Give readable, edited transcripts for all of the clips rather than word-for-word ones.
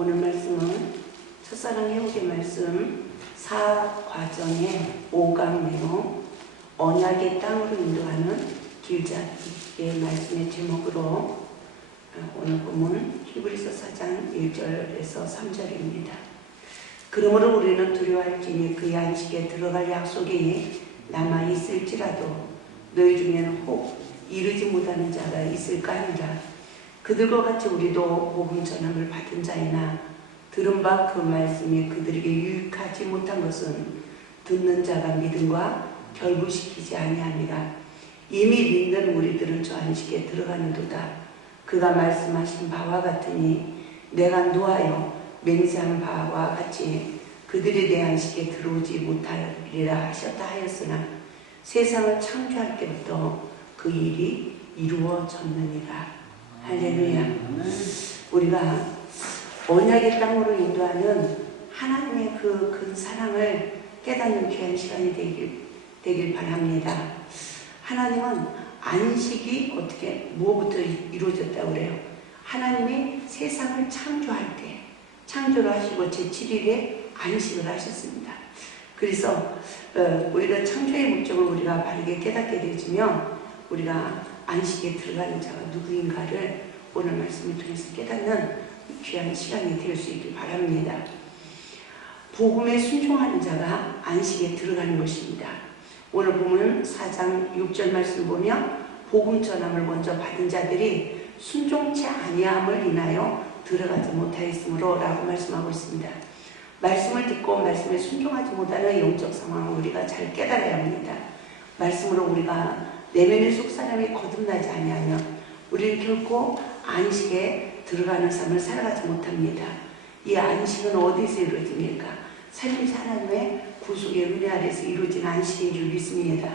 오늘 말씀은 첫사랑 회복의 말씀 4과정의 5강 내용 언약의 땅으로 인도하는 길잡이의 말씀의 제목으로 오늘 본문 히브리서 4장 1절에서 3절입니다. 그러므로 우리는 두려워할지니 그의 안식에 들어갈 약속이 남아있을지라도 너희 중에는 혹 이르지 못하는 자가 있을까 하니라. 그들과 같이 우리도 복음 전함을 받은 자이나 들은 바 그 말씀이 그들에게 유익하지 못한 것은 듣는 자가 믿음과 결부시키지 아니함이라. 이미 믿는 우리들은 저 안식에 들어가는도다. 그가 말씀하신 바와 같으니 내가 노하여 맹세한 바와 같이 그들이 내 안식에 들어오지 못하리라 하셨다 하였으나 세상을 창조할 때부터 그 일이 이루어졌느니라. 할렐루야. 우리가 언약의 땅으로 인도하는 하나님의 그 큰 사랑을 깨닫는 귀한 시간이 되길 바랍니다. 하나님은 안식이 어떻게 뭐부터 이루어졌다고 그래요? 하나님이 세상을 창조할 때 창조를 하시고 제7일에 안식을 하셨습니다. 그래서 우리가 창조의 목적을 우리가 바르게 깨닫게 되지면 우리가 안식에 들어가는 자가 누구인가를 오늘 말씀을 통해서 깨닫는 귀한 시간이 될 수 있길 바랍니다. 복음에 순종하는 자가 안식에 들어가는 것입니다. 오늘 보면 4장 6절 말씀을 보면 복음 전함을 먼저 받은 자들이 순종치 아니함을 인하여 들어가지 못하였으므로 라고 말씀하고 있습니다. 말씀을 듣고 말씀에 순종하지 못하는 영적 상황을 우리가 잘 깨달아야 합니다. 말씀으로 우리가 내면의 속사람이 거듭나지 아니하면 우리는 결코 안식에 들어가는 삶을 살아가지 못합니다. 이 안식은 어디서 이루어집니까? 살리신 하나님의 구속의 은혜 아래서 이루어진 안식인 줄 믿습니다.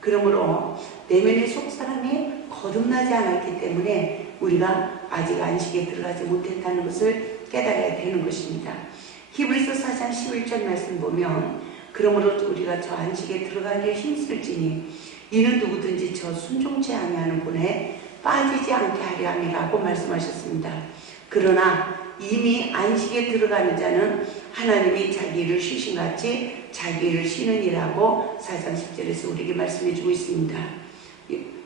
그러므로 내면의 속사람이 거듭나지 않았기 때문에 우리가 아직 안식에 들어가지 못했다는 것을 깨달아야 되는 것입니다. 히브리서 4장 11절 말씀 보면 그러므로 우리가 저 안식에 들어가기에 힘쓸지니 이는 누구든지 저 순종치 아니하는 분에 빠지지 않게 하려 함이라고 말씀하셨습니다. 그러나 이미 안식에 들어가는 자는 하나님이 자기 일을 쉬신같이 자기 일을 쉬느니라고 4장 10절에서 우리에게 말씀해 주고 있습니다.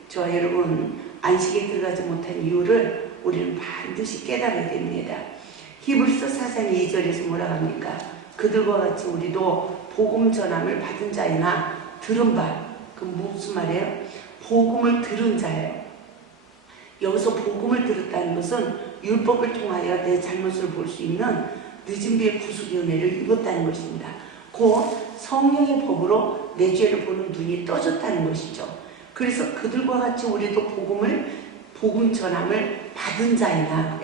저와 여러분 안식에 들어가지 못한 이유를 우리는 반드시 깨달아야 됩니다. 히브리서 4장 2절에서 뭐라고 합니까? 그들과 같이 우리도 복음 전함을 받은 자이나 들은 바, 그 무슨 말이에요? 복음을 들은 자예요. 여기서 복음을 들었다는 것은 율법을 통하여 내 잘못을 볼 수 있는 늦은 비의 구속의 은혜를 입었다는 것입니다. 곧 성령의 법으로 내 죄를 보는 눈이 떠졌다는 것이죠. 그래서 그들과 같이 우리도 복음 전함을 받은 자이나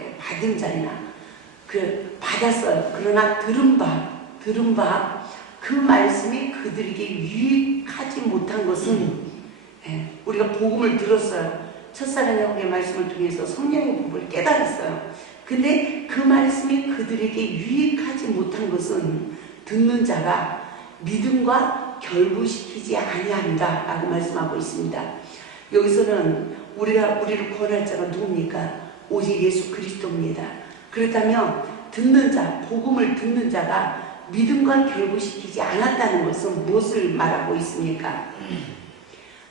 받았어요. 그러나 들은 바 그 말씀이 그들에게 유익하지 못한 것은 우리가 복음을 들었어요. 첫사랑의 복의 말씀을 통해서 성령의 법을 깨달았어요. 근데 그 말씀이 그들에게 유익하지 못한 것은 듣는 자가 믿음과 결부시키지 아니한다 라고 말씀하고 있습니다. 여기서는 우리를 구원할 자가 누굽니까? 오직 예수 그리스도입니다. 그렇다면 복음을 듣는 자가 믿음과 결부시키지 않았다는 것은 무엇을 말하고 있습니까?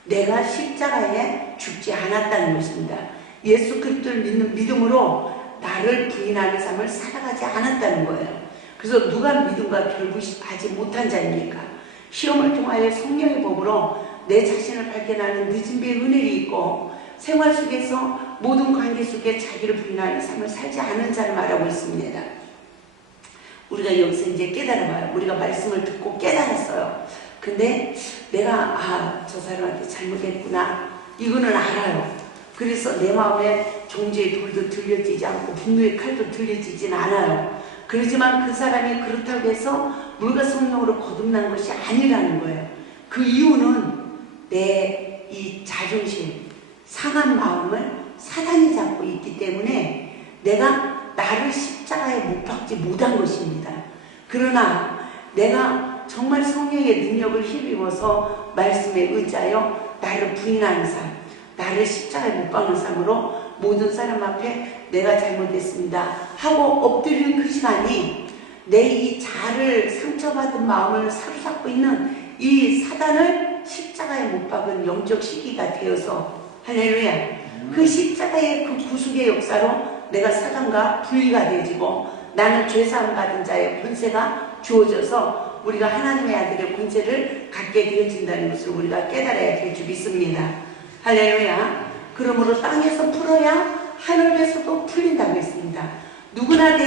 내가 십자가에 죽지 않았다는 것입니다. 예수 그리스도를 믿는 믿음으로 나를 부인하는 삶을 살아가지 않았다는 거예요. 그래서 누가 믿음과 결부하지 못한 자입니까? 시험을 통하여 성령의 법으로 내 자신을 발견하는 늦은 비의 은혜를 있고 생활 속에서 모든 관계 속에 자기를 부인하는 삶을 살지 않은 자를 말하고 있습니다. 우리가 여기서 이제 깨달아봐요. 우리가 말씀을 듣고 깨달았어요. 근데 내가 저 사람한테 잘못했구나 이거는 알아요. 그래서 내 마음에 종지의 돌도 들려지지 않고 분노의 칼도 들려지진 않아요. 그렇지만 그 사람이 그렇다고 해서 물과 성령으로 거듭난 것이 아니라는 거예요. 그 이유는 내 이 자존심 상한 마음을 사단이 잡고 있기 때문에 내가 나를 십자가에 못 박지 못한 것입니다. 그러나 내가 정말 성령의 능력을 힘입어서 말씀에 의지하여 나를 부인하는 삶, 나를 십자가에 못 박는 삶으로 모든 사람 앞에 내가 잘못했습니다 하고 엎드리는 그 시간이 내 이 자를 상처받은 마음을 사로잡고 있는 이 사단을 십자가에 못 박은 영적 시기가 되어서 할렐루야, 그 십자가의 그 구속의 역사로 내가 사단과 분리가 되어지고 나는 죄사함 받은 자의 권세가 주어져서 우리가 하나님의 아들의 권세를 갖게 되어진다는 것을 우리가 깨달아야 될 줄 믿습니다. 할렐루야. 그러므로 땅에서 풀어야 하늘에서도 풀린다고 했습니다. 누구나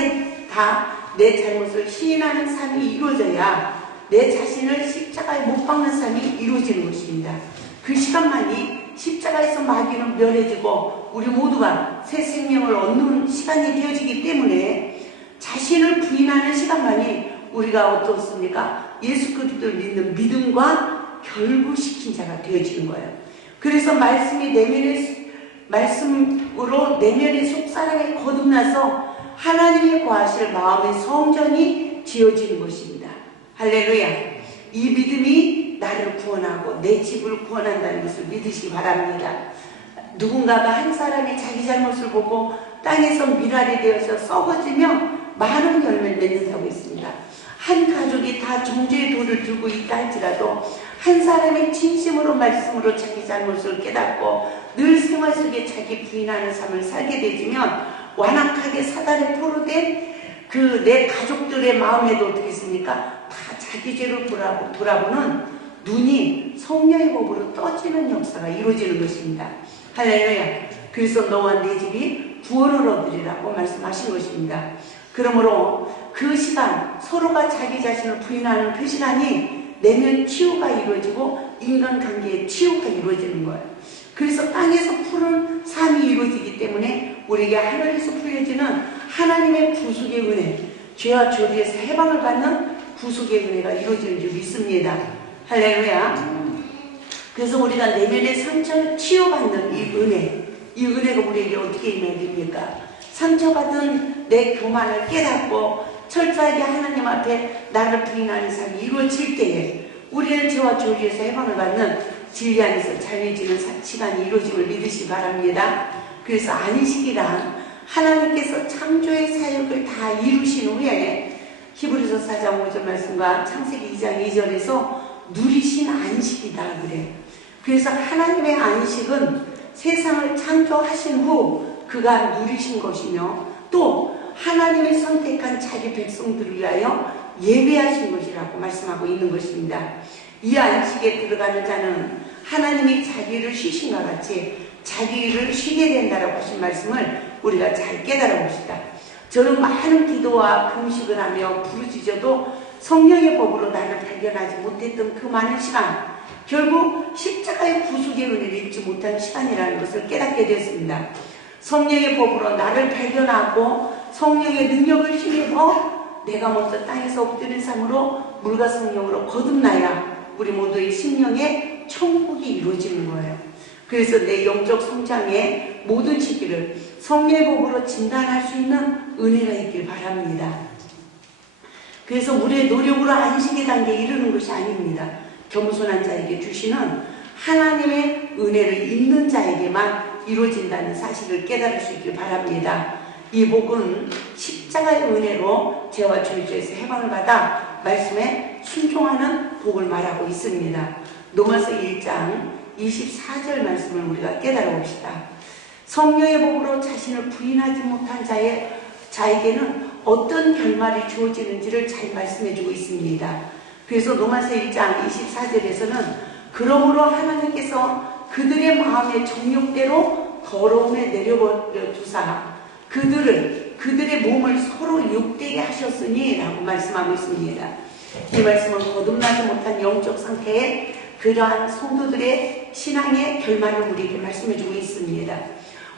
다 내 잘못을 시인하는 삶이 이루어져야 내 자신을 십자가에 못 박는 삶이 이루어지는 것입니다. 그 시간만이 십자가에서 마귀는 멸해지고 우리 모두가 새 생명을 얻는 시간이 되어지기 때문에 자신을 부인하는 시간만이 우리가 어떻습니까? 예수 그리스도를 믿는 믿음과 결부시킨 자가 되어지는 거예요. 그래서 말씀이 말씀으로 내면의 속사람에 거듭나서 하나님의 거하실 마음의 성전이 지어지는 것입니다. 할렐루야. 이 믿음이 나를 구원하고 내 집을 구원한다는 것을 믿으시기 바랍니다. 누군가가 한 사람이 자기 잘못을 보고 땅에서 미랄이 되어서 썩어지면 많은 열매를 맺는다고 했습니다. 한 가족이 다 정죄의 돌을 들고 있다 할지라도 한 사람이 진심으로 말씀으로 자기 잘못을 깨닫고 늘 생활 속에 자기 부인하는 삶을 살게 되지면 완악하게 사단에 포로된 그 내 가족들의 마음에도 어떻게 있습니까? 다 자기 죄를 돌아보는 눈이 성령의 법으로 떠지는 역사가 이루어지는 것입니다. 할렐루야. 그래서 너와 내 집이 구원을 얻으리라고 말씀하신 것입니다. 그러므로 그 시간, 서로가 자기 자신을 부인하는 그 시간이 내면 치유가 이루어지고 인간관계의 치유가 이루어지는 거예요. 그래서 땅에서 푸른 삶이 이루어지기 때문에 우리에게 하늘에서 풀려지는 하나님의 구속의 은혜, 죄와 죄에서 해방을 받는 구속의 은혜가 이루어지는 줄 믿습니다. 할렐루야. 그래서 우리가 내면의 상처를 치유받는 이 은혜가 우리에게 어떻게 임해집니까? 상처받은 내 교만을 깨닫고 철저하게 하나님 앞에 나를 부인하는 삶이 이루어질 때에 우리는 죄와 죄에서 해방을 받는 진리 안에서 자유해지는 시간이 이루어짐을 믿으시기 바랍니다. 그래서 안식이란 하나님께서 창조의 사역을 다 이루신 후에 히브리서 4장 5절 말씀과 창세기 2장 2절에서 누리신 안식이다 그래. 그래서 하나님의 안식은 세상을 창조하신 후 그가 누리신 것이며 또 하나님의 선택한 자기 백성들을 위하여 예배하신 것이라고 말씀하고 있는 것입니다. 이 안식에 들어가는 자는 하나님이 자기를 쉬신과 같이 자기를 쉬게 된다라고 하신 말씀을 우리가 잘 깨달아 봅시다. 저는 많은 기도와 금식을 하며 부르짖어도 성령의 법으로 나를 발견하지 못했던 그 많은 시간, 결국 십자가의 구속의 은혜를 잊지 못한 시간이라는 것을 깨닫게 되었습니다. 성령의 법으로 나를 발견하고 성령의 능력을 힘입어 내가 먼저 땅에서 엎드린 삶으로 물과 성령으로 거듭나야 우리 모두의 심령의 천국이 이루어지는 거예요. 그래서 내 영적 성장의 모든 시기를 성령의 법으로 진단할 수 있는 은혜가 있길 바랍니다. 그래서 우리의 노력으로 안식의 단계에 이르는 것이 아닙니다. 겸손한 자에게 주시는 하나님의 은혜를 입는 자에게만 이루어진다는 사실을 깨달을 수 있길 바랍니다. 이 복은 십자가의 은혜로 죄와 죄에서 해방을 받아 말씀에 순종하는 복을 말하고 있습니다. 로마서 1장 24절 말씀을 우리가 깨달아 봅시다. 성령의 복으로 자신을 부인하지 못한 자에게는 어떤 결말이 주어지는지를 잘 말씀해주고 있습니다. 그래서 로마서 1장 24절에서는 그러므로 하나님께서 그들의 마음의 정욕대로 더러움에 내려버려 두사 그들의 몸을 서로 욕되게 하셨으니 라고 말씀하고 있습니다. 이 말씀은 거듭나지 못한 영적 상태에 그러한 성도들의 신앙의 결말을 우리에게 말씀해주고 있습니다.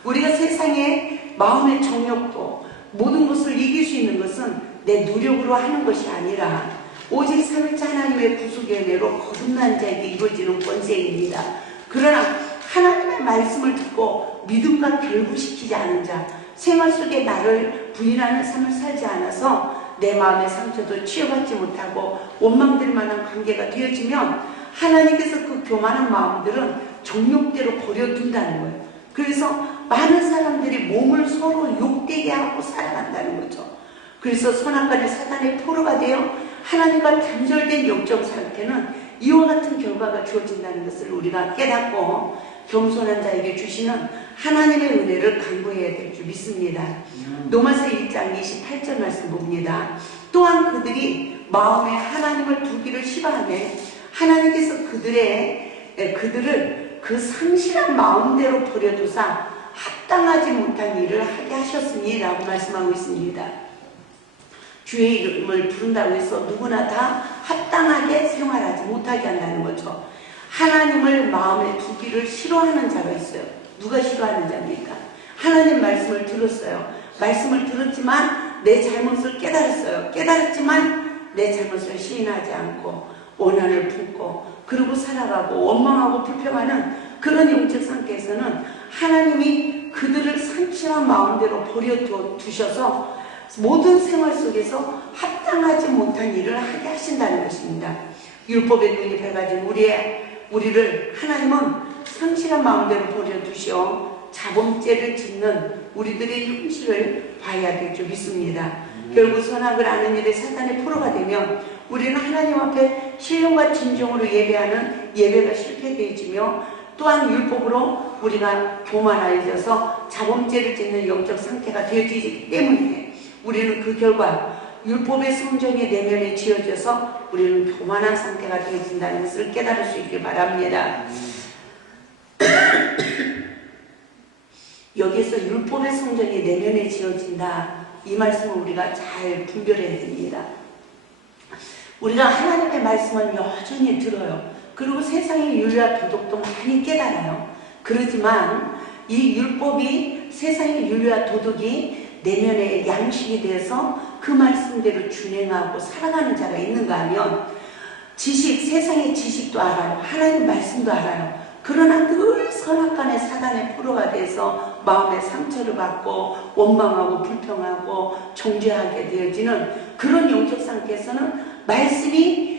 우리가 세상의 마음의 정욕도 모든 것을 이길 수 있는 것은 내 노력으로 하는 것이 아니라 오직 삼위일체 하나님의 구속의 은혜로 거듭난 자에게 이루어지는 권세입니다. 그러나 하나님의 말씀을 듣고 믿음과 결부시키지 않은 자, 생활 속에 나를 부인하는 삶을 살지 않아서 내 마음의 상처도 치유받지 못하고 원망될 만한 관계가 되어지면 하나님께서 그 교만한 마음들은 정욕대로 버려둔다는 거예요. 그래서 많은 사람들이 몸을 서로 욕되게 하고 살아간다는 거죠. 그래서 선악간의 사단의 포로가 되어 하나님과 단절된 영적 상태는 이와 같은 결과가 주어진다는 것을 우리가 깨닫고 겸손한 자에게 주시는 하나님의 은혜를 간구해야 될 줄 믿습니다. 로마서 1장 28절 말씀 봅니다. 또한 그들이 마음에 하나님을 두기를 싫어하매 하나님께서 그들을 그 상실한 마음대로 버려두사 합당하지 못한 일을 하게 하셨으니 라고 말씀하고 있습니다. 주의 이름을 부른다고 해서 누구나 다 합당하게 생활하지 못하게 한다는 거죠. 하나님을 마음에 두기를 싫어하는 자가 있어요. 누가 싫어하는 자입니까? 하나님 말씀을 들었어요. 말씀을 들었지만 내 잘못을 깨달았어요. 깨달았지만 내 잘못을 시인하지 않고 원한을 품고 그러고 살아가고 원망하고 불평하는 그런 영적 상태에서는 하나님이 그들을 상실한 마음대로 버려두셔서 모든 생활 속에서 합당하지 못한 일을 하게 하신다는 것입니다. 율법의 눈이 밝아진 우리를 하나님은 상실한 마음대로 버려두시어 자범죄를 짓는 우리들의 현실을 봐야 될 줄 믿습니다. 결국 선악을 아는 일에 사단의 포로가 되면 우리는 하나님 앞에 신령과 진정으로 예배하는 예배가 실패되어지며 또한 율법으로 우리가 교만하여져서 자범죄를 짓는 영적 상태가 되어지기 때문에 우리는 그 결과 율법의 성전이 내면에 지어져서 우리는 교만한 상태가 되어진다는 것을 깨달을 수 있길 바랍니다. 여기에서 율법의 성전이 내면에 지어진다, 이 말씀을 우리가 잘 분별해야 됩니다. 우리가 하나님의 말씀을 여전히 들어요. 그리고 세상의 윤리와 도덕도 많이 깨달아요. 그렇지만 이 율법이 세상의 윤리와 도덕이 내면의 양식이 되어서 그 말씀대로 준행하고 살아가는 자가 있는가 하면 세상의 지식도 알아요. 하나님 말씀도 알아요. 그러나 늘 선악간의 사단의 포로가 돼서 마음의 상처를 받고 원망하고 불평하고 정죄하게 되어지는 그런 영적 상태에서는 말씀이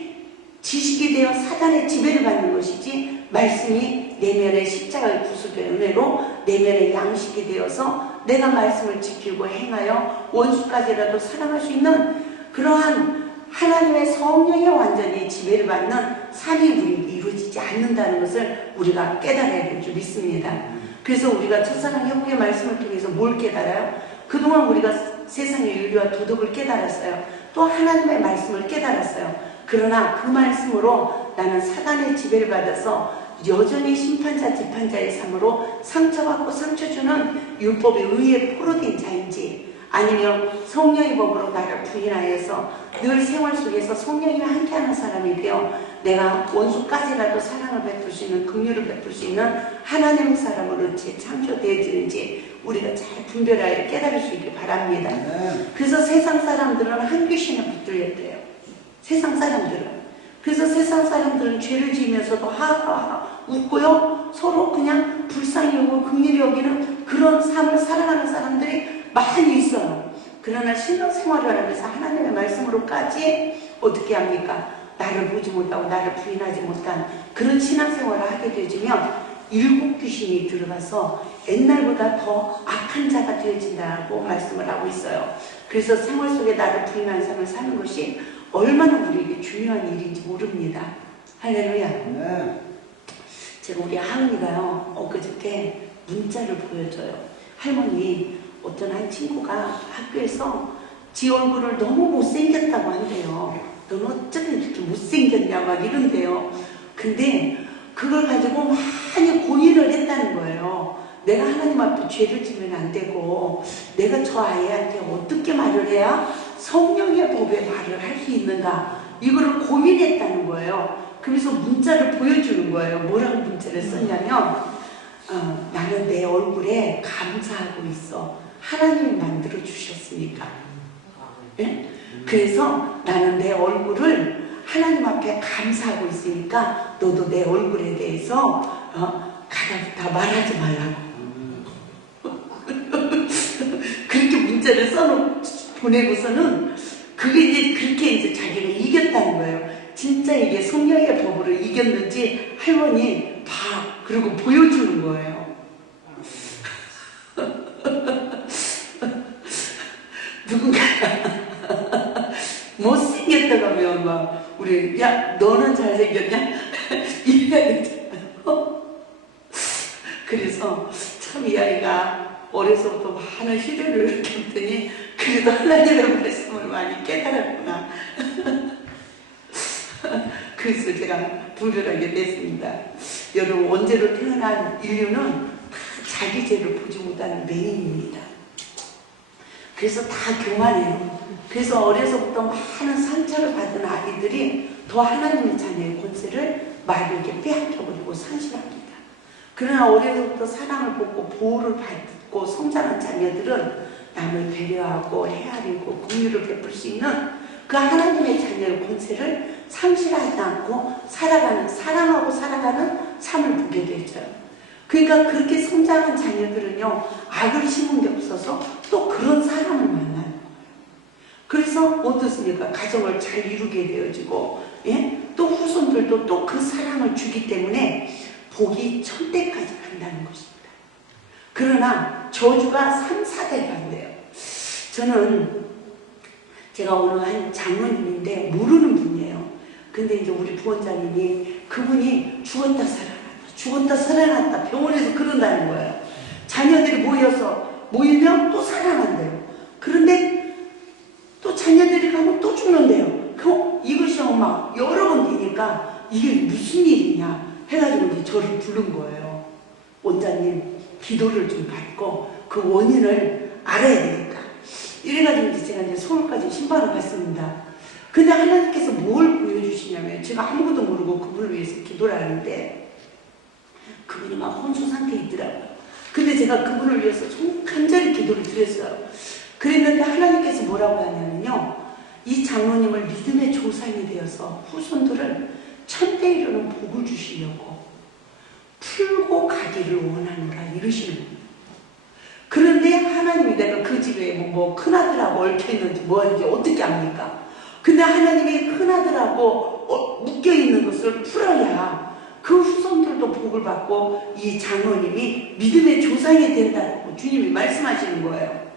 지식이 되어 사단의 지배를 받는 것이지 말씀이 내면의 십자가의 구속의 은혜로 내면의 양식이 되어서 내가 말씀을 지키고 행하여 원수까지라도 사랑할 수 있는 그러한 하나님의 성령의 완전히 지배를 받는 삶이 우리에게 이루어지지 않는다는 것을 우리가 깨달아야 될 줄 믿습니다. 그래서 우리가 첫사랑 회복의 말씀을 통해서 뭘 깨달아요? 그동안 우리가 세상의 윤리와 도덕을 깨달았어요. 또 하나님의 말씀을 깨달았어요. 그러나 그 말씀으로 나는 사단의 지배를 받아서 여전히 심판자 재판자의 삶으로 상처받고 상처주는 율법의 의의 포로된 자인지 아니면 성령의 법으로 나를 부인하여서 늘 생활 속에서 성령이 함께하는 사람이 되어 내가 원수까지라도 사랑을 베풀 수 있는 긍휼을 베풀 수 있는 하나님의 사람으로 재창조되어지는지 우리가 잘 분별하여 깨달을 수 있길 바랍니다. 그래서 세상 사람들은 한 귀신에 붙들렸대요. 세상 사람들은. 그래서 세상 사람들은 죄를 지으면서도 하하하 웃고요. 서로 그냥 불쌍히 여기고 긍휼히 여기는 그런 삶을 살아가는 사람들이 많이 있어요. 그러나 신앙생활을 하면서 하나님의 말씀으로까지 어떻게 합니까? 나를 보지 못하고 나를 부인하지 못한 그런 신앙생활을 하게 되어지면 일곱 귀신이 들어가서 옛날보다 더 악한 자가 되어진다고 말씀을 하고 있어요. 그래서 생활 속에 나를 부인하는 삶을 사는 것이 얼마나 우리에게 중요한 일인지 모릅니다. 할렐루야. 네. 제가 우리 하은이가요, 엊그저께 문자를 보여줘요. 할머니, 어떤 한 친구가 학교에서 지 얼굴을 너무 못생겼다고 한대요. 너는 어쩌면 이렇게 못생겼냐 막 이런대요. 근데 그걸 가지고 많이 고민을 했다는 거예요. 내가 하나님 앞에 죄를 지면 안 되고 내가 저 아이한테 어떻게 말을 해야 성령의 법에 말을 할 수 있는가, 이거를 고민했다는 거예요. 그래서 문자를 보여주는 거예요. 뭐라고 문자를 썼냐면 나는 내 얼굴에 감사하고 있어. 하나님이 만들어 주셨으니까. 네? 그래서 나는 내 얼굴을 하나님 앞에 감사하고 있으니까 너도 내 얼굴에 대해서 가다부터 말하지 말라고. 그렇게 문자를 보내고서는 그게 이제 그렇게 이제 자기가 이겼다는 거예요. 진짜 이게 성령의 법으로 이겼는지 할머니 봐. 그리고 보여주는 거예요. 우리 야 너는 잘생겼냐? 이래야 되잖아요. 그래서 참 이 아이가 어려서부터 많은 시련을 겪더니 그래도 하나님의 말씀을 많이 깨달았구나. 그래서 제가 분별하게 됐습니다. 여러분 원죄로 태어난 인류는 다 자기 죄를 보지 못하는 맹인입니다. 그래서 다 교만해요. 그래서 어려서부터 많은 상처를 받은 아이들이 더 하나님의 자녀의 권세를 마귀에게 빼앗겨버리고 상실합니다. 그러나 어려서부터 사랑을 받고 보호를 받고 성장한 자녀들은 남을 배려하고 헤아리고 긍휼을 베풀 수 있는 그 하나님의 자녀의 권세를 상실하지 않고 사랑하고 살아가는 삶을 보게 되죠. 그러니까 그렇게 성장한 자녀들은요, 악을 심은 게 없어서 또 그런 사람을 만나는 거예요. 그래서 어떻습니까? 가정을 잘 이루게 되어지고, 예? 또 후손들도 또 그 사랑을 주기 때문에 복이 천대까지 간다는 것입니다. 그러나 저주가 3, 4대가 안 돼요. 제가 오늘 한 장로님인데 모르는 분이에요. 근데 이제 우리 부원장님이 그분이 죽었다 살아났다 병원에서 그런다는 거예요. 자녀들이 모이면 또 살아난대요. 그런데 또 자녀들이 가면 또 죽는데요. 이것이 막 여러 번 되니까 이게 무슨 일이냐 해가지고 이제 저를 부른 거예요. 원장님 기도를 좀 받고 그 원인을 알아야 되니까. 이래가지고 이제 제가 이제 서울까지 신방을 갔습니다. 근데 하나님께서 뭘 보여주시냐면 제가 아무것도 모르고 그분을 위해서 기도를 하는데 그분이 막 혼수 상태에 있더라고요. 근데 제가 그분을 위해서 간절히 기도를 드렸어요. 그랬는데 하나님께서 뭐라고 하냐면요, 이 장로님을 믿음의 조상이 되어서 후손들을 천대 이루는 복을 주시려고 풀고 가기를 원하노라 이러시는 거예요. 그런데 하나님이 내가 그 집에 뭐 큰아들하고 얽혀있는지 뭐하는지 어떻게 압니까? 근데 하나님이 큰아들하고 묶여있는 것을 풀어야 그 후손들도 복을 받고 이 장로님이 믿음의 조상이 된다고 주님이 말씀하시는 거예요.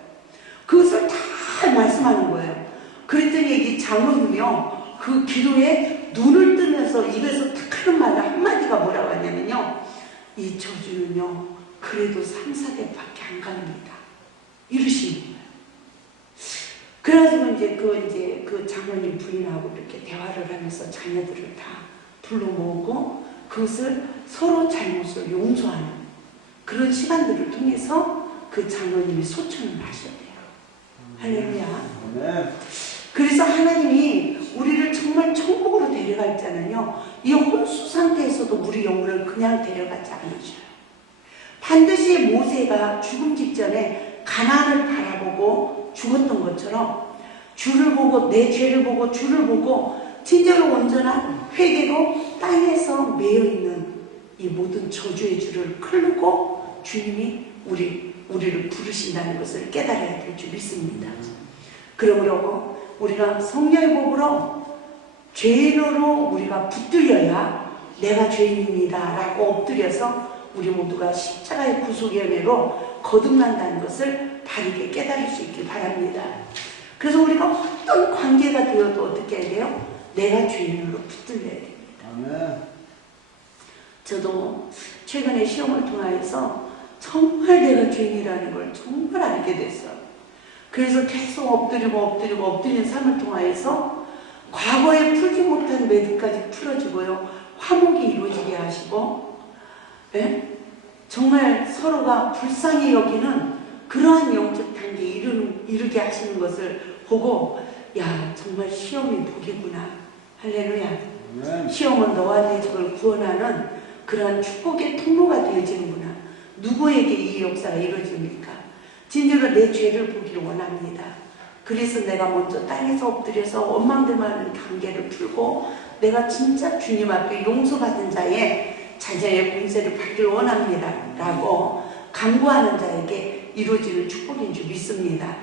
그것을 다 말씀하는 거예요. 그랬더니 이 장로님이요, 그 기도에 눈을 뜨면서 입에서 탁 하는 말 한마디가 뭐라고 하냐면요, 이 저주는요 그래도 3, 4대밖에 안 갑니다 이러시는 거예요. 그래가지고 이제 그 장로님 부인하고 이렇게 대화를 하면서 자녀들을 다 불러 모으고 그것을 서로 잘못을 용서하는 그런 시간들을 통해서 그 장로님이 소천을 하셨대요. 할렐루야. 그래서 하나님이 우리를 정말 천국으로 데려갈 때는요, 이 혼수 상태에서도 우리 영혼을 그냥 데려가지 않으셔요. 반드시 모세가 죽음 직전에 가나안을 바라보고 죽었던 것처럼 주를 보고 내 죄를 보고 주를 보고 진짜로 온전한 회개로 땅에서 매여있는 이 모든 저주의 줄을 클르고 주님이 우리를 부르신다는 것을 깨달아야 될 줄 믿습니다. 그러므로 우리가 성령의 복으로 죄인으로 우리가 붙들려야 내가 죄인입니다 라고 엎드려서 우리 모두가 십자가의 구속의 은혜로 거듭난다는 것을 바르게 깨달을 수 있길 바랍니다. 그래서 우리가 어떤 관계가 되어도 어떻게 해야 돼요? 내가 죄인으로 붙들려야 됩니다. 아멘. 저도 최근에 시험을 통하여서 정말 내가 죄인이라는 걸 정말 알게 됐어요. 그래서 계속 엎드리는 삶을 통하여서 과거에 풀지 못한 매듭까지 풀어지고요, 화목이 이루어지게 하시고, 예? 정말 서로가 불쌍히 여기는 그러한 영적 단계에 이르게 하시는 것을 보고, 야, 정말 시험이 복이구나. 할렐루야. 시험은 너와 내 집을 구원하는 그러한 축복의 통로가 되어지는구나. 누구에게 이 역사가 이루어집니까? 진짜로 내 죄를 보기를 원합니다. 그래서 내가 먼저 땅에서 엎드려서 원망될 만한 관계를 풀고 내가 진짜 주님 앞에 용서받은 자의 자녀의 권세를 받기를 원합니다 라고 간구하는 자에게 이루어지는 축복인 줄 믿습니다.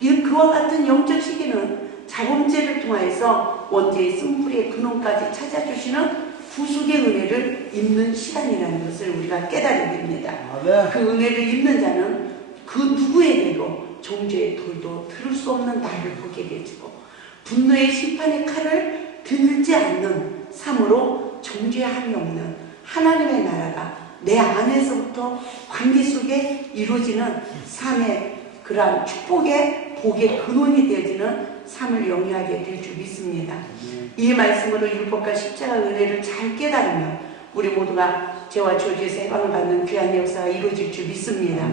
그와 같은 영적 시기는 자범죄를 통하여서 원죄의 쓴뿌리의 근원까지 찾아주시는 구속의 은혜를 입는 시간이라는 것을 우리가 깨달아야 됩니다. 그 은혜를 입는 자는 그 누구에게도 정죄의 돌도 들을 수 없는 나를 보게 되지고 분노의 심판의 칼을 들지 않는 삶으로 존재함이 없는 하나님의 나라가 내 안에서부터 관계 속에 이루어지는 삶의 그러한 축복의 복의 근원이 되어지는 삶을 영위하게 될 줄 믿습니다. 이 말씀으로 율법과 십자가 은혜를 잘 깨달으면 우리 모두가 죄와 저주에서 해방을 받는 귀한 역사가 이루어질 줄 믿습니다.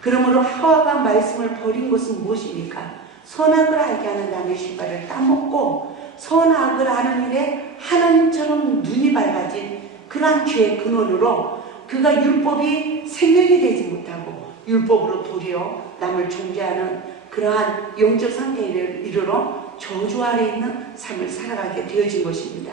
그러므로 하와가 말씀을 버린 것은 무엇입니까? 선악을 알게 하는 남의 신발을 따먹고 선악을 아는 일에 하나님처럼 눈이 밝아진 그러한 죄의 근원으로 그가 율법이 생명이 되지 못하고 율법으로 도리어 남을 존재하는 그러한 영적 상태에 이르러 저주 아래 있는 삶을 살아가게 되어진 것입니다.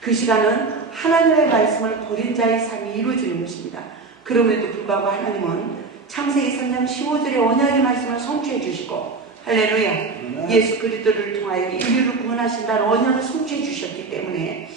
그 시간은 하나님의 말씀을 버린 자의 삶이 이루어지는 것입니다. 그럼에도 불구하고 하나님은 창세기 3장 15절의 언약의 말씀을 성취해 주시고 할렐루야, 예수 그리스도를 통하여 인류를 구원하신다는 언약을 성취해 주셨기 때문에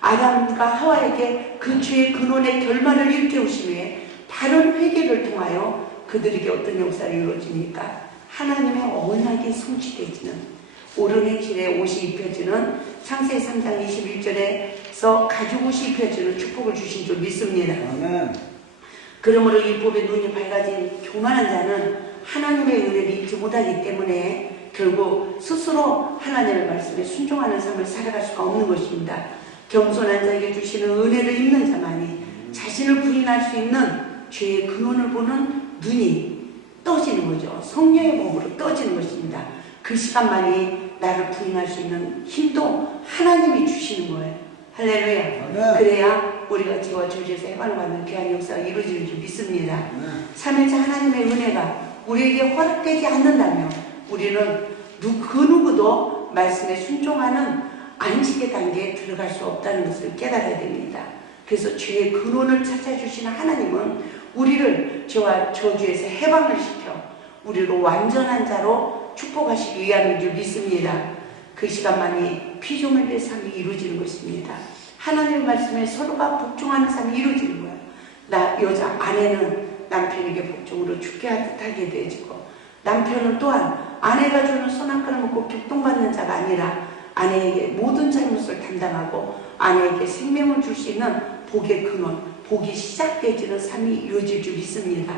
아담과 하와에게 그 죄의 근원의 결말을 일깨우심에 바른 회개를 통하여 그들에게 어떤 역사를 이루어집니까? 하나님의 언약이 성취되지는 옳은 행실에 옷이 입혀지는 창세기 3장 21절에서 가죽 옷이 입혀지는 축복을 주신 줄 믿습니다. 아멘. 그러므로 율법의 눈이 밝아진 교만한 자는 하나님의 은혜를 잊지 못하기 때문에 결국 스스로 하나님의 말씀에 순종하는 삶을 살아갈 수가 없는 것입니다. 겸손한 자에게 주시는 은혜를 입는 자만이 자신을 부인할 수 있는 죄의 근원을 보는 눈이 떠지는 거죠. 성령의 법으로 떠지는 것입니다. 그 시간만이 나를 부인할 수 있는 힘도 하나님이 주시는 거예요. 할렐루야. 그래야 우리가 죄와 저주에서 해방을 받는 귀한 역사가 이루어지는 줄 믿습니다. 삼일째 하나님의 은혜가 우리에게 허락되지 않는다면 우리는 그 누구도 말씀에 순종하는 안식의 단계에 들어갈 수 없다는 것을 깨달아야 됩니다. 그래서 죄의 근원을 찾아주시는 하나님은 우리를 죄와 저주에서 해방을 시켜 우리로 완전한 자로 축복하시기 위함인 줄 믿습니다. 그 시간만이 피조물의 삶이 이루어지는 것입니다. 하나님의 말씀에 서로가 복종하는 삶이 이루어지는 거예요. 여자 아내는 남편에게 복종으로 죽게 하게 되어지고 남편은 또한 아내가 주는 선악과를 먹고 격동받는 자가 아니라 아내에게 모든 잘못을 담당하고 아내에게 생명을 줄 수 있는 복의 근원, 복이 시작되어지는 삶이 이루어질 줄 믿습니다.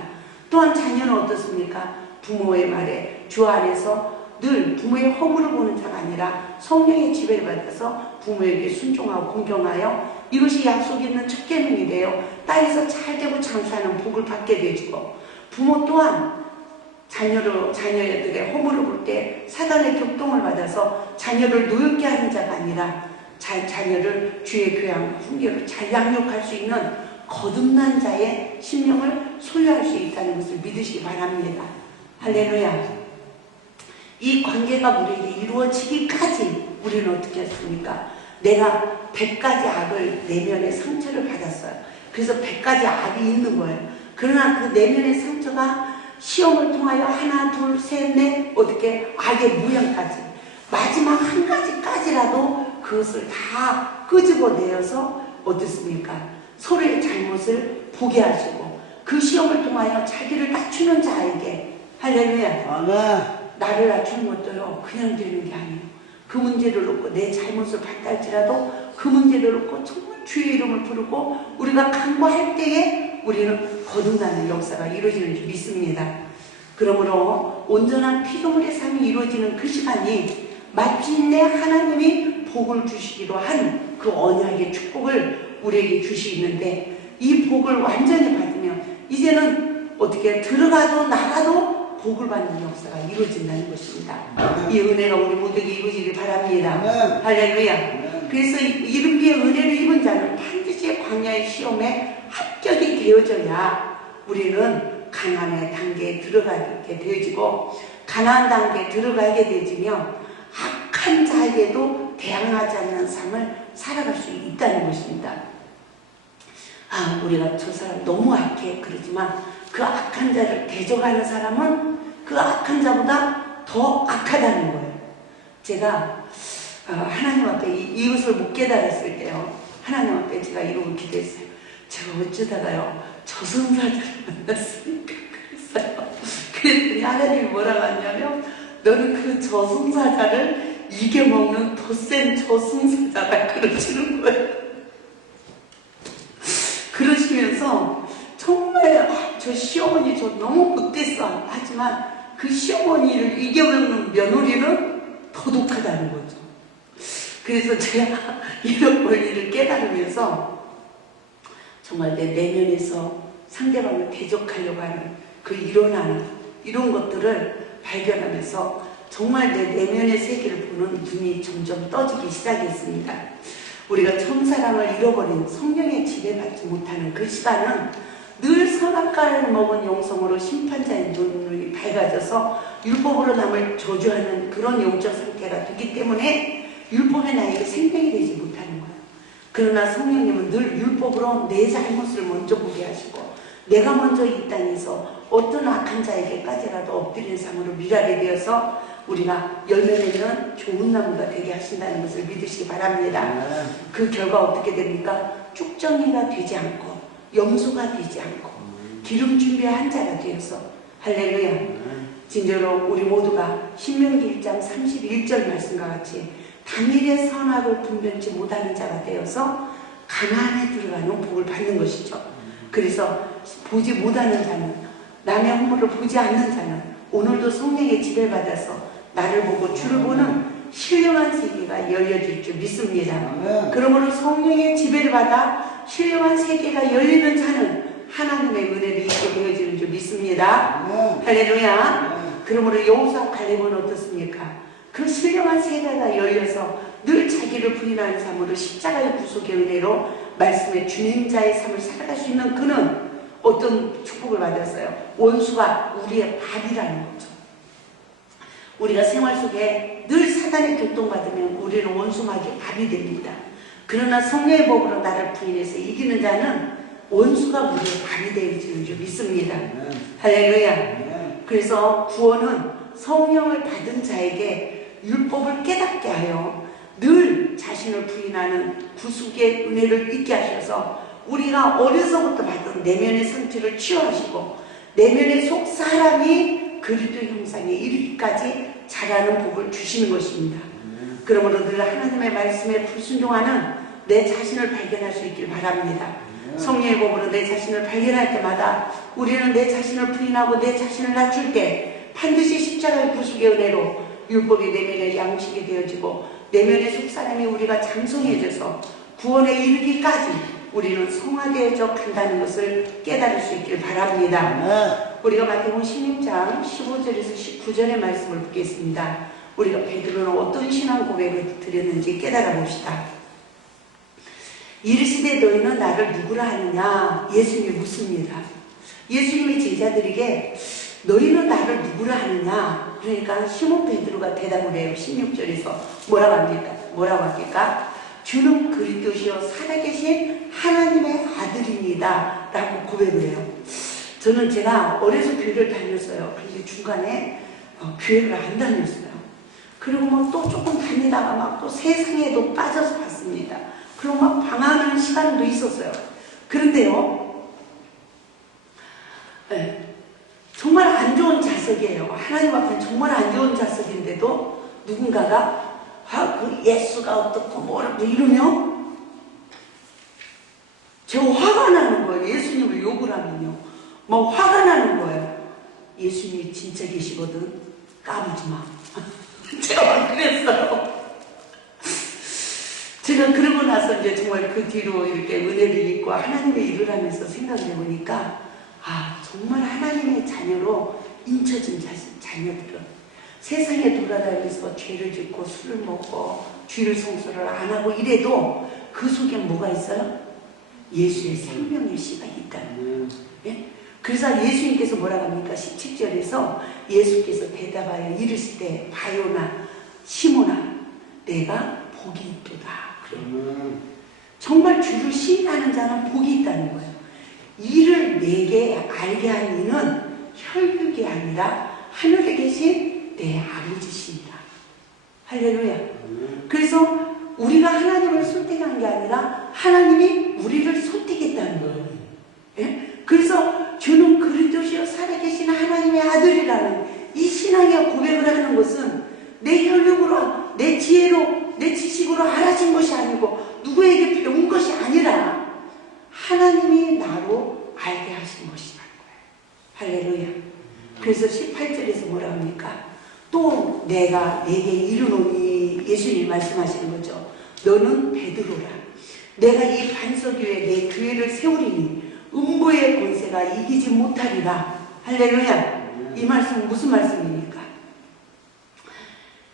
또한 자녀는 어떻습니까? 부모의 말에 주 안에서 늘 부모의 허물을 보는 자가 아니라 성령의 지배를 받아서 부모에게 순종하고 공경하여 이것이 약속 있는 첫 계명이 되어 땅에서 잘되고 장수하는 복을 받게 되어지고 부모 또한 자녀들의 허물을 볼 때 사단의 격동을 받아서 자녀를 노엽게 하는 자가 아니라 자녀를 주의 교양과 훈계로 잘 양육할 수 있는 거듭난 자의 심령을 소유할 수 있다는 것을 믿으시기 바랍니다. 할렐루야. 이 관계가 우리에게 이루어지기까지 우리는 어떻게 했습니까? 내가 100가지 악을 내면의 상처를 받았어요. 그래서 100가지 악이 있는 거예요. 그러나 그 내면의 상처가 시험을 통하여 하나, 둘, 셋, 넷 어떻게 악의 무형까지 마지막 한 가지까지라도 그것을 다 끄집어내어서 어떻습니까? 서로의 잘못을 보게 하시고 그 시험을 통하여 자기를 낮추는 자에게 할렐루야. 아멘. 나를 낮추는 것도요 그냥 되는 게 아니에요. 그 문제를 놓고 내 잘못을 봤다 할지라도 그 문제를 놓고 정말 주의 이름을 부르고 우리가 간구할 때에 우리는 거듭나는 역사가 이루어지는 줄 믿습니다. 그러므로 온전한 피조물의 삶이 이루어지는 그 시간이 마침내 하나님이 복을 주시기로 한 그 언약의 축복을 우리에게 주시는데 이 복을 완전히 받으면 이제는 어떻게 들어가도 나가도 복을 받는 역사가 이루어진다는 것입니다. 이 은혜가 우리 모두에게 이루어지길 바랍니다. 할렐루야. 그래서 이른비의 은혜를 입은 자는 반드시 광야의 시험에 합격이 되어져야 우리는 가나안의 단계에 들어가게 되어지고 가나안 단계에 들어가게 되어지면 악한 자에게도 대항하지 않는 삶을 살아갈 수 있다는 것입니다. 우리가 저 사람 너무 악해 그러지만 그 악한 자를 대적하는 사람은 그 악한 자보다 더 악하다는 거예요. 제가 하나님 앞에 이것을 못 깨달았을 때요. 하나님 앞에 제가 이러고 기도했어요. 제가 어쩌다가요 저승사자를 만났으니까 그랬어요. 그랬더니 하나님이 뭐라고 하냐면 너는 그 저승사자를 이겨먹는 더 센 저승사자가 그러시는 거예요. 그러시면서 정말 저 시어머니 저 너무 못됐어 하지만 그 시어머니를 이겨먹는 며느리는 더 독하다는 거죠. 그래서 제가 이런 원리를 깨달으면서 정말 내 내면에서 상대방을 대적하려고 하는 그 일어나는 이런 것들을 발견하면서 정말 내 내면의 세계를 보는 눈이 점점 떠지기 시작했습니다. 우리가 첫사랑을 잃어버린 성령의 지배받지 못하는 그 시간은 늘 선악과를 먹은 영성으로 심판자의 눈이 밝아져서 율법으로 남을 저주하는 그런 영적 상태가 되기 때문에 율법의 나에게 생명이 되지 못하는 거예요. 그러나 성령님은 늘 율법으로 내 잘못을 먼저 보게 하시고 내가 먼저 이 땅에서 어떤 악한 자에게까지라도 엎드린 삶으로 밀하게 되어서 우리가 열매 맺는 좋은 나무가 되게 하신다는 것을 믿으시기 바랍니다. 그 결과 어떻게 됩니까? 쭉정이가 되지 않고 염소가 되지 않고 기름 준비한 자가 되어서 할렐루야. 진짜로 우리 모두가 신명기 1장 31절 말씀과 같이 당일의 선악을 분별치 못하는 자가 되어서 가나안에 들어가는 복을 받는 것이죠. 그래서 보지 못하는 자는 남의 허물을 보지 않는 자는 오늘도 성령의 지배를 받아서 나를 보고 주를 보는 신령한 세계가 열려질 줄 믿습니다. 그러므로 성령의 지배를 받아 신령한 세계가 열리는 자는 하나님의 은혜를 입게 되어지는 줄 믿습니다. 할렐루야. 그러므로 여호수아 갈렙은 어떻습니까? 그 신령한 세계가 열려서 늘 자기를 부인하는 삶으로 십자가의 구속의 은혜로 말씀의 주님자의 삶을 살아갈 수 있는 그는 어떤 축복을 받았어요? 원수가 우리의 밥이라는 거죠. 우리가 생활 속에 늘 사단의 교통받으면 우리는 원수마귀의 밥이 됩니다. 그러나 성령의 법으로 나를 부인해서 이기는 자는 원수가 우리의 밥이 되어지는 줄 믿습니다. 할렐루야. 그래서 구원은 성령을 받은 자에게 율법을 깨닫게 하여 늘 자신을 부인하는 구속의 은혜를 잊게 하셔서 우리가 어려서부터 받은 내면의 상처를 치유하시고 내면의 속 사람이 그리스도 형상에 이르기까지 자라는 복을 주시는 것입니다. 그러므로 늘 하나님의 말씀에 불순종하는 내 자신을 발견할 수 있길 바랍니다. 성령의 법으로 내 자신을 발견할 때마다 우리는 내 자신을 부인하고 내 자신을 낮출 때 반드시 십자가의 구속의 은혜로 율법이 내면의 양식이 되어지고 내면의 속사람이 우리가 장성해져서 구원에 이르기까지 우리는 성화되어져 간다는 것을 깨달을 수 있길 바랍니다. 우리가 마태복음 16장 15절에서 19절의 말씀을 보겠습니다. 우리가 베드로는 어떤 신앙 고백을 드렸는지 깨달아 봅시다. 이르시되 너희는 나를 누구라 하느냐? 예수님이 묻습니다. 예수님이 제자들에게 너희는 나를 누구라 하느냐? 그러니까 시몬 베드로가 대답을 해요. 16절에서 뭐라고 합니까? 주는 그리스도시요 살아계신 하나님의 아들입니다 라고 고백을 해요. 저는 제가 어려서 교회를 다녔어요. 그런데 중간에 교회를 안 다녔어요. 그리고 막 또 조금 다니다가 막 또 세상에도 빠져서 갔습니다. 그리고 막 방황하는 시간도 있었어요. 그런데요, 네, 정말 안 좋은 자석이에요. 하나님 앞에 정말 안 좋은 자석인데도 누군가가 그 예수가 어떻고 뭐라고 이러면 제가 화가 나는 거예요. 예수님을 욕을 하면요. 막 화가 나는 거예요. 예수님이 진짜 계시거든. 까부지 마. 제가 그랬어요. 제가 그러고 나서 이제 정말 그 뒤로 이렇게 은혜를 입고 하나님의 일을 하면서 생각을 해보니까 정말 하나님의 자녀로 인쳐진 자녀들은 세상에 돌아다니면서 죄를 짓고 술을 먹고 주일 성수를 안 하고 이래도 그 속에 뭐가 있어요? 예수의 생명의 씨가 있다는 거예요. 예? 그래서 예수님께서 뭐라고 합니까? 17절에서 예수께서 대답하여 이르시되 바요나 시몬아 내가 복이 있도다. 그래요. 정말 주를 시인하는 자는 복이 있다는 거예요. 이를 내게 알게 한 이는 혈육이 아니라 하늘에 계신 내 아버지십니다. 할렐루야. 그래서 우리가 하나님을 선택한 게 아니라 하나님이 우리를 선택했다는 거예요. 예? 그래서 주는 그리스도시요 살아계신 하나님의 아들이라는 이 신앙의 고백을 하는 것은 내 혈육으로 내 알고 알게 하신 것이라는 거예요. 할렐루야. 그래서 18절에서 뭐라 합니까? 또 내가 내게 이르노니, 예수님 말씀하시는 거죠. 너는 베드로라. 내가 이 반석 위에 내 교회를 세우리니 음부의 권세가 이기지 못하리라. 할렐루야. 이 말씀은 무슨 말씀입니까?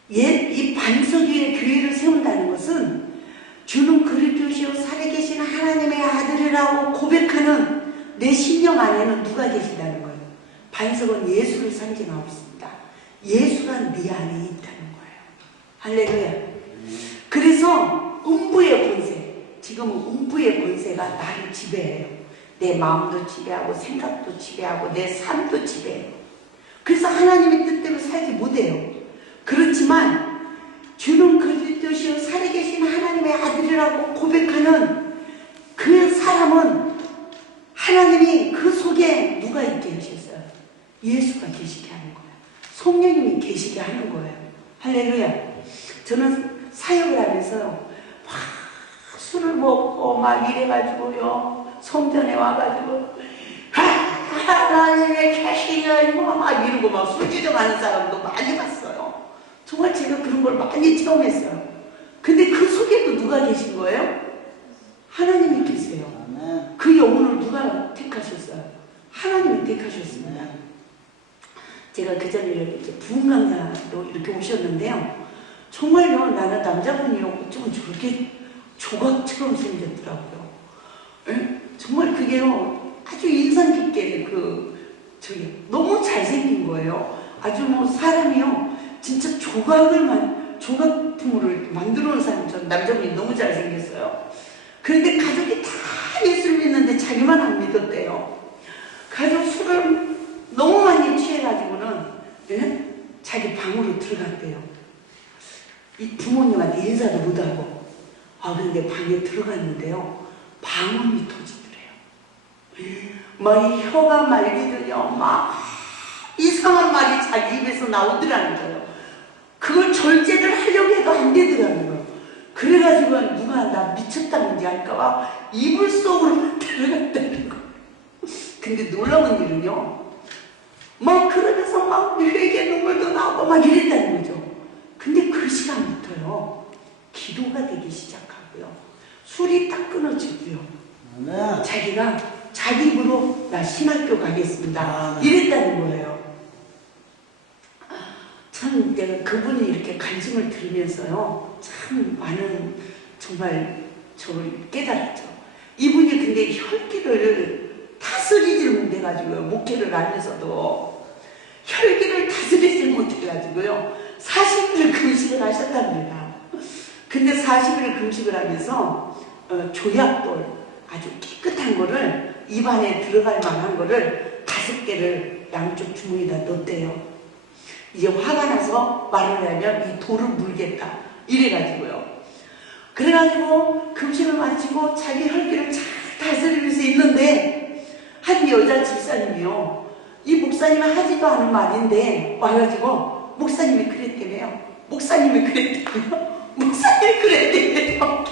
이 반석 위에 교회를 세운다는 것은 주는 그리스도시요 살아계신 하나님의 아들이라고 고백하는 내 심령 안에는 누가 계신다는 거예요? 반석은 예수를 상징하고 있습니다. 예수가 네 안에 있다는 거예요. 할렐루야. 그래서 음부의 권세, 지금은 음부의 권세가 나를 지배해요. 내 마음도 지배하고 생각도 지배하고 내 삶도 지배해요. 그래서 하나님의 뜻대로 살지 못해요. 그렇지만 주는 그리스도시요 살아계신 하나님의 아들이라고 고백하는 그 사람은 하나님이 그 속에 누가 있게 하셨어요? 예수가 계시게 하는 거예요. 성령님이 계시게 하는 거예요. 할렐루야. 저는 사역을 하면서 막 술을 먹고 막 이래가지고요, 성전에 와가지고 하나님의 계시냐 막 이러고 막 술주정하는 사람도 많이 봤어요. 정말 제가 그런 걸 많이 체험했어요. 근데 그 속에도 누가 계신 거예요? 하나님이 계세요. 그 영혼을 누가 택하셨어요? 하나님이 택하셨습니다. 제가 그 전에 이렇게 부흥 강사로 이렇게 오셨는데요. 정말요, 나는 남자분이요, 좀 저렇게 조각처럼 생겼더라고요. 에? 정말 그게요, 아주 인상 깊게 너무 잘생긴 거예요. 아주 뭐 사람이요, 진짜 조각품을 만들어 놓은 사람처럼 남자분이 너무 잘생겼어요. 그런데 가족이 다 예수를 믿는데 자기만 안 믿었대요. 가족 술을 너무 많이 취해가지고는, 예? 자기 방으로 들어갔대요. 이 부모님한테 인사도 못하고. 근데 방에 들어갔는데요, 방언이 터지더래요. 막 이 혀가 말리더니요, 막 이상한 말이 자기 입에서 나오더라는 거예요. 그걸 절제를 하려고 해도 안 되더라는 거예요. 그래가지고 누가 나 미쳤다는지 할까봐 이불 속으로 들어갔다는 거예요. 근데 놀라운 일은요, 막 그러면서 막 회개 눈물도 나오고 막 이랬다는 거죠. 근데 그 시간부터요, 기도가 되기 시작하고요, 술이 딱 끊어지고요, 자기가 자기 입으로 나 신학교 가겠습니다 이랬다는 거예요. 참 내가 그분이 이렇게 간증을 들으면서요, 참 많은 정말 저를 깨달았죠. 이분이 근데 혈기를 다스리질 못해가지고요, 목회를 하면서도 혈기를 다스리질 못해가지고요 40일 금식을 하셨답니다. 근데 40일 금식을 하면서 조약돌, 아주 깨끗한 거를, 입안에 들어갈 만한 거를 5개를 양쪽 주머니에다 넣었대요. 이제 화가 나서 말을 하면 이 돌을 물겠다 이래가지고요. 그래가지고 금식을 마치고 자기 혈기를 잘 다스리면서 있는데, 한 여자 집사님이요, 이 목사님이 하지도 않은 말인데 와가지고 목사님이 그랬대요. 목사님이 그랬대요. 목사님이 그랬대요.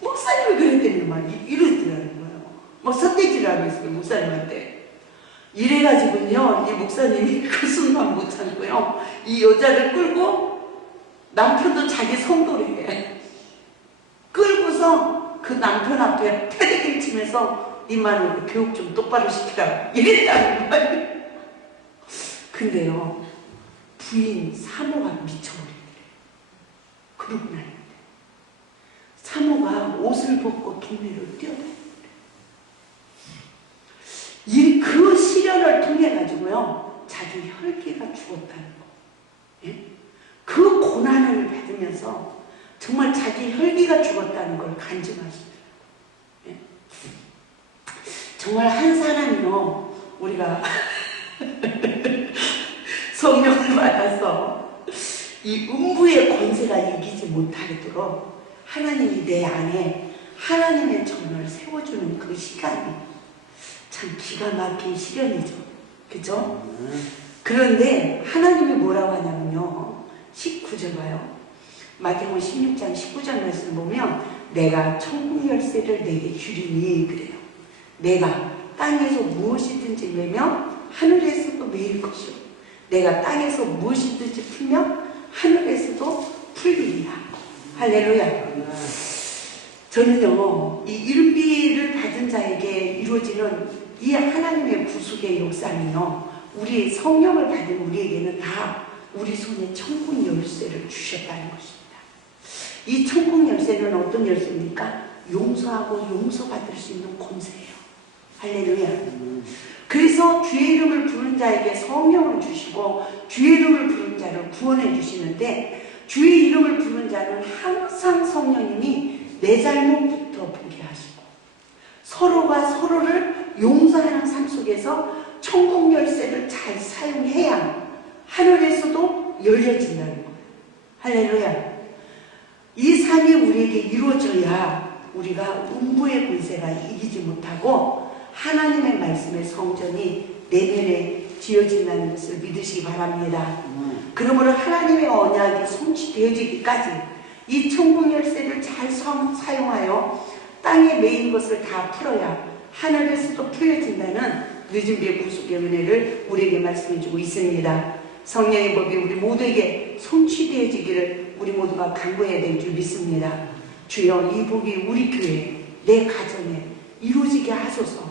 목사님이 그랬대요. 막 이러더라는 거예요. 막 삿대질을 하고 있어요, 목사님한테. 이래가지고요, 이 목사님이 그 순간 못 참고요, 이 여자를 끌고, 남편도 자기 성도래, 끌고서 그 남편 앞에 패대기를 치면서 네 마누라 교육 좀 똑바로 시키라 이랬다는 거예요. 근데요, 부인 사모가 미쳐버리더래요. 그러고 나는데 사모가 옷을 벗고 동네를 뛰어다녔어요. 그 시련을 통해 가지고요, 자기 혈기가 죽었다는 거. 예? 그 고난을 받으면서 정말 자기 혈기가 죽었다는 걸 간증하시더라고요. 예? 정말 한 사람이요, 우리가 성령을 받아서 이 음부의 권세가 이기지 못하도록 하나님이 내 안에 하나님의 정을 세워주는 그 시간이 참 기가 막힌 시련이죠. 그죠? 그런데 하나님이 뭐라고 하냐면요, 19절 봐요. 마태복음 16장 19절 말씀 보면 내가 천국 열쇠를 내게 주리니 그래요. 내가 땅에서 무엇이든지 매며 하늘에서도 매일 것이요. 내가 땅에서 무엇이든지 풀며 하늘에서도 풀리리라. 할렐루야. 저는요, 이 일비를 받은 자에게 이루어지는 이 하나님의 구속의 역사는요, 우리 성령을 받은 우리에게는 다 우리 손에 천국 열쇠를 주셨다는 것입니다. 이 천국 열쇠는 어떤 열쇠입니까? 용서하고 용서받을 수 있는 권세예요. 할렐루야. 그래서 주의 이름을 부른 자에게 성령을 주시고 주의 이름을 부른 자를 구원해 주시는데, 주의 이름을 부른 자는 항상 성령님이 내 잘못부터 보게 하시고 서로가 서로를 용서하는 삶 속에서 천국 열쇠를 잘 사용해야 하늘에서도 열려진다는 거예요. 할렐루야. 이 삶이 우리에게 이루어져야 우리가 음부의 권세가 이기지 못하고 하나님의 말씀의 성전이 내면에 지어진다는 것을 믿으시기 바랍니다. 그러므로 하나님의 언약이 성취되어지기까지 이 천국 열쇠를 잘 사용하여 땅에 매인 것을 다 풀어야 하늘에서도 풀려진다는 늦은 비의 구속의 은혜를 우리에게 말씀해주고 있습니다. 성령의 법이 우리 모두에게 성취되어지기를 우리 모두가 간구해야 될 줄 믿습니다. 주여, 이 복이 우리 교회, 내 가정에 이루어지게 하소서.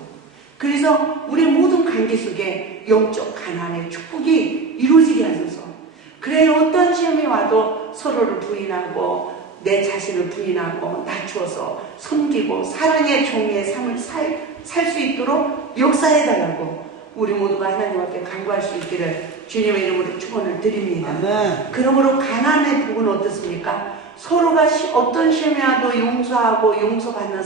그래서 우리 모든 관계 속에 영적 가난의 축복이 이루어지게 하소서. 그래, 어떤 시험이 와도 서로를 부인하고 내 자신을 부인하고 낮추어서 섬기고 사랑의 종의 삶을 살 수 있도록 역사해달라고 우리 모두가 하나님 앞에 간구할 수 있기를 주님의 이름으로 축원을 드립니다. 아멘. 그러므로 가난의 복은 어떻습니까? 서로가 어떤 시험이 와도 용서하고 용서받는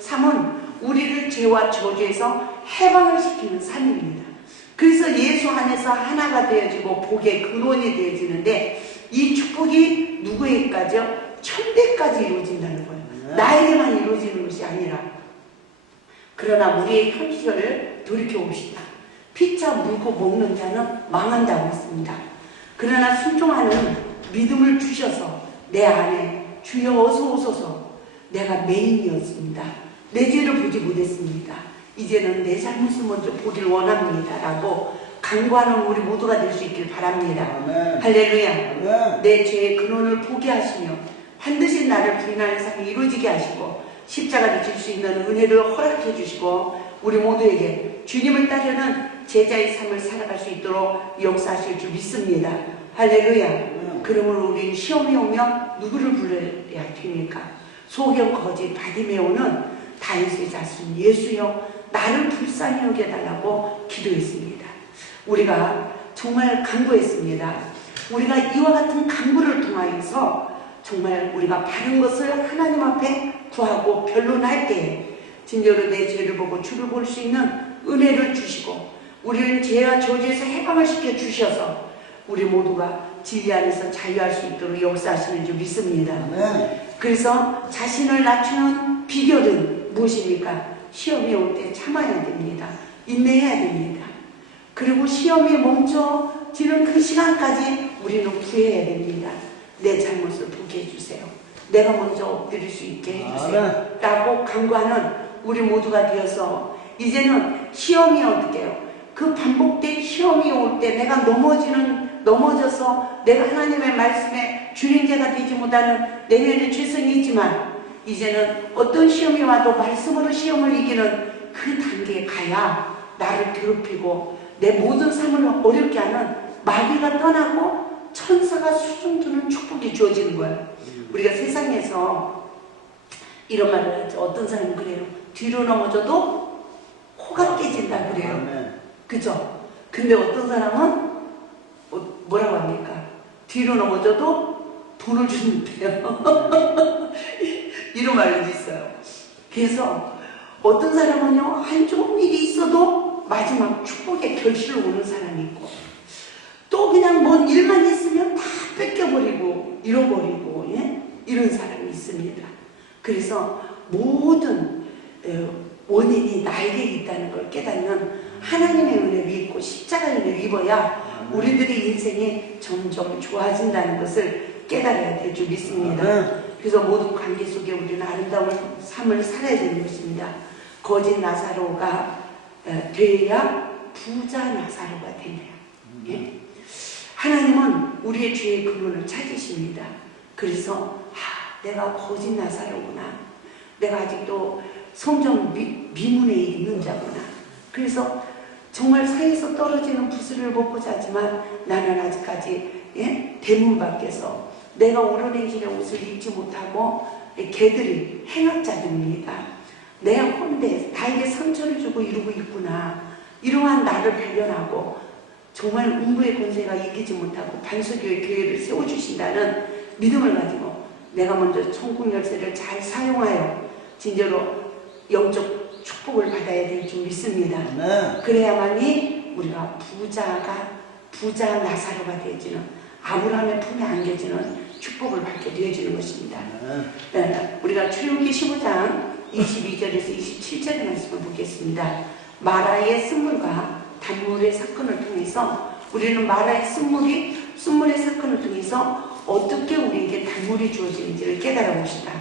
삶은 우리를 죄와 저주에서 해방을 시키는 삶입니다. 그래서 예수 안에서 하나가 되어지고 복의 근원이 되어지는데, 이 축복이 누구에게까지요? 천대까지 이루어진다는 거예요. 나에게만 이루어지는 것이 아니라. 그러나 우리의 현실을 돌이켜봅시다. 피차 물고 먹는 자는 망한다고 했습니다. 그러나 순종하는 믿음을 주셔서 내 안에 주여 어서 오소서, 내가 메인이었습니다. 내 죄를 보지 못했습니다. 이제는 내 잘못을 먼저 보기를 원합니다 라고 간구하는 우리 모두가 될 수 있길 바랍니다. 아멘. 할렐루야. 아멘. 내 죄의 근원을 보게 하시며 반드시 나를 부인하는 삶이 이루어지게 하시고 십자가를 질 수 있는 은혜를 허락해 주시고 우리 모두에게 주님을 따르는 제자의 삶을 살아갈 수 있도록 역사하실 줄 믿습니다. 할렐루야. 그러므로 우리는 시험이 오면 누구를 불러야 됩니까? 소경, 거짓, 바디메오는 다윗의 자손 예수여 나를 불쌍히 여겨달라고 기도했습니다. 우리가 정말 간구했습니다. 우리가 이와 같은 간구를 통하여서 정말 우리가 바른 것을 하나님 앞에 구하고 변론할 때에 진정으로 내 죄를 보고 주를 볼 수 있는 은혜를 주시고 우리를 죄와 저주에서 해방을 시켜 주셔서 우리 모두가 진리 안에서 자유할 수 있도록 역사하시는 줄 믿습니다. 그래서 자신을 낮추는 비결은 무엇입니까? 시험이 올 때 참아야 됩니다. 인내해야 됩니다. 그리고 시험이 멈춰지는 그 시간까지 우리는 구해야 됩니다. 내 잘못을 보게 해주세요. 내가 먼저 엎드릴 수 있게 해주세요. 라고 간구하는 우리 모두가 되어서 이제는 시험이 어떻게 해요? 그 반복된 시험이 올 때 내가 넘어져서 내가 하나님의 말씀에 주인자가 되지 못하는 내면의 죄성이 있지만 이제는 어떤 시험이 와도 말씀으로 시험을 이기는 그 단계에 가야 나를 괴롭히고 내 모든 삶을 어렵게 하는 마귀가 떠나고 천사가 수중 두는 축복이 주어지는 거예요. 우리가 세상에서 이런 말을 하죠. 어떤 사람은 그래요. 뒤로 넘어져도 코가 깨진다 그래요. 그죠? 근데 어떤 사람은 뭐라고 합니까? 뒤로 넘어져도 돈을 주는데요. 이런 말도 있어요. 그래서 어떤 사람은요, 한 좋은 일이 있어도 마지막 축복의 결실로 오는 사람이 있고, 또 그냥 뭔 일만 있으면 다 뺏겨버리고 잃어버리고 이런 사람이 있습니다. 그래서 모든 원인이 나에게 있다는 걸 깨닫는 하나님의 은혜를 믿고 십자가의 은혜를 입어야 우리들의 인생이 점점 좋아진다는 것을 깨달아야 될 줄 믿습니다. 그래서 모든 관계 속에 우리는 아름다운 아름다운 삶을 살아야 되는 것입니다. 거짓 나사로가 되어야 부자 나사로가 되네요. 예? 하나님은 우리의 죄의 근원을 찾으십니다. 그래서 내가 거짓 나사로구나. 내가 아직도 성전 미문에 있는 자구나. 그래서 정말 산에서 떨어지는 부스를 먹고 자지만 나는 아직까지 대문 밖에서 내가 오르내길의 옷을 입지 못하고 개들이 행악자들입니다. 내 혼대 나에게 상처를 주고 이러고 있구나. 이러한 나를 발견하고 정말 음부의 권세가 이기지 못하고 반석교회 교회를 세워주신다는 믿음을 가지고 내가 먼저 천국 열쇠를 잘 사용하여 진짜로 영적 축복을 받아야 될 줄 믿습니다. 그래야만이 우리가 부자 나사로가 되어지는 아브라함의 품에 안겨지는 축복을 받게 되어지는 것입니다. 우리가 출애굽기 15장 22절에서 27절의 말씀을 보겠습니다. 마라의 쓴물과 단물의 사건을 통해서 우리는 마라의 쓴물의 사건을 통해서 어떻게 우리에게 단물이 주어지는지를 깨달아 봅시다.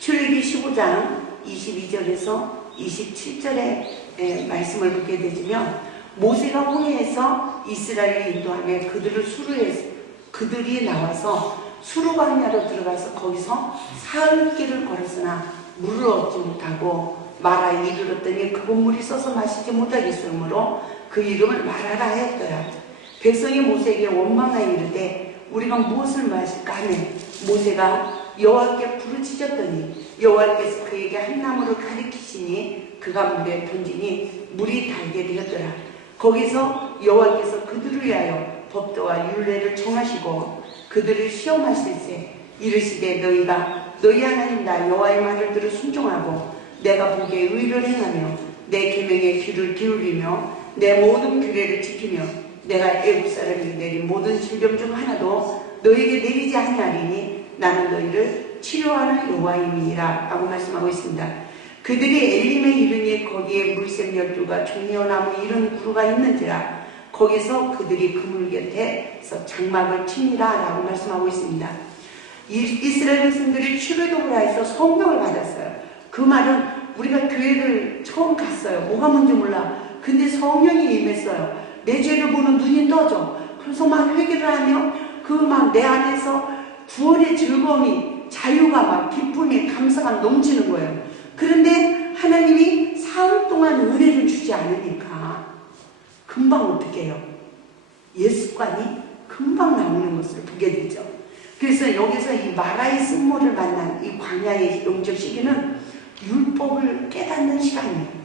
출애굽기 15장 22절에서 27절의 말씀을 보게 되면 모세가 홍해에서 이스라엘을 인도하며 그들이 나와서 수르 광야로 들어가서 거기서 사흘 길을 걸었으나 물을 얻지 못하고 마라에 이르렀더니 그곳 물이 써서 마시지 못하겠으므로 그 이름을 마라라 하였더라. 백성이 모세에게 원망하여 이르되 우리가 무엇을 마실까 하며 모세가 여호와께 부르짖었더니 여호와께서 그에게 한 나무를 가리키시니 그가 물에 던지니 물이 달게 되었더라. 거기서 여호와께서 그들을 위하여 법도와 율례를 정하시고 그들을 시험하실세 이르시되 너희가 너희 하나님 나 여호와의 말을 들어 순종하고 내가 보기에 의를 행하며 내 계명에 귀를 기울이며 내 모든 규례를 지키며 내가 애국 사람에게 내린 모든 질병 중 하나도 너희에게 내리지 아니하리니 나는 너희를 치료하는 여호와임이니라 라고 말씀하고 있습니다. 그들이 엘림에 이르니 거기에 물샘 12가 종려나무 이런 구루가 있는지라 거기서 그들이 그물 곁에서 장막을 치니라 라고 말씀하고 있습니다. 이스라엘 백성들이 출애굽을 하여서 성령을 받았어요. 그 말은 우리가 교회를 처음 갔어요. 뭐가 뭔지 몰라. 근데 성령이 임했어요. 내 죄를 보는 눈이 떠져. 그래서 막 회개를 하며 그 막 내 안에서 구원의 즐거움이 자유가 막 기쁨이 감사가 넘치는 거예요. 그런데 하나님이 사흘 동안 은혜를 주지 않으니까 금방 어떻게 해요? 예습관이 금방 나오는 것을 보게 되죠. 그래서 여기서 이 마라의 쓴물을 만난 이 광야의 영적 시기는 율법을 깨닫는 시간이에요.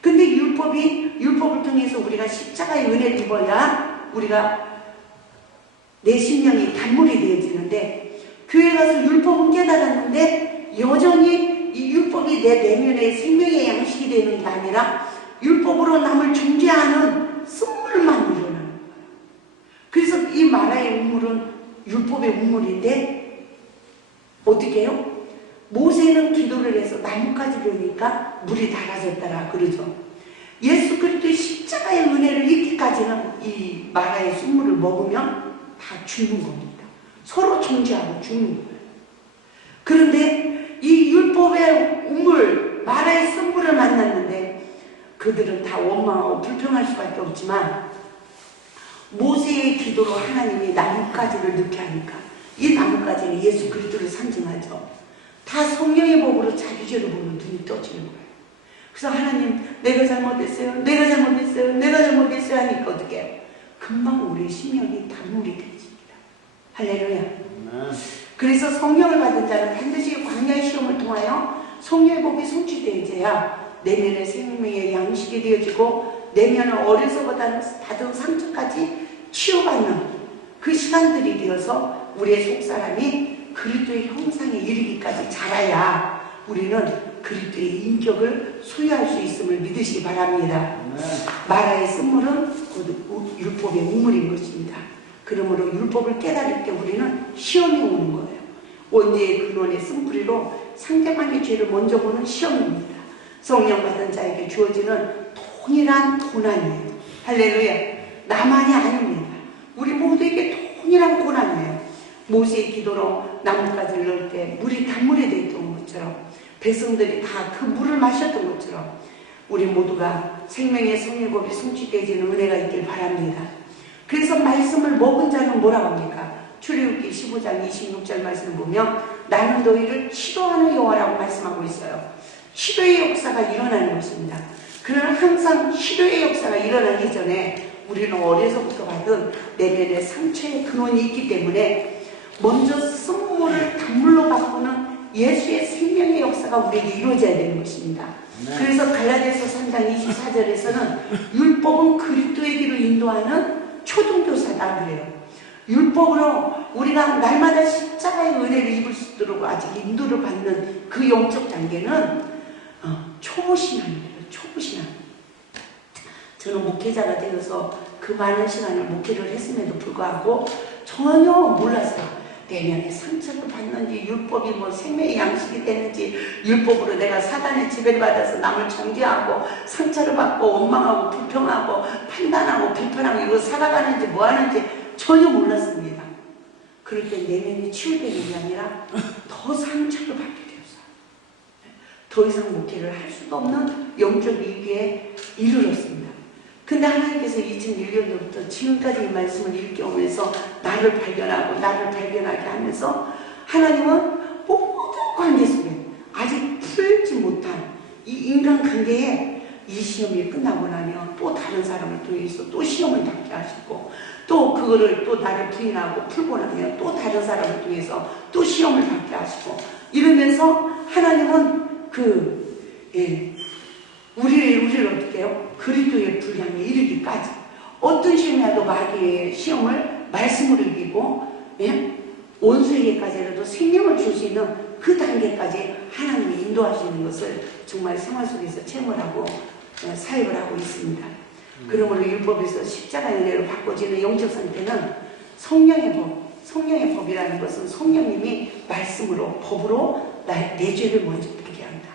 근데 율법을 통해서 우리가 십자가의 은혜를 입어야 우리가 내 심령이 단물이 되어지는데 교회 가서 율법은 깨달았는데 여전히 이 율법이 내 내면의 생명의 양식이 되는 게 아니라 율법으로 남을 중재하는 쓴물만 일어나는 거예요. 그래서 이 마라의 우물은 율법의 우물인데 어떻게 해요? 모세는 기도를 해서 나뭇가지 베니까 물이 달아졌더라 그러죠. 예수 그리스도의 십자가의 은혜를 잊기까지는 이 마라의 순물을 먹으면 다 죽는 겁니다. 서로 존재하고 죽는 거예요. 그런데 이 율법의 우물, 마라의 쓴물을 만났는데 그들은 다 원망하고 불평할 수밖에 없지만 모세의 기도로 하나님이 나뭇가지를 넣게 하니까 이 나뭇가지는 예수 그리스도를 상징하죠. 다 성령의 법으로 자기 죄를 보면 눈이 떠지는 거예요. 그래서 하나님 내가 잘못했어요. 내가 잘못했어요 하니까 어떻게 해요? 금방 우리의 심령이 단물이 되어집니다. 할렐루야. 그래서 성령을 받은 자는 반드시 광야의 시험을 통하여 성령의 법이 성취되어져야 내면의 생명의 양식이 되어지고 내면을 어려서보다 받은 상처까지 치유받는 그 시간들이 되어서 우리의 속사람이 그리스도의 형상에 이르기까지 자라야 우리는 그리스도의 인격을 소유할 수 있음을 믿으시기 바랍니다. 마라의 쓴물은 곧 율법의 우물인 것입니다. 그러므로 율법을 깨달을 때 우리는 시험이 오는 거예요. 원죄의 근원의 쓴뿌리로 상대방의 죄를 먼저 보는 시험입니다. 성령 받은 자에게 주어지는 동일한 고난이에요. 할렐루야. 나만이 아닙니다. 우리 모두에게 동일한 고난이에요. 모세의 기도로 나뭇가지를 넣을 때 백성들이 다 그 물을 마셨던 것처럼 우리 모두가 생명의 성일곱이 성취되어지는 은혜가 있길 바랍니다. 그래서 말씀을 먹은 자는 뭐라고 합니까? 출애굽기 15장 26절 말씀을 보면 나는 너희를 치료하는 여호와라고 말씀하고 있어요. 치료의 역사가 일어나는 것입니다. 그러나 항상 치료의 역사가 일어나기 전에 우리는 어려서부터 받은 내면의 상처의 근원이 있기 때문에 먼저 쓴물을 단물로 바꾸는 예수의 생명의 역사가 우리에게 이루어져야 되는 것입니다. 그래서 갈라디아서 3장 24절에서는 율법은 그리스도의 길로 인도하는 초등교사다 그래요. 율법으로 우리가 날마다 십자가의 은혜를 입을 수 있도록 아직 인도를 받는 그 영적 단계는 초보신앙이에요. 초보신앙. 저는 목회자가 되어서 그 많은 시간을 목회를 했음에도 불구하고 전혀 몰랐어요. 내면에 상처를 받는지, 율법이 뭐 생명의 양식이 되는지, 율법으로 내가 사단의 지배를 받아서 남을 정죄하고 상처를 받고 원망하고 불평하고 판단하고 비판하고 이거 살아가는지 뭐 하는지 전혀 몰랐습니다. 그럴 때 내면이 치유되는 게 아니라 더 상처를 받게 되었어요. 더 이상 목회를 할 수도 없는 영적 위기에 이르렀습니다. 근데 하나님께서 2001년도부터 지금까지 이 말씀을 읽겨오면서 나를 발견하게 하면서 하나님은 모든 관계 속에 아직 풀지 못한 이 인간관계에 이 시험이 끝나고 나면 또 다른 사람을 통해서 또 시험을 받게 하시고 또 그거를 또 나를 부인하고 풀고 나면 또 다른 사람을 통해서 또 시험을 받게 하시고 이러면서 하나님은 우리를 어떻게 해요? 그리스도의 분량에 이르기까지 어떤 시험이라도 마귀의 시험을 말씀으로 이기고 원수에게까지라도 생명을 줄 수 있는 그 단계까지 하나님이 인도하시는 것을 정말 생활 속에서 체험을 하고 사역을 하고 있습니다. 그러므로 율법에서 십자가의 은혜로 바꿔지는 영적 상태는 성령의 법, 성령의 법이라는 것은 성령님이 말씀으로 법으로 내 죄를 먼저 보게 한다.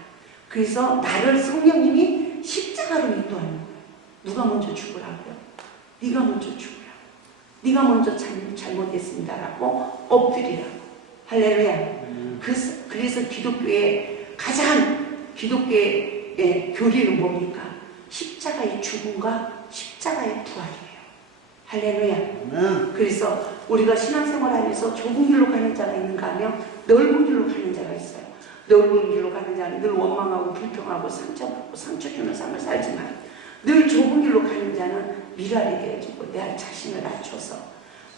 그래서 나를 성령님이 십자가로 인도하는 거예요. 누가 먼저 죽으라고요? 네가 먼저 죽으라고. 네가 먼저 잘못했습니다라고 엎드리라고. 할렐루야. 그래서 기독교의 교리는 뭡니까? 십자가의 죽음과 십자가의 부활이에요. 할렐루야. 그래서 우리가 신앙생활하면서 좁은 길로 가는 자가 있는가 하면 넓은 길로 가는 자가 있어요. 넓은 길로 가는 자는 늘 원망하고 불평하고 상처 주는 삶을 살지만 늘 좁은 길로 가는 자는 미랄하게 해주고 내 자신을 낮춰서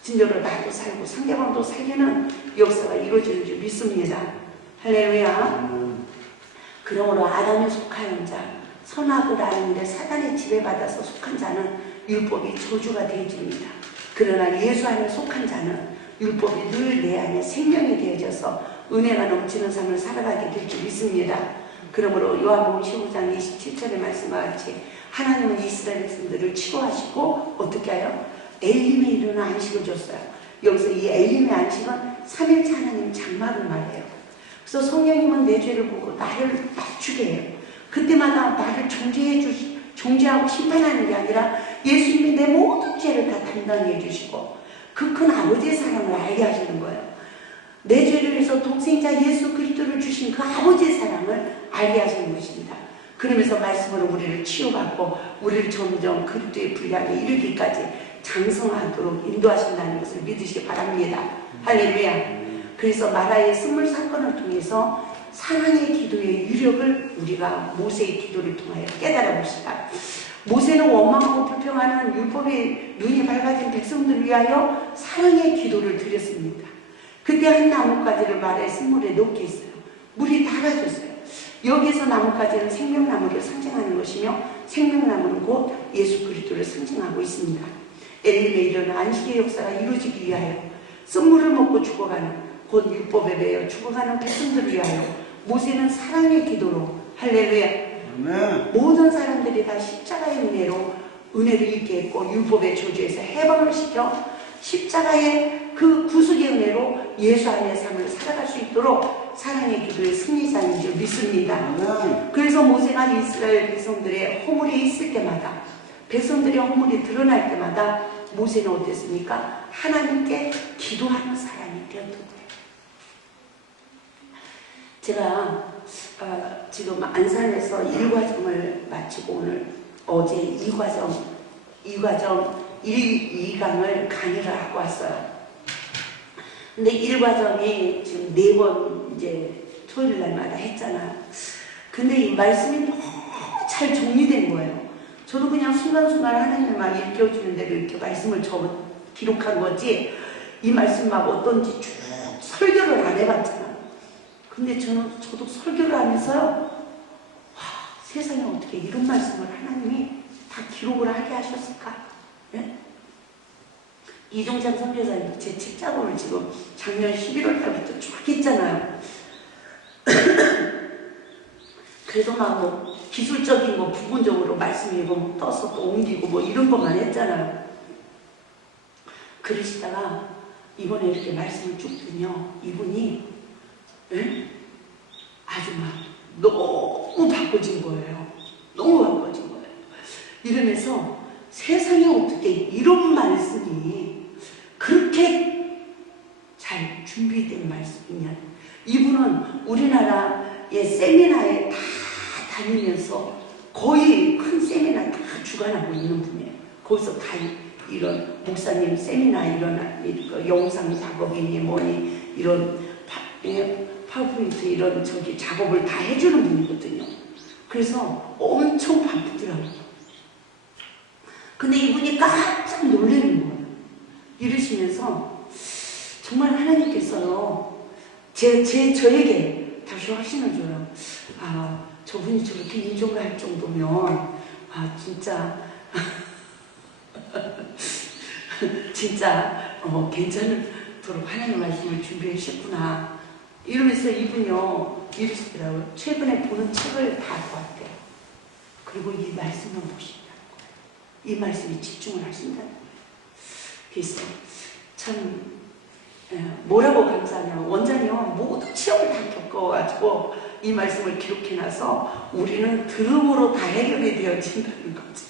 진정으로 나도 살고 상대방도 살리는 역사가 이루어지는 줄 믿습니다. 할렐루야. 그러므로 아담에 속하는 자, 선악을 아는데 사단의 지배받아서 속한 자는 율법이 저주가 되어집니다. 그러나 예수 안에 속한 자는 율법이 늘 내 안에 생명이 되어져서 은혜가 넘치는 삶을 살아가게 될 줄 믿습니다. 그러므로 요한복음 15장 27절의 말씀과 같이 하나님은 이스라엘 백성들을 치료하시고 어떻게 해요? 엘림에 이르는 안식을 줬어요. 여기서 이 엘림의 안식은 3일차 하나님 장막을 말해요. 그래서 성령님은 내 죄를 보고 나를 낮추게 해요. 그때마다 나를 정죄하고 심판하는 게 아니라 예수님이 내 모든 죄를 다 담당해 주시고 그 큰 아버지의 사랑을 알게 하시는 거예요. 내 죄를 위해서 독생자 예수 그리스도를 주신 그 아버지의 사랑을 알게 하시는 것입니다. 그러면서 말씀으로 우리를 치유받고 우리를 점점 그리스도의 분량에 이르기까지 장성하도록 인도하신다는 것을 믿으시기 바랍니다. 할렐루야. 그래서 마라의 쓴물 사건을 통해서 사랑의 기도의 유력을 우리가 모세의 기도를 통하여 깨달아 봅시다. 모세는 원망하고 불평하는 율법의 눈이 밝아진 백성들을 위하여 사랑의 기도를 드렸습니다. 그때 한 나뭇가지를 마라의 쓴물에 넣게 했어요. 물이 닳아졌어요. 여기에서 나뭇가지는 생명나무를 상징하는 것이며 생명나무는 곧 예수 그리스도를 상징하고 있습니다. 엘림에 이르는 안식의 역사가 이루어지기 위하여 쓴물을 먹고 죽어가는 곧 율법에 매여 죽어가는 백성들을 위하여 모세는 사랑의 기도로 할렐루야. 모든 사람들이 다 십자가의 은혜를 입게 했고 율법의 저주에서 해방을 시켜 십자가의 그 구속의 은혜로 예수 안의 삶을 살아갈 수 있도록 사랑의 기도의 승리자인 줄 믿습니다. 그래서 모세가 이스라엘 백성들의 허물이 있을 때마다 백성들의 허물이 드러날 때마다 모세는 어땠습니까? 하나님께 기도하는 사람이 되었던 거예요. 제가 지금 안산에서 1과정을 마치고 어제 2과정 2강을 강의를 하고 왔어요. 근데 1과정이 지금 4번 이제 토요일 날마다 했잖아요. 근데 이 말씀이 너무 잘 정리된 거예요. 저도 그냥 순간순간 하나님이 막 일깨워주는 대로 이렇게 말씀을 기록한 거지, 이 말씀 막 어떤지 쭉 설교를 안 해봤잖아요. 근데 저도 설교를 하면서요, 와, 세상에 어떻게 이런 말씀을 하나님이 다 기록을 하게 하셨을까? 네? 이종찬 선교사님 제 책 작업을 지금 작년 11월 달부터 쭉 했잖아요. 그래도 막 뭐 기술적인 뭐 부분적으로 말씀이 뭐 떠서 또 옮기고 뭐 이런 것만 했잖아요. 그러시다가 이번에 이렇게 말씀을 쭉 듣며 이분이 아주 막 너무 바꿔진 거예요. 너무 바꿔진 거예요. 이러면서 세상에 어떻게 이런 말씀이 그렇게 잘 준비된 말씀이냐. 이분은 우리나라의 세미나에 다 다니면서 거의 큰 세미나 다 주관하고 있는 분이에요. 거기서 다 이런 목사님 세미나 이런 영상 작업이니 뭐니 이런 파워포인트 이런 작업을 다 해주는 분이거든요. 그래서 엄청 바쁘더라고요. 근데 이분이 깜짝 놀라는 거예요. 이러시면서 정말 하나님께서요, 저에게 다시 확신을 줘요. 저분이 저렇게 인정을 할 정도면 진짜 진짜 괜찮도록 하나님 말씀을 준비해 주셨구나. 이러면서 이분이요 이러시더라고요. 최근에 보는 책을 다 보았대요. 그리고 이 말씀을 보신다는 거예요. 이 말씀에 집중을 하신다는 거예요. 그래서 참 뭐라고 감사하냐면, 원장님은 모든 시험을 다 겪어가지고 이 말씀을 기록해놔서 우리는 들음으로 다 해결이 되어진다는 거죠.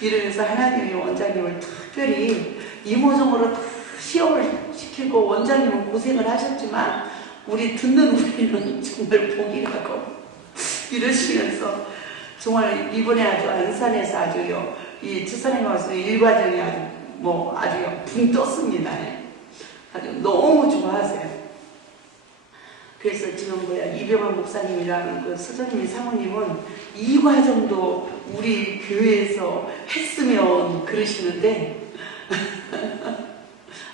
이러면서 하나님이 원장님을 특별히 이모저모로 다 시험을 시키고, 원장님은 고생을 하셨지만 우리 듣는 우리는 정말 복이라고 이러시면서 정말 이번에 아주 안산에서 아주요 이 주사님 와서 일과정이 아주 붕 떴습니다. 아주 너무 좋아하세요. 그래서 지금 이병환 목사님이랑 그 서정민 사모님은 이 과정도 우리 교회에서 했으면 그러시는데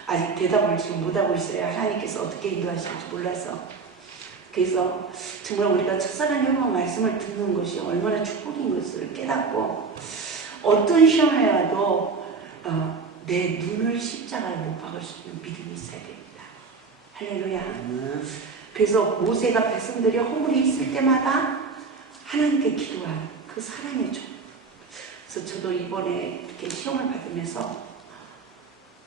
아직 대답을 지금 못하고 있어요. 하나님께서 어떻게 인도하실지 몰라서. 그래서 정말 우리가 첫사랑 혁명 말씀을 듣는 것이 얼마나 축복인 것을 깨닫고, 어떤 시험에 와도 내 눈을 십자가에 못 박을 수 있는 믿음이 있어야 됩니다. 할렐루야. 그래서 모세가 백성들이 허물이 있을 때마다 하나님께 기도한 그 사랑의 종. 그래서 저도 이번에 이렇게 시험을 받으면서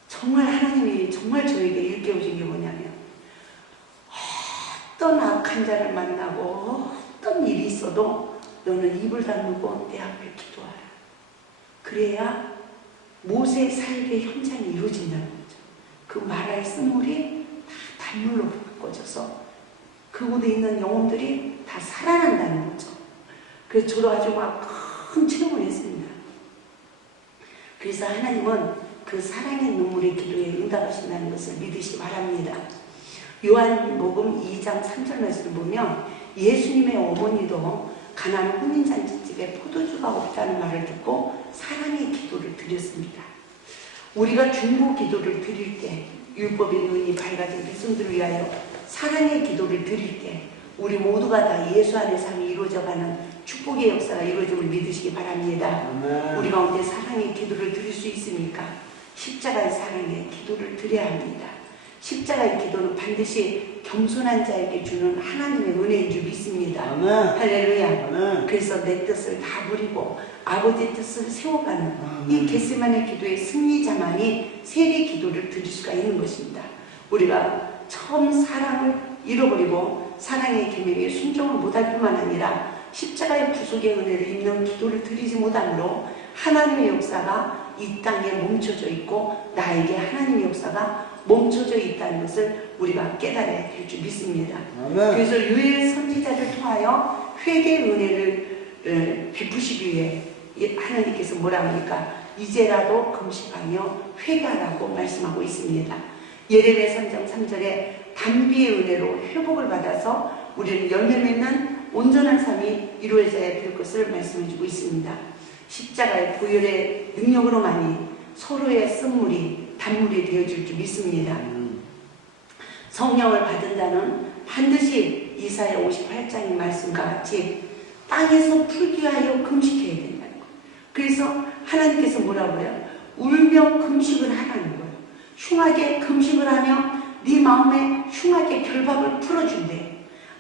정말 하나님이 정말 저에게 일깨워준 게 뭐냐면, 어떤 악한 자를 만나고 어떤 일이 있어도 너는 입을 다물고 내 앞에 기도하라. 그래야 모세의 사역의 현장이 이루어진다는 거죠. 그 마라의 쓴물이 다 단물로 바꿔져서 그곳에 있는 영혼들이 다 살아난다는 거죠. 그래서 저도 아주 막 큰 체험을 했습니다. 그래서 하나님은 그 사랑의 눈물의 기도에 응답하신다는 것을 믿으시기 바랍니다. 요한복음 2장 3절 말씀을 보면 예수님의 어머니도 가나안 혼인잔치집에 포도주가 없다는 말을 듣고 사랑의 기도를 드렸습니다. 우리가 중보 기도를 드릴 때, 율법의 눈이 밝아진 백성들을 위하여 사랑의 기도를 드릴 때 우리 모두가 다 예수 안의 삶이 이루어져가는 축복의 역사가 이루어짐을 믿으시기 바랍니다. 우리 가운데 사랑의 기도를 드릴 수 있습니까? 십자가의 사랑의 기도를 드려야 합니다. 십자가의 기도는 반드시 겸손한 자에게 주는 하나님의 은혜인 줄 믿습니다. 할렐루야. 그래서 내 뜻을 다 버리고 아버지의 뜻을 세워가는 이 겟세마네 기도의 승리자만이 세례 기도를 드릴 수가 있는 것입니다. 우리가 처음 사랑을 잃어버리고 사랑의 계명에 순종을 못할 뿐만 아니라 십자가의 구속의 은혜를 입는 기도를 드리지 못하므로 하나님의 역사가 이 땅에 멈춰져 있고 나에게 하나님의 역사가 멈춰져 있다는 것을 우리가 깨달아야 될 줄 믿습니다. 아멘. 그래서 유엘 선지자를 통하여 회개의 은혜를 베푸시기 위해 하나님께서 뭐라 하니까 이제라도 금식하며 회개하라고 말씀하고 있습니다. 예레미야 3장 3절에 단비의 은혜로 회복을 받아서 우리는 열매 맺는 온전한 삶이 이루어져야 될 것을 말씀해주고 있습니다. 십자가의 보혈의 능력으로만이 서로의 쓴물이 단물이 되어줄 줄 믿습니다. 성령을 받은 자는 반드시 이사야 58장의 말씀과 같이 땅에서 풀기 위하여 금식해야 된다는 거예요. 그래서 하나님께서 뭐라고 해요? 울며 금식을 하라는 거예요. 흉하게 금식을 하며 네 마음에 흉하게 결박을 풀어준대요.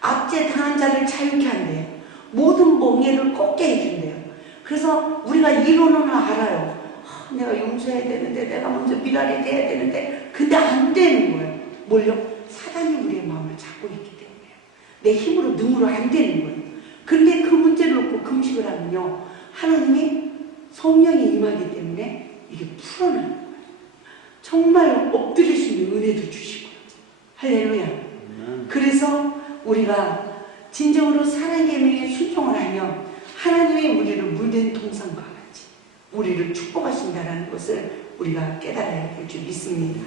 압제 당한 자를 자유케 한대요. 모든 멍에를 꺾게 해준대요. 그래서 우리가 이론은 알아요. 내가 용서해야 되는데, 내가 먼저 미랄이 돼야 되는데, 근데 안 되는 거예요. 뭘요? 사단이 우리의 마음을 잡고 있기 때문에 내 힘으로 능으로 안 되는 거예요. 그런데 그 문제를 놓고 금식을 하면요, 하나님이 성령이 임하기 때문에 이게 풀어나는 거예요. 정말 엎드릴 수 있는 은혜도 주시고요. 할렐루야. 그래서 우리가 진정으로 사랑의 계명에 순종을 하면 하나님이 우리를 물된 동산과 같이 우리를 축복하신다는 것을 우리가 깨달아야 될 줄 믿습니다.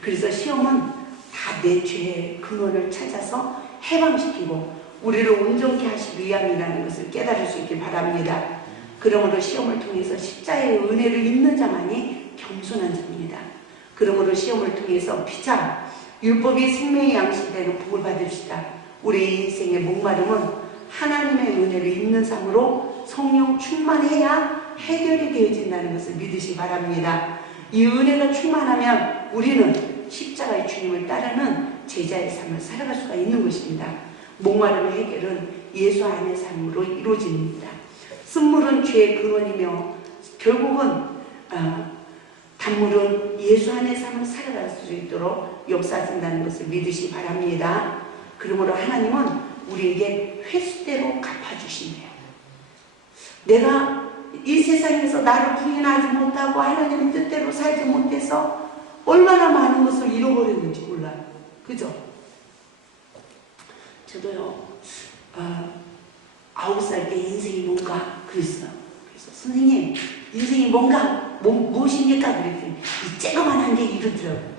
그래서 시험은 다 내 죄의 근원을 찾아서 해방시키고 우리를 온전케 하시기 위함이라는 것을 깨달을 수 있길 바랍니다. 그러므로 시험을 통해서 십자가의 은혜를 입는 자만이 겸손한 자입니다. 그러므로 시험을 통해서 피차 율법이 생명의 양식대로 복을 받읍시다. 우리의 인생의 목마름은 하나님의 은혜를 입는 삶으로 성령 충만해야 해결이 되어진다는 것을 믿으시 바랍니다. 이 은혜가 충만하면 우리는 십자가의 주님을 따르는 제자의 삶을 살아갈 수가 있는 것입니다. 목마름의 해결은 예수 안의 삶으로 이루어집니다. 쓴물은 죄의 근원이며 결국은 단물은 예수 안의 삶을 살아갈 수 있도록 역사하신다는 것을 믿으시 바랍니다. 그러므로 하나님은 우리에게 회수대로 갚아주신대요. 내가 이 세상에서 나를 부인하지 못하고 하나님의 뜻대로 살지 못해서 얼마나 많은 것을 잃어버렸는지 몰라요. 그죠? 저도요, 9살 때 인생이 뭔가 그랬어요. 그래서 선생님, 인생이 뭔가 무엇입니까? 그랬더니 이 쬐그만한 게 이러더라고요.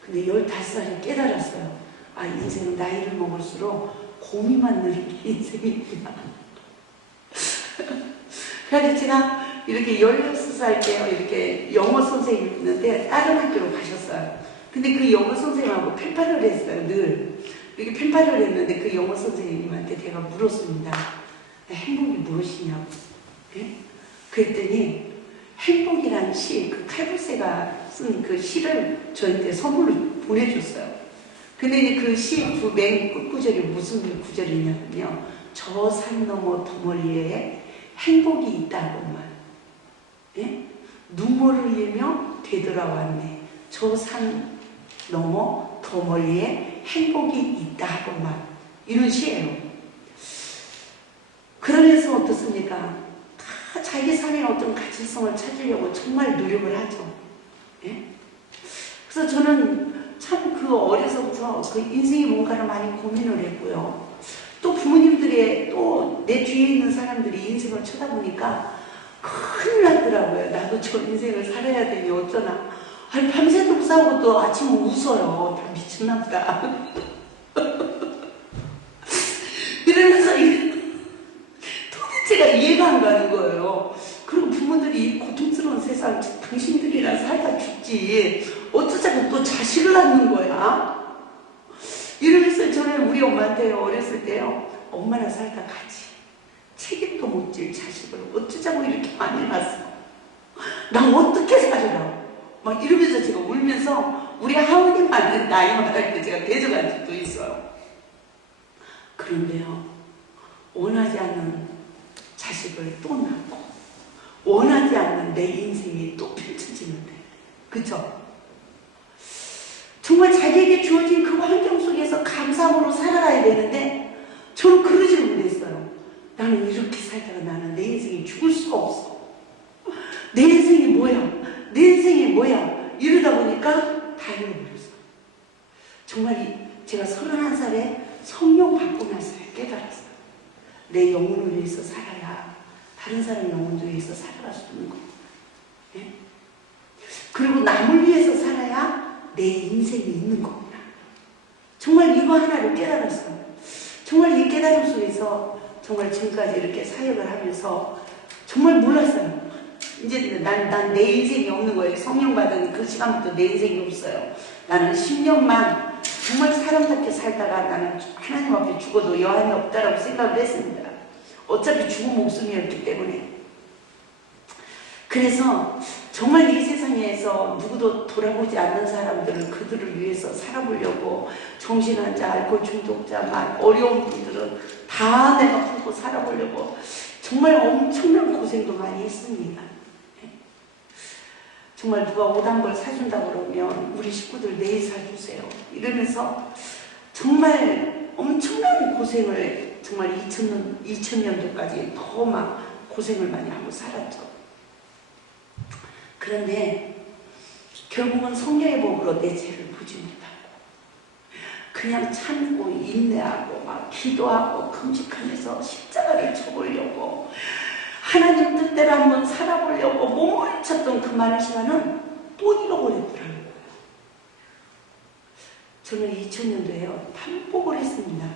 근데 15살에 깨달았어요. 아, 인생은 나이를 먹을수록 고민만 늘는 게 인생이구나. 그래서 제가 이렇게 16살 때 이렇게 영어 선생님이 있는데 다른 학교로 가셨어요. 근데 그 영어 선생님하고 펜팔을 했어요. 늘 이렇게 펜팔을 했는데 그 영어 선생님한테 제가 물었습니다. 행복이 무엇이냐고. 네? 그랬더니 행복이란 시, 그 칼불세가 쓴 그 시를 저한테 선물로 보내줬어요. 근데 그 시 맨 끝구절이 무슨 구절이냐면요, 저 산 너머 더 멀리에 행복이 있다고만. 예? 눈물을 흘리며 되돌아왔네. 저 산 넘어 더 멀리에 행복이 있다 하고만. 이런 시예요. 그러면서 어떻습니까? 다 자기 삶의 어떤 가치성을 찾으려고 정말 노력을 하죠. 예? 그래서 저는 참 그 어려서부터 그 인생이 뭔가를 많이 고민을 했고요. 또 부모님들의 또 내 주위에 있는 사람들이 인생을 쳐다보니까 큰일 났더라고요. 나도 저 인생을 살아야 되니 어쩌나. 아니, 밤새도록 싸우고 또 아침에 웃어요. 다 미쳤나보다. 이러면서 도대체가 이해가 안 가는 거예요. 그리고 부모들이 고통스러운 세상 당신들이랑 살다 죽지 어쩌자고 또 자식을 낳는 거야. 이러면서 저는 우리 엄마한테 어렸을 때요, 엄마랑 살다 가지 책임도 못 질 자식을 어쩌자고 이렇게 많이 낳았어. 나 어떻게 살으라고 막 이러면서 제가 울면서 우리 하원님한테 나이 말할 때 제가 대적한 적도 있어요. 그런데요, 원하지 않는 자식을 또 낳고 원하지 않는 내 인생이 또 펼쳐지는데, 그쵸? 정말 자기에게 주어진 그 환경 속에서 감사함으로 살아가야 되는데 저는 그러지를 못했어요. 나는 이렇게 살다가 나는 내 인생이 죽을 수가 없어. 내 인생이 뭐야? 내 인생이 뭐야? 이러다 보니까 다 잃어버렸어. 정말 제가 31살에 성령 받고 나서 깨달았어요. 내 영혼을 위해서 살아야 다른 사람 영혼을 위해서 살아갈 수 있는 거. 예? 그리고 남을 위해서 살아야 내 인생이 있는 거구나. 정말 이거 하나를 깨달았어요. 정말 이 깨달음 속에서 정말 지금까지 이렇게 사역을 하면서 정말 몰랐어요. 이제 난 내 인생이 없는 거예요. 성령 받은 그 시간부터 내 인생이 없어요. 나는 10년만 정말 사람답게 살다가 나는 하나님 앞에 죽어도 여한이 없다라고 생각을 했습니다. 어차피 죽은 목숨이었기 때문에. 그래서 정말 이 세상에서 누구도 돌아보지 않는 사람들은 그들을 위해서 살아보려고 정신환자, 알코올 중독자, 막 어려운 분들은 다 내가 품고 살아보려고 정말 엄청난 고생도 많이 했습니다. 정말 누가 오단걸 사준다고 그러면 우리 식구들 내일 사주세요. 이러면서 정말 엄청난 고생을 정말 2000년도까지 더 막 고생을 많이 하고 살았죠. 그런데 결국은 성령의 복으로 내 죄를 보지 못하고 그냥 참고 인내하고 막 기도하고 금식하면서 십자가를 쳐보려고 하나님 뜻대로 한번 살아보려고 몸을 쳤던 그 많은 시간은 또 잃어버렸더라는 거예요. 저는 2000년도에요. 탐복을 했습니다.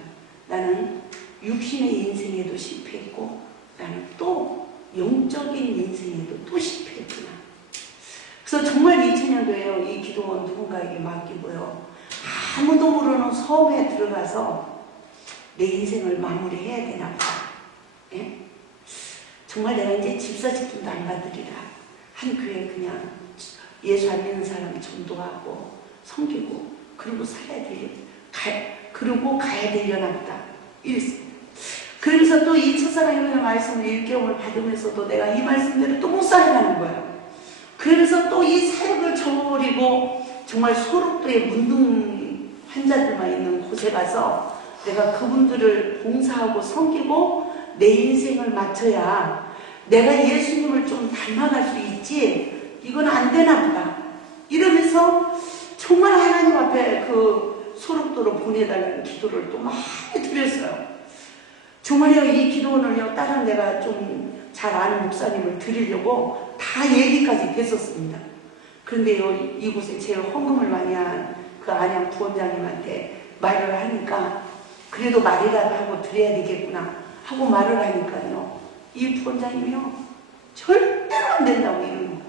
나는 육신의 인생에도 실패했고 나는 또 영적인 인생에도 또 실패했구나. 그래서 정말 2000년도에요. 이 기도원 누군가에게 맡기고요. 아무도 모르는 섬에 들어가서 내 인생을 마무리해야 되나 보다. 예? 정말 내가 이제 집사 직분도 안 받으리라. 한 교회 그냥 예수 안 믿는 사람 전도하고 섬기고 그러고 살아야 그러고 가야 되려나 보다. 이랬습니다. 그러면서 또 이 첫사랑의 말씀을 1개월을 받으면서도 내가 이 말씀대로 또 못 살아가는 거예요. 그러면서 또 이 사역을 접어버리고 정말 소록도에 문둥 환자들만 있는 곳에 가서 내가 그분들을 봉사하고 섬기고 내 인생을 마쳐야 내가 예수님을 좀 닮아갈 수 있지 이건 안 되나 보다. 이러면서 정말 하나님 앞에 그 소록도로 보내달라는 기도를 또 많이 드렸어요. 정말요 이 기도원을요 다른 내가 좀 잘 아는 목사님을 드리려고 다 얘기까지 했었습니다. 그런데요 이곳에 제일 헌금을 많이 한 그 안양 부원장님한테 말을 하니까 그래도 말이라도 하고 드려야 되겠구나 하고 말을 하니까요 이 부원장님이요 절대로 안 된다고 이러는 거예요.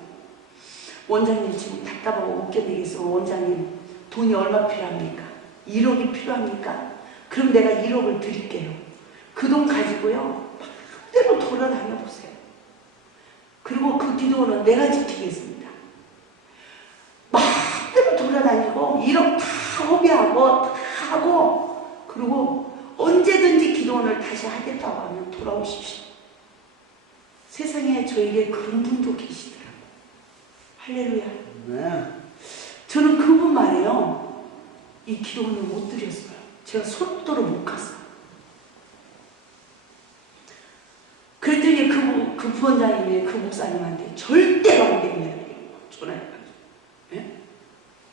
원장님 지금 답답하고 못 견디겠어. 원장님 돈이 얼마 필요합니까? 1억이 필요합니까? 그럼 내가 1억을 드릴게요. 그 돈 가지고요 마음대로 돌아다녀 보세요. 그리고 그 기도는 내가 지키겠습니다. 마음대로 돌아다니고 1억 다 허비하고 다 하고 그리고 언제든지 기도원을 다시 하겠다고 하면 돌아오십시오. 세상에 저에게 그런 분도 계시더라고요. 할렐루야. 네. 저는 그분 말이에요. 이 기도원을 못 드렸어요. 제가 소록도로 못 갔어요. 그랬더니 그 부원장님이 그 목사님한테 절대로 안 됩니다. 전화해가지고. 예?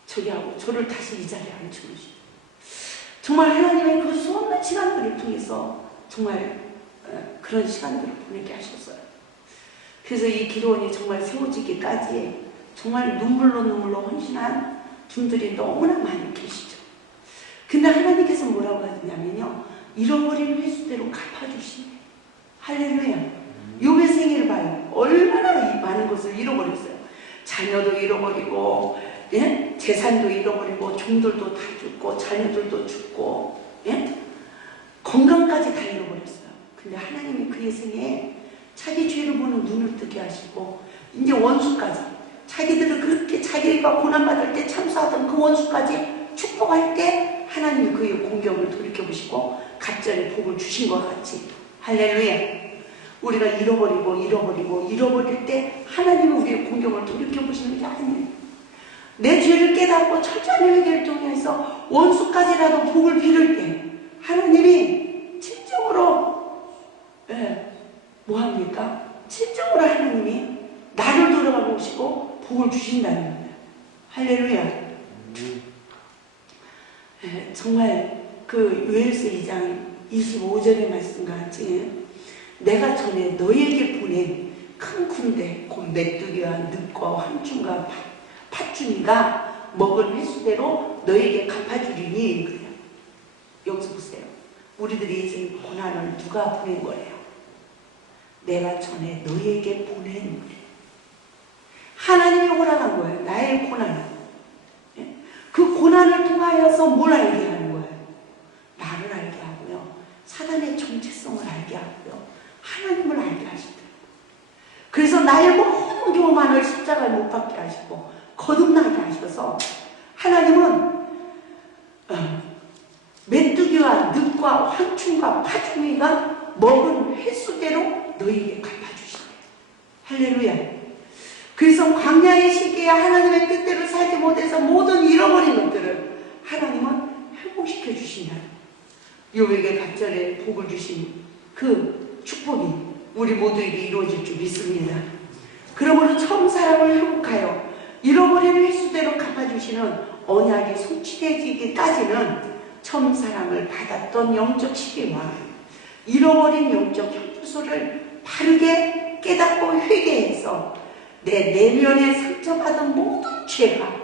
저기 하고 저를 다시 이 자리에 앉혀주시고. 정말 하나님의 그 수없는 시간들을 통해서 정말 그런 시간들을 보내게 하셨어요. 그래서 이 기도원이 정말 세워지기까지 정말 눈물로 헌신한 분들이 너무나 많이 계시죠. 근데 하나님께서 뭐라고 하셨냐면요. 잃어버린 횟수대로 갚아주시네. 할렐루야. 욥의 생애를 봐요. 얼마나 많은 것을 잃어버렸어요. 자녀도 잃어버리고 예? 재산도 잃어버리고 종들도 다 죽고 자녀들도 죽고 예? 건강까지 다 잃어버렸어요. 근데 하나님이 그의 생애에 자기 죄를 보는 눈을 뜨게 하시고 이제 원수까지 자기들을 그렇게 자기가 고난받을 때 참수하던 그 원수까지 축복할 때 하나님이 그의 공경을 돌이켜보시고 갑자기 복을 주신 것 같이 할렐루야. 우리가 잃어버릴 때 하나님이 우리의 공경을 돌이켜보시는 게 아니에요. 내 죄를 깨닫고 철저히 회개를 통해서 원수까지라도 복을 빌을 때 하나님이 진정으로 뭐합니까? 진정으로 하나님이 나를 돌아가 보시고 복을 주신다는 거예요. 할렐루야. 정말 그 요엘서 2장 25절의 말씀과 같이 내가 전에 너희에게 보낸 큰 군대 곧 메뚜기와 늑과 황충과 팥주니가 먹은 횟수대로 너희에게 갚아주리니 그래요. 여기서 보세요. 우리들이 이제 고난을 누가 보낸 거예요? 내가 전에 너희에게 보낸 거예요. 하나님이 허락한 거예요. 나의 고난을. 그 고난을 통하여서 뭘 알게 하는 거예요? 나를 알게 하고요. 사단의 정체성을 알게 하고요. 하나님을 알게 하시더라고요. 그래서 나의 모든 교만을 십자가에 못 박게 하시고 거듭나게 하셔서 하나님은 메뚜기와 늑과 황충과 파충류가 먹은 횟수대로 너희에게 갚아주시네요. 할렐루야. 그래서 광야의 시기에 하나님의 뜻대로 살지 못해서 모든 잃어버린 것들을 하나님은 회복시켜 주신다. 요에게 갑절에 복을 주신 그 축복이 우리 모두에게 이루어질 줄 믿습니다. 그러므로 처음 사랑을 회복하여 잃어버린 횟수대로 갚아주시는 언약이 성취되기까지는 처음 사랑을 받았던 영적 시기와 잃어버린 영적 형주소를 바르게 깨닫고 회개해서 내 내면에 상처받은 모든 죄가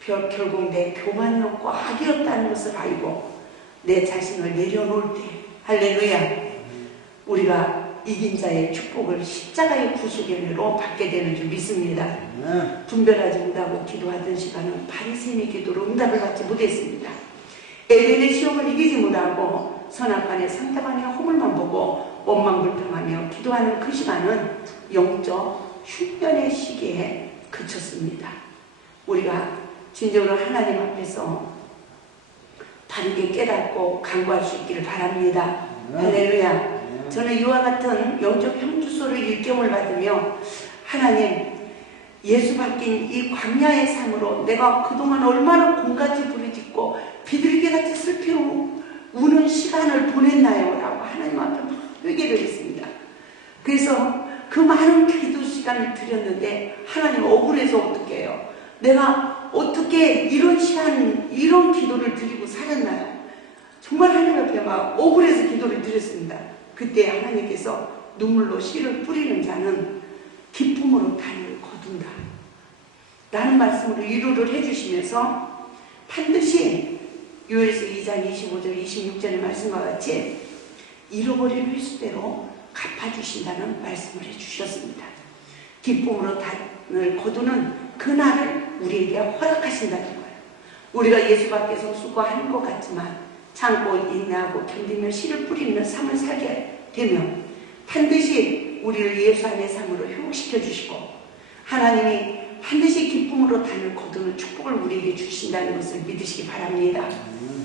결국 내 교만이었고 악이었다는 것을 알고 내 자신을 내려놓을 때 할렐루야 우리가 이긴 자의 축복을 십자가의 구속의 은혜로 받게 되는 줄 믿습니다. 분별하지 못하고 기도하던 시간은 바리새인의 기도로 응답을 받지 못했습니다. 에덴의 시험을 이기지 못하고 선악간의 상대방의 허물만 보고 원망불평하며 기도하는 그 시간은 영적 흉년의 시기에 그쳤습니다. 우리가 진정으로 하나님 앞에서 바르게 깨닫고 간구할 수 있기를 바랍니다. 할렐루야. 저는 이와 같은 영적 형주소를 일경을 받으며 하나님 예수 바뀐 이 광야의 삶으로 내가 그동안 얼마나 곰같이 부르짖고 비둘기같이 슬피 우는 시간을 보냈나요? 라고 하나님 앞에 막 회개를 했습니다. 그래서 그 많은 기도 시간을 드렸는데 하나님 억울해서 어떻게 해요? 내가 어떻게 이런 시간, 이런 기도를 드리고 살았나요? 정말 하나님 앞에 막 억울해서 기도를 드렸습니다. 그때 하나님께서 눈물로 씨를 뿌리는 자는 기쁨으로 단을 거둔다 라는 말씀으로 위로를 해주시면서 반드시 요엘서 2장 25절 26절의 말씀과 같이 잃어버린 횟수대로 갚아주신다는 말씀을 해주셨습니다. 기쁨으로 단을 거두는 그날을 우리에게 허락하신다는 거예요. 우리가 예수 밖에서 수고하는 것 같지만 참고 인내하고 견디며 씨를 뿌리는 삶을 살게 되면 반드시 우리를 예수 안의 삶으로 회복시켜 주시고 하나님이 반드시 기쁨으로 단을 거두는 축복을 우리에게 주신다는 것을 믿으시기 바랍니다.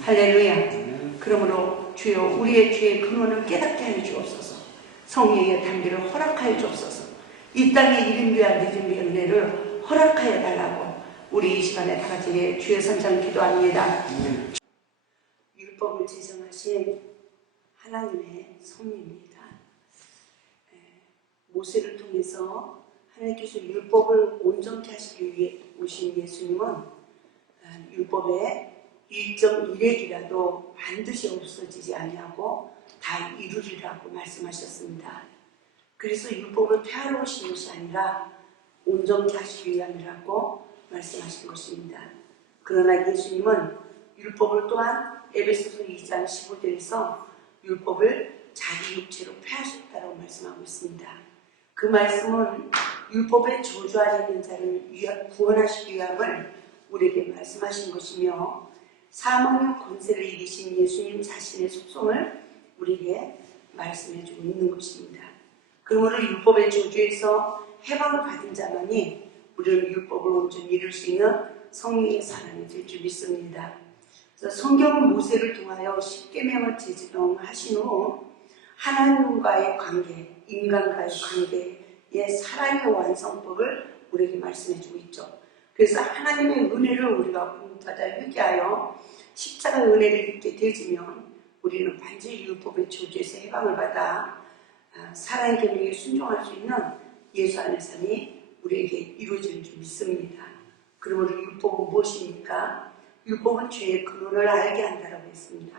할렐루야. 그러므로 주여 우리의 죄의 근원을 깨닫게 하여 주옵소서. 성령의 담기를 허락하여 주옵소서. 이 땅의 이른비와 늦은비의 은혜를 허락하여 달라고 우리 이 시간에 다 같이 주의 선장 기도합니다. 율법을 제정하신 하나님의 성령입니다. 모세를 통해서 하나님께서 율법을 온전케 하시기 위해 오신 예수님은 율법의 일정 일획이라도 반드시 없어지지 아니하고 다 이루리라고 말씀하셨습니다. 그래서 율법을 폐하러 오신 것이 아니라 온전케 하시기 위함이라고 말씀하신 것입니다. 그러나 예수님은 율법을 또한 에베소서 2장 15절에서 율법을 자기 육체로 폐하셨다고 말씀하고 있습니다. 그 말씀은 율법의 저주 아래 있는 자를 구원하시기 위함을 우리에게 말씀하신 것이며 사망의 권세를 이기신 예수님 자신의 속성을 우리에게 말씀해주고 있는 것입니다. 그러므로 율법의 저주에서 해방을 받은 자만이 우리는 율법을 온전히 이룰 수 있는 성령의 사람이 될 줄 믿습니다. 성경은 모세를 통하여 십계명을 제정하신 후 하나님과의 관계, 인간과의 관계의 사랑의 완성법을 우리에게 말씀해주고 있죠. 그래서 하나님의 은혜를 우리가 공부받아 회개하여 십자가의 은혜를 입게 되지면 우리는 반드시 율법의 저주에서 해방을 받아 사랑의 계명에 순종할 수 있는 예수 안의 삶이 우리에게 이루어지는 줄 믿습니다. 그러므로 율법은 무엇입니까? 율법은 죄의 근원을 알게 한다고 했습니다.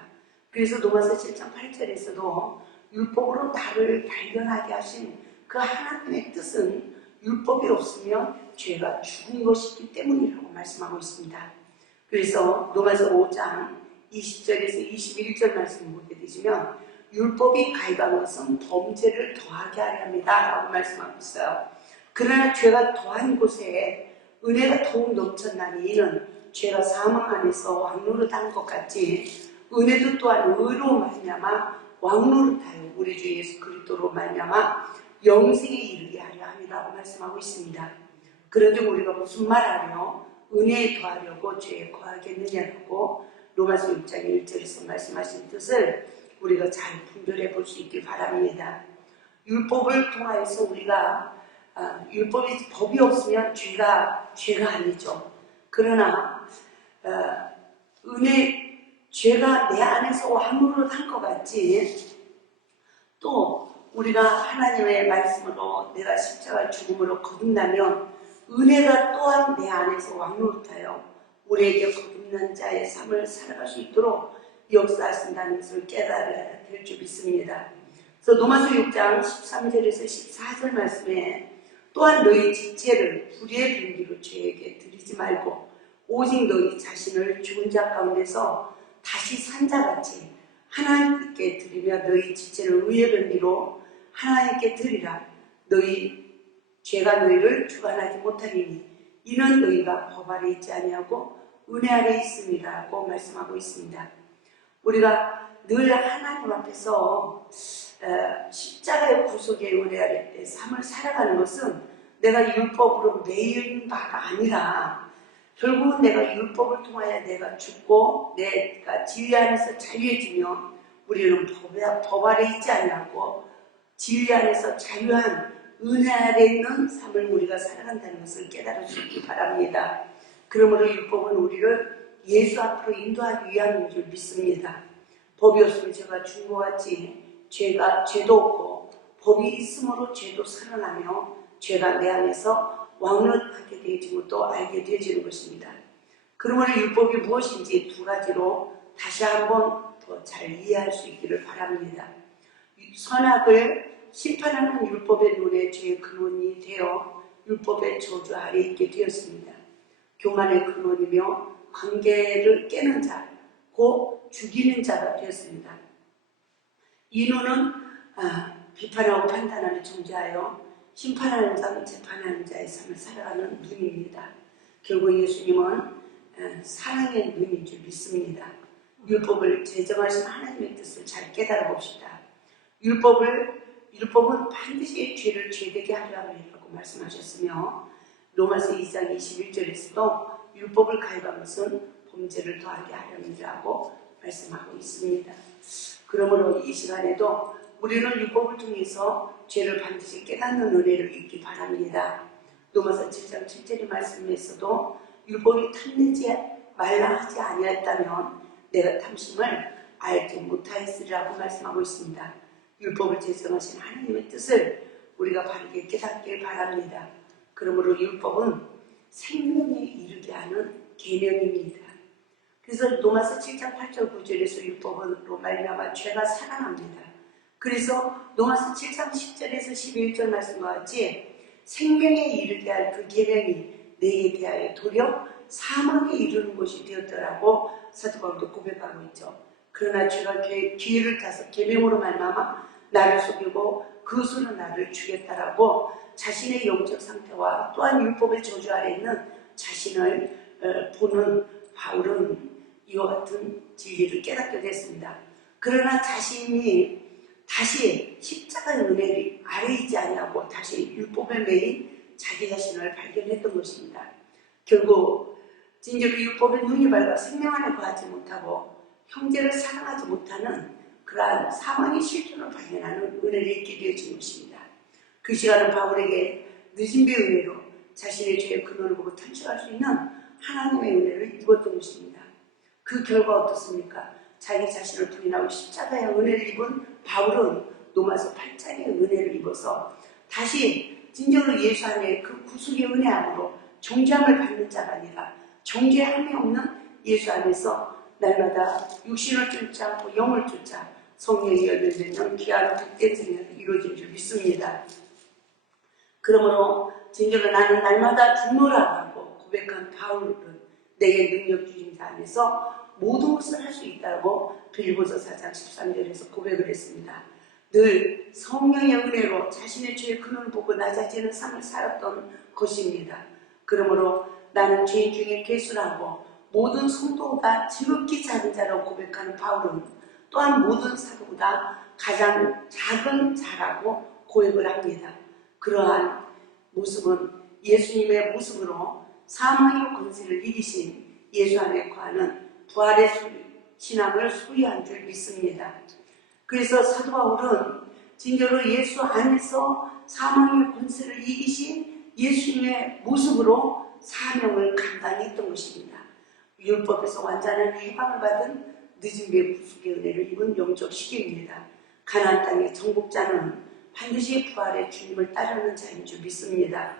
그래서 로마서 7장 8절에서도 율법으로 나를 발견하게 하신 그 하나님의 뜻은 율법이 없으면 죄가 죽은 것이기 때문이라고 말씀하고 있습니다. 그래서 로마서 5장 20절에서 21절 말씀을 보게 되시면 율법이 가해한 것은 범죄를 더하게 하려 합니다 라고 말씀하고 있어요. 그러나 죄가 더한 곳에 은혜가 더욱 넘쳤나니 이는 죄가 사망 안에서 왕노릇한 것 같이 은혜도 또한 의로 말미암아 왕노릇하여 우리 주 예수 그리스도로 말미암아 영생에 이르게 하려 함이라고 말씀하고 있습니다. 그런데 우리가 무슨 말하며 은혜에 더하려고 죄에 거하겠느냐고 로마서 6장 1절에서 말씀하신 뜻을 우리가 잘 분별해 볼 수 있길 바랍니다. 율법을 통하여서 우리가 법이 없으면 죄가 아니죠. 그러나 죄가 내 안에서 왕노릇한 것 같이 또 우리가 하나님의 말씀으로 내가 십자가 죽음으로 거듭나면 은혜가 또한 내 안에서 왕노릇하여 우리에게 거듭난 자의 삶을 살아갈 수 있도록 역사하신다는 것을 깨달아야 될 줄 믿습니다. 그래서 로마서 6장 13절에서 14절 말씀에 또한 너희 지체를 불의의 분기로 죄에게 드리지 말고 오직 너희 자신을 죽은 자 가운데서 다시 산 자같이 하나님께 드리며 너희 지체를 의의 변기로 하나님께 드리라. 죄가 너희를 주관하지 못하리니 이는 너희가 법 아래 있지 아니하고 은혜 아래 있음이라고 말씀하고 있습니다. 우리가 늘 하나님 앞에서 십자가의 구속의 은혜 아래 삶을 살아가는 것은 내가 율법으로 매인 바가 아니라 결국은 내가 율법을 통하여 내가 죽고 내가 진리 안에서 자유해지며 우리는 법 아래 있지 아니하고 진리 안에서 자유한 은혜 아래 있는 삶을 우리가 살아간다는 것을 깨달을 수 있기 바랍니다. 그러므로 율법은 우리를 예수 앞으로 인도하기 위함인 줄 믿습니다. 법이 없으면 제가 죽은 것 같이 죄도 없고 법이 있으므로 죄도 살아나며 죄가 내 안에서 왕노릇하게 되어진 것도 알게 되어지는 것입니다. 그러므로 율법이 무엇인지 두 가지로 다시 한번 더 잘 이해할 수 있기를 바랍니다. 선악을 심판하는 율법의 눈에 죄의 근원이 되어 율법의 저주 아래 있게 되었습니다. 교만의 근원이며 관계를 깨는 자, 곧 죽이는 자가 되었습니다. 이 눈은 비판하고 판단하는 존재하여 심판하는 자, 재판하는 자의 삶을 살아가는 눈입니다. 결국 예수님은 사랑의 눈인 줄 믿습니다. 율법을 제정하신 하나님의 뜻을 잘 깨달아 봅시다. 율법은 반드시 죄를 죄되게 하려 함이라고 말씀하셨으며 로마서 2장 21절에서도 율법을 가해한 것은 범죄를 더하게 하려니라고 말씀하고 있습니다. 그러므로 이 시간에도 우리는 율법을 통해서 죄를 반드시 깨닫는 은혜를 잊기 바랍니다. 로마서 7장 7절의 말씀에서도 율법이 탐내지 말라 하지 아니했다면 내가 탐심을 알지 못하였으리라고 말씀하고 있습니다. 율법을 제정하신 하나님의 뜻을 우리가 바르게 깨닫길 바랍니다. 그러므로 율법은 생명에 이르게 하는 계명입니다. 그래서 로마서 7장 8절 9절에서 율법으로 말미암아 죄가 살아납니다. 그래서 로마서 7장 10절에서 11절 말씀과 같이 생명에 이르게 할 그 계명이 내게 대하여 도리어 사망에 이르는 것이 되었더라고 사도 바울도 고백하고 있죠. 그러나 죄가 기회를 타서 계명으로 말미암아 나를 속이고 그 수는 나를 죽였다라고 자신의 영적 상태와 또한 율법의 저주 아래 있는 자신을 보는 바울은 이와 같은 진리를 깨닫게 됐습니다. 그러나 자신이 다시 십자가의 은혜 아래 있지 아니하고 다시 율법에 매인 자기 자신을 발견했던 것입니다. 결국 진짜로 율법의 눈이 밝아 생명 안에 거하지 못하고 형제를 사랑하지 못하는 그러한 사망의 실존을 발견하는 은혜를 잊게 되어진 것입니다. 그 시간은 바울에게 늦은 비 은혜로 자신의 죄의 근원을 보고 탐식할 수 있는 하나님의 은혜를 입었던 것입니다. 그 결과 어떻습니까? 자기 자신을 부인하고 십자가의 은혜를 입은 바울은 로마서 8장의 은혜를 입어서 다시 진정으로 예수 안에 그 구속의 은혜 안으로 정죄함을 받는 자가 아니라 정죄함이 없는 예수 안에서 날마다 육신을 쫓지 않고 영을 쫓아 성령의 열매는 귀한 복된 생활이 이루어진 줄 믿습니다. 그러므로 진정으로 나는 날마다 죽노라고 하고 고백한 바울은 내게 능력 주신 자 안에서 모든 것을 할 수 있다고 빌립보서 4장 13절에서 고백을 했습니다. 늘 성령의 은혜로 자신의 죄의 근원을 보고 낮아지는 삶을 살았던 것입니다. 그러므로 나는 죄인 중에 괴수라고 모든 성도가 지극히 작은 자라고 고백하는 바울은 또한 모든 사도보다 가장 작은 자라고 고백을 합니다. 그러한 모습은 예수님의 모습으로 사망의 권세를 이기신 예수 안에 거하는 부활의 신앙을 소유한 줄 믿습니다. 그래서 사도 바울은 진짜로 예수 안에서 사망의 권세를 이기신 예수님의 모습으로 사명을 감당했던 것입니다. 율법에서 완전한 해방을 받은 늦은 배의 구속의 은혜를 입은 영적 시기입니다. 가나안 땅의 정복자는 반드시 부활의 주님을 따르는 자인 줄 믿습니다.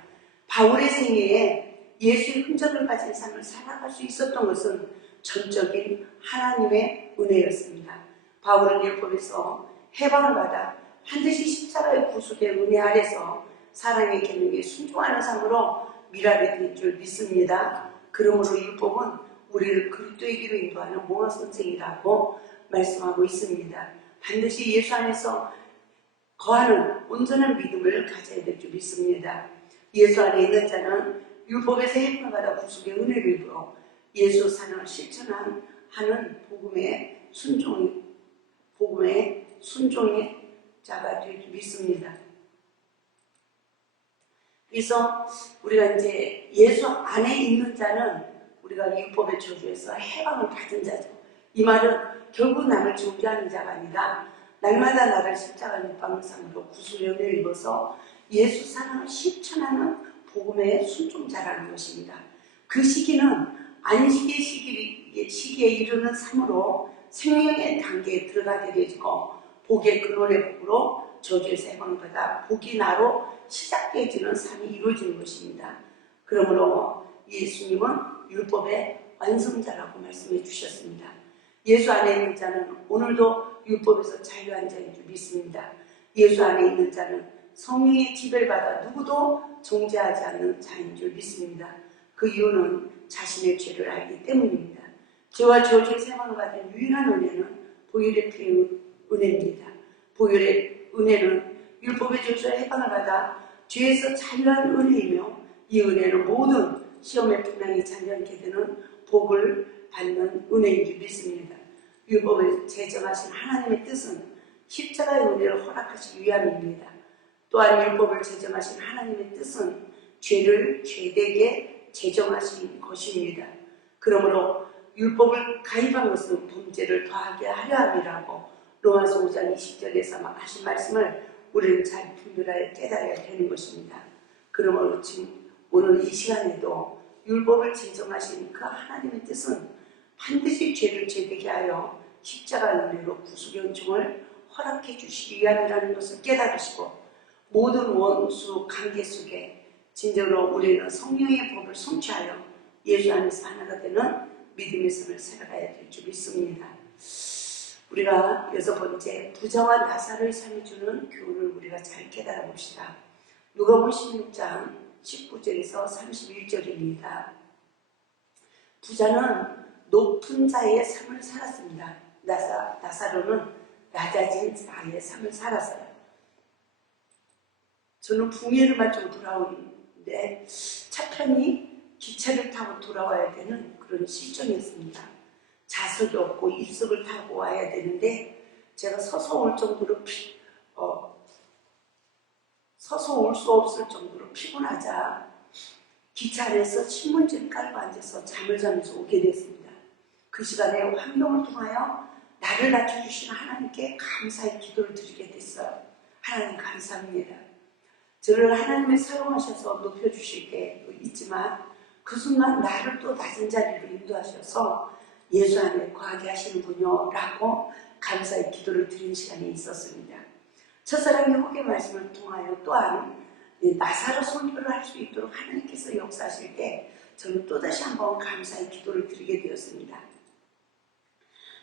바울의 생애에 예수의 흔적을 가진 삶을 살아갈 수 있었던 것은 전적인 하나님의 은혜였습니다. 바울은 율법에서 해방을 받아 반드시 십자가의 구속의 은혜 아래서 사랑의 계명에 순종하는 삶으로 미랄이 된 줄 믿습니다. 그러므로 율법은 우리를 그리스도의 길로 인도하는 모범 선생이라고 말씀하고 있습니다. 반드시 예수 안에서 거하는 온전한 믿음을 가져야 될 줄 믿습니다. 예수 안에 있는 자는 율법에서 해방을 받아 구속의 은혜를 입어 예수 사랑을 실천하는 복음의 순종의 자가 될 줄 믿습니다. 그래서 우리가 이제 예수 안에 있는 자는 우리가 율법의 저주에서 해방을 받은 자죠. 이 말은 결국 남을 정죄하는 자가 아니라 날마다 나를 십자가 못 박는 삶으로 구속의 은혜를 입어서 예수 사랑을 실천하는 복음의 순종자라는 것입니다. 그 시기는 안식의 시기에 이르는 삶으로 생명의 단계에 들어가게 되고 복의 근원의 복으로 저주에서 해방받아 복이 나로 시작되어지는 삶이 이루어지는 것입니다. 그러므로 예수님은 율법의 완성자라고 말씀해 주셨습니다. 예수 안에 있는 자는 오늘도 율법에서 자유한 자인 줄 믿습니다. 예수 안에 있는 자는 성령의 지배를 받아 누구도 정죄하지 않는 자인 줄 믿습니다. 그 이유는 자신의 죄를 알기 때문입니다. 죄와 저주의 해방을 받은 유일한 은혜는 보혈의 피의 은혜입니다. 보혈의 은혜는 율법의 저주와 해방을 받아 죄에서 자유한 은혜이며 이 은혜는 모든 시험에 분명히 자녀하게 되는 복을 받는 은혜인 줄 믿습니다. 율법을 제정하신 하나님의 뜻은 십자가의 은혜를 허락하시기 위함입니다. 또한 율법을 제정하신 하나님의 뜻은 죄를 죄되게 제정하신 것입니다. 그러므로 율법을 가입한 것은 범죄를 더하게 하려 함이라고 로마서 5장 20절에서 하신 말씀을 우리는 잘 분별하여 깨달아야 되는 것입니다. 그러므로 지금 오늘 이 시간에도 율법을 제정하신 그 하나님의 뜻은 반드시 죄를 죄되게 하여 십자가의 은혜로 구속의 은총을 허락해 주시기 위함이라는 것을 깨달으시고 모든 원수 관계 속에 진정으로 우리는 성령의 법을 성취하여 예수 안에서 하나가 되는 믿음의 삶을 살아가야 될 줄 믿습니다. 우리가 6번째 부자와 나사로의 삶이 주는 교훈을 우리가 잘 깨달아 봅시다. 누가복음 16장 19절에서 31절입니다. 부자는 높은 자의 삶을 살았습니다. 나사로는 낮아진 자의 삶을 살았어요. 저는 풍예를 마치고 돌아오는데 차편히 기차를 타고 돌아와야 되는 그런 실정이었습니다. 좌석이 없고 입석을 타고 와야 되는데 제가 서서 올 정도로 서서 올 수 없을 정도로 피곤하자 기차 안에서 신문지를 깔고 앉아서 잠을 자면서 오게 됐습니다. 그 시간에 환경을 통하여 나를 낮춰주시는 하나님께 감사의 기도를 드리게 됐어요. 하나님 감사합니다. 저를 하나님의 사용하셔서 높여주실 게 있지만 그 순간 나를 또 낮은 자리로 인도하셔서 예수 안에 거하게 하시는군요 라고 감사의 기도를 드리는 시간이 있었습니다. 첫사랑 회복의 말씀을 통하여 또한 나사로 선교를 할 수 있도록 하나님께서 역사하실 때 저는 또다시 한번 감사의 기도를 드리게 되었습니다.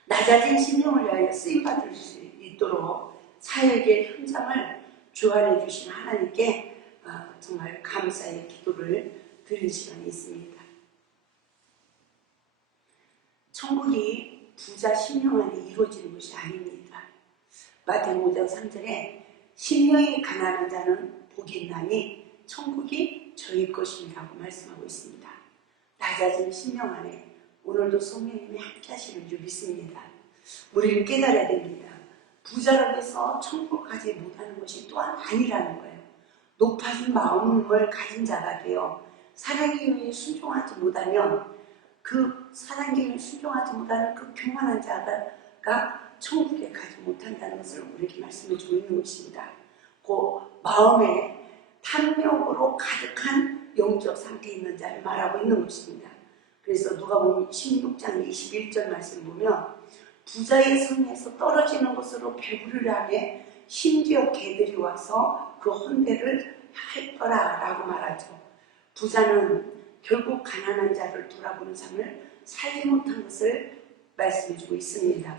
낮아진 심령을 위하여 쓰임받을 수 있도록 사역의 현장을 주관해 주신 하나님께 정말 감사의 기도를 드릴 시간이 있습니다. 천국이 부자 심령 안에 이루어지는 것이 아닙니다. 마태복음 5장 3절에 심령이 가난한 자는 복이 있나니 천국이 저희 것이라고 말씀하고 있습니다. 낮아진 심령 안에 오늘도 성령님이 함께 하시는 줄 믿습니다. 우리는 깨달아야 됩니다. 부자라고 해서 천국을 가지 못하는 것이 또한 아니라는 거예요. 높아진 마음을 가진 자가 되어 사랑의 의에 순종하지 못하면 그 사랑의 의에 순종하지 못하는 그 교만한 자가 천국에 가지 못한다는 것을 우리에게 말씀해 주고 있는 것입니다. 그 마음에 탐욕으로 가득한 영적 상태에 있는 자를 말하고 있는 것입니다. 그래서 누가복음 16장 21절 말씀 보면 부자의 성에서 떨어지는 것으로 배부르려 하며 심지어 개들이 와서 그 헌대를 핥더라 라고 말하죠. 부자는 결국 가난한 자를 돌아보는 삶을 살지 못한 것을 말씀해주고 있습니다.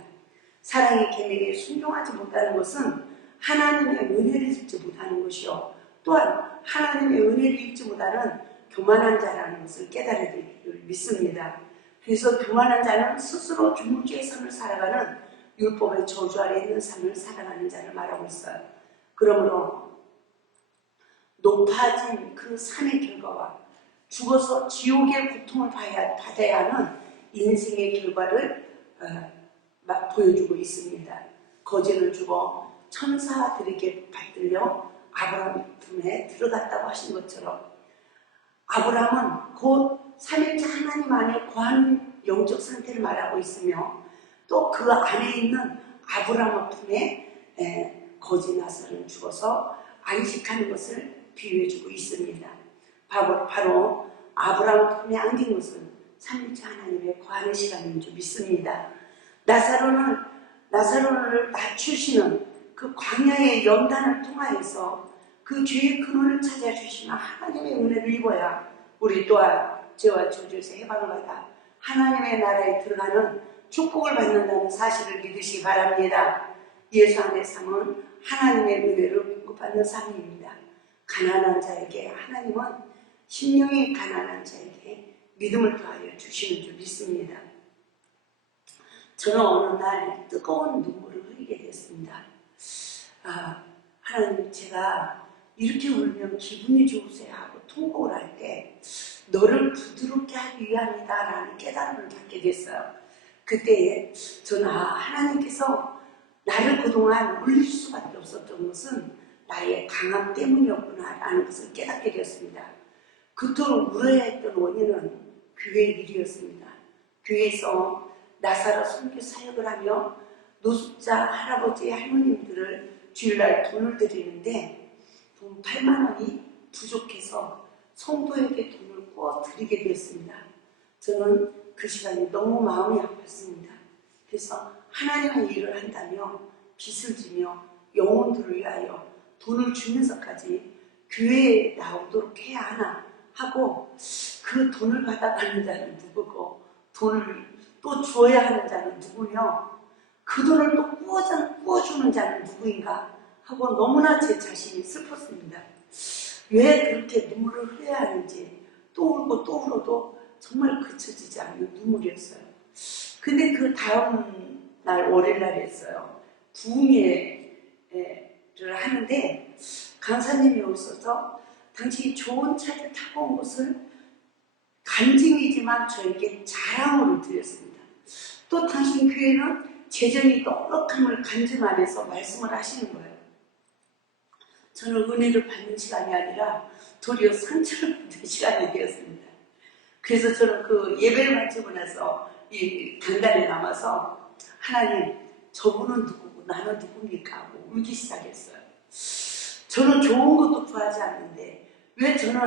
사랑의 계명에 순종하지 못하는 것은 하나님의 은혜를 잊지 못하는 것이요 또한 하나님의 은혜를 잊지 못하는 교만한 자라는 것을 깨달아야 되기를 믿습니다. 그래서 교만한 자는 스스로 주무주의 삶을 살아가는 율법의 저주 아래 있는 삶을 살아가는 자를 말하고 있어요. 그러므로 높아진 그 산의 결과와 죽어서 지옥의 고통을 받아야 하는 인생의 결과를 보여주고 있습니다. 거지는 죽어 천사들에게 받들려 아브라함 품에 들어갔다고 하신 것처럼 아브라함은 곧 삼일째 하나님 안에 거하는 영적 상태를 말하고 있으며 또 그 안에 있는 아브라함 품에 거지 나사로는 죽어서 안식하는 것을 비유해주고 있습니다. 바로 아브라함 품에 안긴 것은 삼일째 하나님의 거하는 시간인 줄 믿습니다. 나사로를 낮추시는 그 광야의 연단을 통하여서 그 죄의 근원을 찾아주시는 하나님의 은혜를 입어야 우리 또한 죄와 저주에서 해방을 받아 하나님의 나라에 들어가는 축복을 받는다는 사실을 믿으시기 바랍니다. 예수 안의 삶은 하나님의 은혜를 공급받는 삶입니다. 가난한 자에게 하나님은 심령이 가난한 자에게 믿음을 더하여 주시는 줄 믿습니다. 저는 어느 날 뜨거운 눈물을 흘리게 됐습니다. 하나님, 제가 이렇게 울면 기분이 좋으세요 하고 통곡을 할 때 너를 부드럽게 하기 위함이다 라는 깨달음을 받게 됐어요. 그때 저는 하나님께서 나를 그동안 울릴 수밖에 없었던 것은 나의 강함 때문이었구나 라는 것을 깨닫게 되었습니다. 그토록 울어야 했던 원인은 교회 일이었습니다. 교회에서 나사로 선교 사역을 하며 노숙자 할아버지 할머님들을 주일날 돈을 드리는데 돈 8만 원이 부족해서 성도에게 돈을 구워 드리게 되었습니다. 저는 그 시간이 너무 마음이 아팠습니다. 그래서 하나님의 일을 한다며 빚을 지며 영혼들을 위하여 돈을 주면서까지 교회에 나오도록 해야 하나 하고 그 돈을 받아가는 자는 누구고 돈을 또 주어야 하는 자는 누구며 그 돈을 또 구워주는 자는 누구인가 하고 너무나 제 자신이 슬펐습니다. 왜 그렇게 눈물을 흘려야 하는지 또 울고 또 울어도 정말 그쳐지지 않는 눈물이었어요. 근데 그 다음 날 월요일날이었어요. 부흥회를 하는데 강사님이 오셔서 당신이 좋은 차를 타고 온 것을 간증이지만 저에게 자랑으로 드렸습니다. 또 당신 교회는 재정이 넉넉함을 간증하면서 말씀을 하시는 거예요. 저는 은혜를 받는 시간이 아니라 도리어 상처를 받는 시간이 되었습니다. 그래서 저는 그 예배를 마치고 나서 이 강단에 남아서 하나님, 저분은 누구고 나는 누굽니까 하고 울기 시작했어요. 저는 좋은 것도 구하지 않는데 왜 저는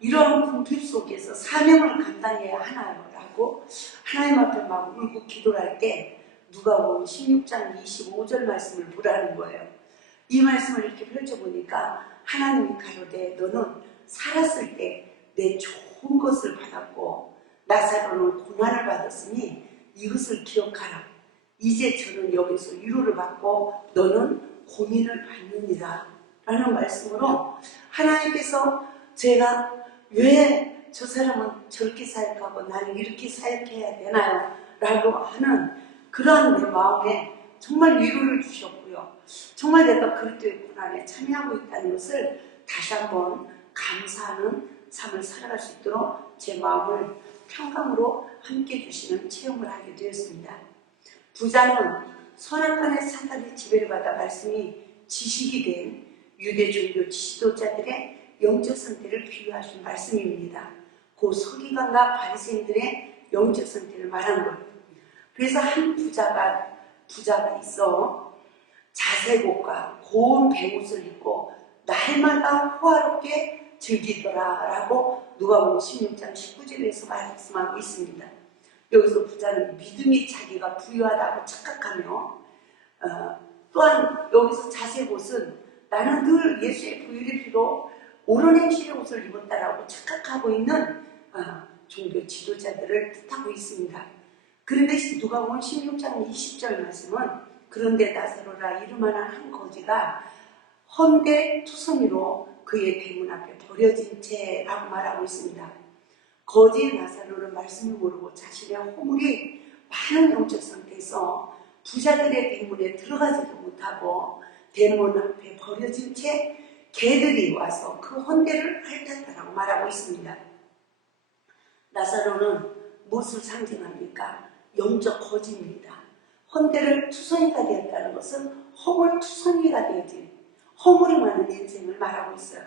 이런 궁핍 속에서 사명을 감당해야 하나요? 라고 하나님 앞에 막 울고 기도를 할 때 누가복음 16장 25절 말씀을 보라는 거예요. 이 말씀을 이렇게 펼쳐보니까 하나님이 가로되 너는 살았을 때 내 좋은 것을 받았고 나사로는 고난을 받았으니 이것을 기억하라. 이제 저는 여기서 위로를 받고 너는 고민을 받느니라 라는 말씀으로 하나님께서 제가 왜 저 사람은 저렇게 사역하고 나는 이렇게 사역해야 되나요? 라고 하는 그런 내 마음에 정말 위로를 주셨고요. 정말 내가 그리스도의 고난에 참여하고 있다는 것을 다시 한번 감사하는 삶을 살아갈 수 있도록 제 마음을 평강으로 함께 주시는 체험을 하게 되었습니다. 부자는 선악간의 사탄의 지배를 받아 말씀이 지식이 된 유대 종교 지도자들의 영적 상태를 비유하신 말씀입니다. 그 서기관과 바리새인들의 영적 상태를 말하는 거예요. 그래서 한 부자가 있어 자색옷과 고운 베옷을 입고 날마다 호화롭게 즐기더라 라고 누가복음 16장 19절에서 말씀하고 있습니다. 여기서 부자는 믿음이 자기가 부유하다고 착각하며 또한 여기서 자색옷은 나는 늘 예수의 부유를 필요 옳은 행실의 옷을 입었다라고 착각하고 있는 종교 지도자들을 뜻하고 있습니다. 그런데 누가복음 16장 20절 말씀은 그런데 나사로라 이름하는 한 거지가 헌데 투성이로 그의 대문 앞에 버려진 채라고 말하고 있습니다. 거지 나사로는 말씀을 모르고 자신의 허물이 많은 영적 상태에서 부자들의 대문에 들어가지도 못하고 대문 앞에 버려진 채 개들이 와서 그 헌데를 핥았다라고 말하고 있습니다. 나사로는 무엇을 상징합니까? 영적 거지입니다. 헌데를 투성이가 되었다는 것은 허물 투성이가 되어진 허물이 많은 인생을 말하고 있어요.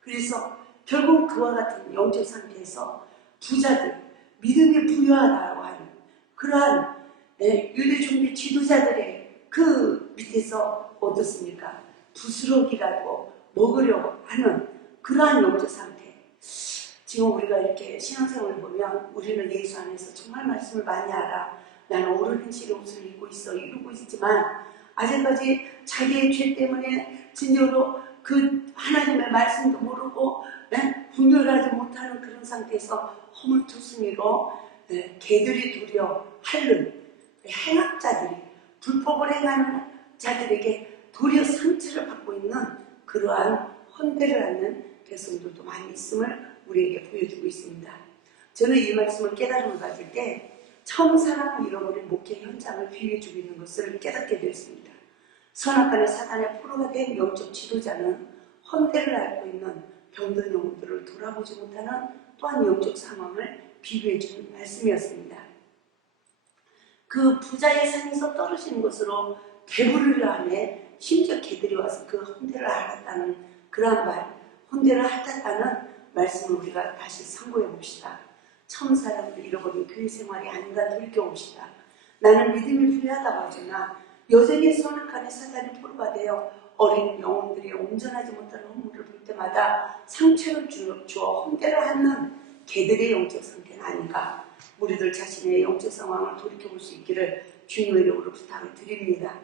그래서 결국 그와 같은 영적 상태에서 부자들, 믿음이 부유하다고 하는 그러한 유대 종교 지도자들의 그 밑에서 어떻습니까? 부스러기라도 먹으려고 하는 그러한 영적 상태. 지금 우리가 이렇게 신앙생활을 보면 우리는 예수 안에서 정말 말씀을 많이 알아. 나는 옳은 행실의 옷을 입고 있어. 이루고 있지만 아직까지 자기의 죄 때문에 진정으로 그 하나님의 말씀도 모르고 분별하지 못하는 그런 상태에서 허물투성이로 개들이 도리어 핥는 행악자들이 불법을 행하는 자들에게 도리어 상처를 받고 있는 그러한 헌데를 하는 백성들도 많이 있음을 우리에게 보여주고 있습니다. 저는 이 말씀을 깨달음을 가질 때 처음 사람을 잃어버린 목회 현장을 비유해주고 있는 것을 깨닫게 되었습니다. 선악간의 사단의 포로가 된 영적 지도자는 헌데를 앓고 있는 병든 영혼들을 돌아보지 못하는 또한 영적 상황을 비유해주는 말씀이었습니다. 그 부자의 상에서 떨어지는 것으로 배부르려 하네 심지어 개들이 와서 그 헌데를 핥았다는 그러한 말, 헌데를 핥았다는 말씀을 우리가 다시 상고해 봅시다. 처음 사람을 잃어버린 교회 생활이 아닌가 돌이켜봅시다. 나는 믿음이 부유하다고 하지만 여전히 선악간의 사단의 포로가 되어 어린 영혼들이 온전하지 못하는 허물을 볼 때마다 상처를 주어 헌데를 핥는 개들의 영적 상태는 아닌가. 우리들 자신의 영적 상황을 돌이켜볼 수 있기를 주님의 이름으로 부탁을 드립니다.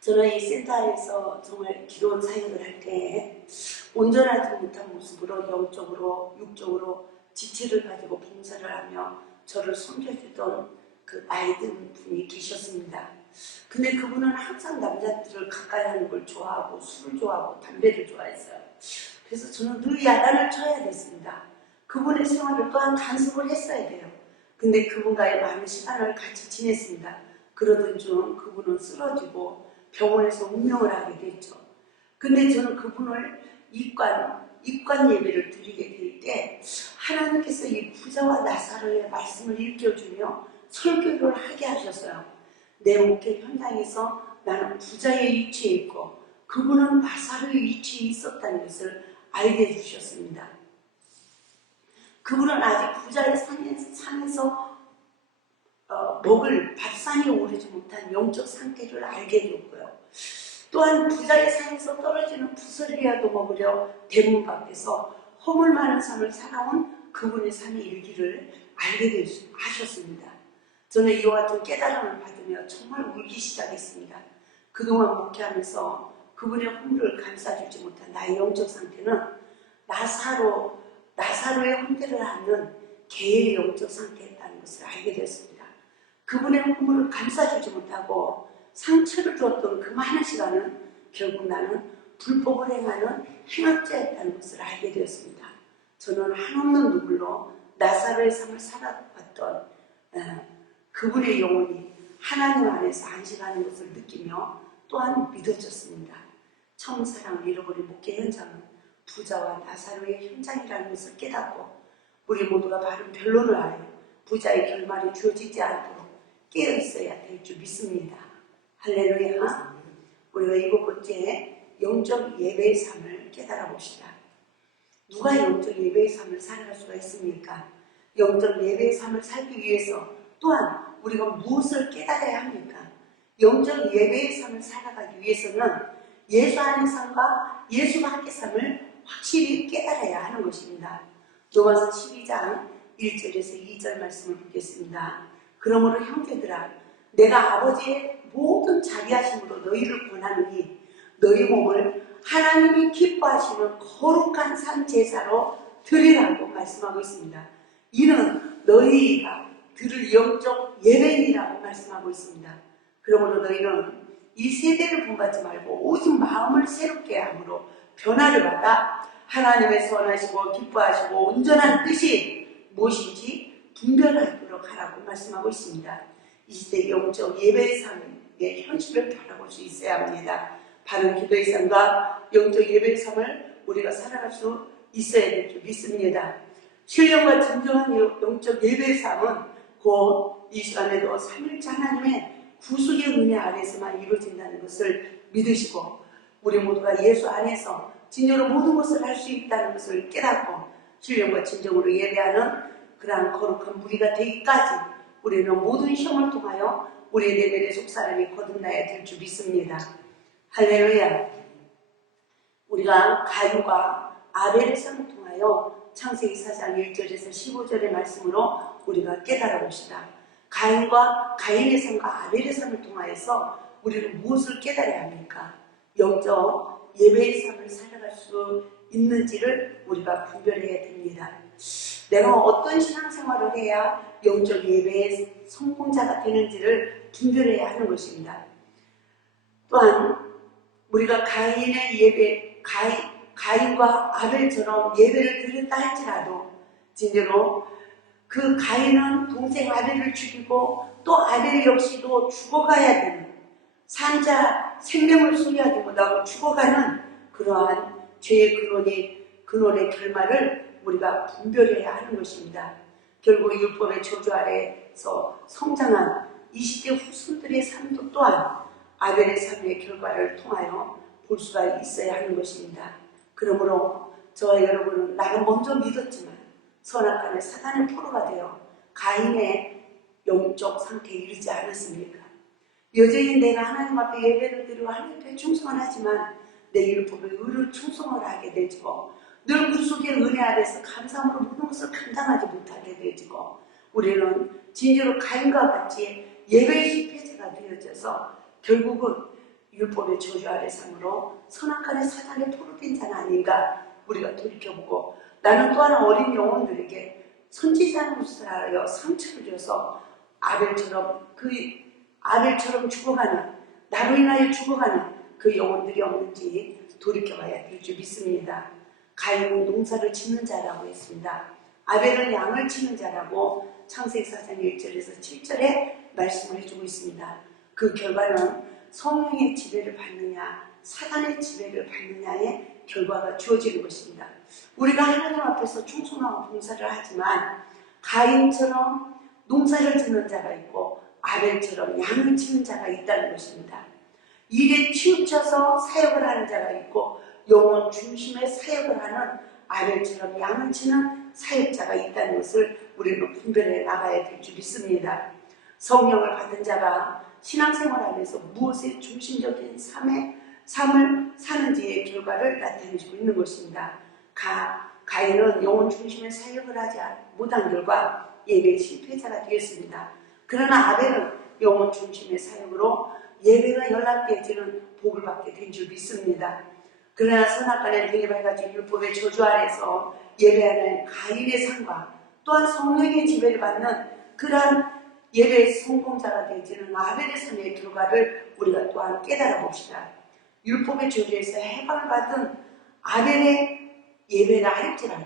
저는 이 센터에서 정말 기도원 사역을 할 때 온전하지 못한 모습으로 영적으로 육적으로 지체를 가지고 봉사를 하며 저를 섬겨주던 그 나이 든 분이 계셨습니다. 근데 그분은 항상 남자들을 가까이 하는 걸 좋아하고 술을 좋아하고 담배를 좋아했어요. 그래서 저는 늘 야단을 쳐야 됐습니다. 그분의 생활을 또한 간섭을 했어야 돼요. 근데 그분과의 많은 시간을 같이 지냈습니다. 그러던 중 그분은 쓰러지고 병원에서 운명을 하게 됐죠. 근데 저는 그분을 입관 예배를 드리게 될 때 하나님께서 이 부자와 나사로의 말씀을 일깨워주며 설교를 하게 하셨어요. 내 목회 현장에서 나는 부자의 위치에 있고 그분은 나사로의 위치에 있었다는 것을 알게 해주셨습니다. 그분은 아직 부자의 상에서 먹을 밥상에 오르지 못한 영적 상태를 알게 되었고요. 또한 부자의 상에서 떨어지는 부스러기라도 먹으려 대문 밖에서 허물 많은 삶을 살아온 그분의 삶의 일기를 알게 하셨습니다. 저는 이와 같은 깨달음을 받으며 정말 울기 시작했습니다. 그동안 목회하면서 그분의 허물을 감싸주지 못한 나의 영적 상태는 나사로의 헌데를 하는 개의 영적 상태였다는 것을 알게 되었습니다. 그분의 허물을 감싸주지 못하고 상처를 주었던 그 많은 시간은 결국 나는 불법을 행하는 행악자였다는 것을 알게 되었습니다. 저는 한없는 눈물로 나사로의 삶을 살아왔던 그분의 영혼이 하나님 안에서 안식하는 것을 느끼며 또한 믿어졌습니다. 처음 사랑을 잃어버린 목회 현장은 부자와 나사로의 현장이라는 것을 깨닫고 우리 모두가 바른 변론을 하여 부자의 결말이 주어지지 않도록 깨어 있어야 될 줄 믿습니다. 할렐루야. 우리가 7번째 영적 예배의 삶을 깨달아 봅시다. 누가 영적 예배의 삶을 살아갈 수가 있습니까? 영적 예배의 삶을 살기 위해서 또한 우리가 무엇을 깨달아야 합니까? 영적 예배의 삶을 살아가기 위해서는 예수 안의 삶과 예수와 함께 삶을 확실히 깨달아야 하는 것입니다. 로마서 12장 1절에서 2절 말씀을 보겠습니다. 그러므로 형제들아, 내가 아버지의 모든 자비하심으로 너희를 권하노니 너희 몸을 하나님이 기뻐하시는 거룩한 산 제사로 드리라고 말씀하고 있습니다. 이는 너희가 들을 영적 예배이라고 말씀하고 있습니다. 그러므로 너희는 이 세대를 본받지 말고 오직 마음을 새롭게 함으로 변화를 받아 하나님의 선하시고 기뻐하시고 온전한 뜻이 무엇인지 분별하도록 하라고 말씀하고 있습니다. 이 시대 영적 예배의 삶의 현실을 바라볼 수 있어야 합니다. 바른 기도의 삶과 영적 예배의 삶을 우리가 살아갈 수 있어야 될 줄 믿습니다. 신령과 진정한 영적 예배의 삶은 곧 이 시간에도 삼일째 하나님의 구속의 은혜 아래서만 이루어진다는 것을 믿으시고 우리 모두가 예수 안에서 진정으로 모든 것을 할 수 있다는 것을 깨닫고 신령과 진정으로 예배하는 그러한 거룩한 무리가 되기까지 우리는 모든 시험을 통하여 우리의 내면의 속사람이 거듭나야 될 줄 믿습니다. 할렐루야. 우리가 가인과 아벨의 삶을 통하여 창세기 4장 1절에서 15절의 말씀으로 우리가 깨달아 봅시다. 가인과 가인의 삶과 아벨의 삶을 통하여서 우리는 무엇을 깨달아야 합니까? 영적 예배의 삶을 살아갈 수 있는지를 우리가 분별해야 됩니다. 내가 어떤 신앙생활을 해야 영적 예배의 성공자가 되는지를 분별해야 하는 것입니다. 또한 우리가 가인의 예배, 가인과 아벨처럼 예배를 드렸다 할지라도 진짜로 그 가인은 동생 아벨을 죽이고 또 아벨 역시도 죽어가야 되는 산자 생명을 소유하지 못하고 죽어가는 그러한 죄의 근원의 결말을 우리가 분별해야 하는 것입니다. 결국 율법의 저주 아래에서 성장한 20대 후손들의 삶도 또한 아벨의 삶의 결과를 통하여 볼 수가 있어야 하는 것입니다. 그러므로 저와 여러분은 나는 먼저 믿었지만 선악간에 사단의 포로가 되어 가인의 영적 상태에 이르지 않았습니까? 여전히 내가 하나님 앞에 예배를 드리고 하나님 앞에 충성을 하지만 내 율법의 의를 충성을 하게 되지고 늘 그 속의 은혜 아래서 감사함으로 모든 것을 감당하지 못하게 되지고 우리는 진짜로 가인과 같이 예배의 실패자가 되어져서 결국은 율법의 저주 아래 삶으로 선악간의 사단의 포로된 자는 아닌가 우리가 돌이켜보고 나는 또한 어린 영혼들에게 선지자로서 하여 상처를 줘서 아벨처럼 죽어가는 나로 인하여 죽어가는 그 영혼들이 없는지 돌이켜봐야 될 줄 믿습니다. 가인은 농사를 짓는 자라고 했습니다. 아벨은 양을 치는 자라고 창세기 4장 1절에서 7절에 말씀을 해주고 있습니다. 그 결과는 성령의 지배를 받느냐 사단의 지배를 받느냐의 결과가 주어지는 것입니다. 우리가 하나님 앞에서 충성하고 봉사를 하지만 가인처럼 농사를 짓는 자가 있고 아벨처럼 양을 치는 자가 있다는 것입니다. 일에 치우쳐서 사역을 하는 자가 있고 영혼 중심의 사역을 하는 아벨처럼 양을 치는 사역자가 있다는 것을 우리는 분별해 나가야 될 줄 믿습니다. 성령을 받은 자가 신앙생활 안에서 무엇의 중심적인 삶을 사는지의 결과를 나타내주고 있는 것입니다. 가인은 영혼 중심의 사역을 하지 못한 결과 예배의 실패자가 되었습니다. 그러나 아벨은 영혼 중심의 사역으로 예배가 연락되어지는 복을 받게 된 줄 믿습니다. 그러나 선악간에 등에 밝아진 율법의 저주 아래서 예배하는 가인의 삶과 또한 성령의 지배를 받는 그러한 예배의 성공자가 되지는 아벨의 삶의 결과를 우리가 또한 깨달아 봅시다. 율법의 저주에서 해방을 받은 아벨의 예배가 할지라도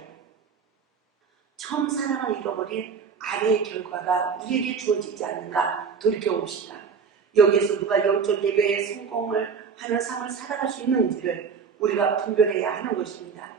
처음 사랑을 잃어버린 아벨의 결과가 우리에게 주어지지 않는가 돌이켜봅시다. 여기에서 누가 영적 예배의 성공을 하는 삶을 살아갈 수 있는지를 우리가 분별해야 하는 것입니다.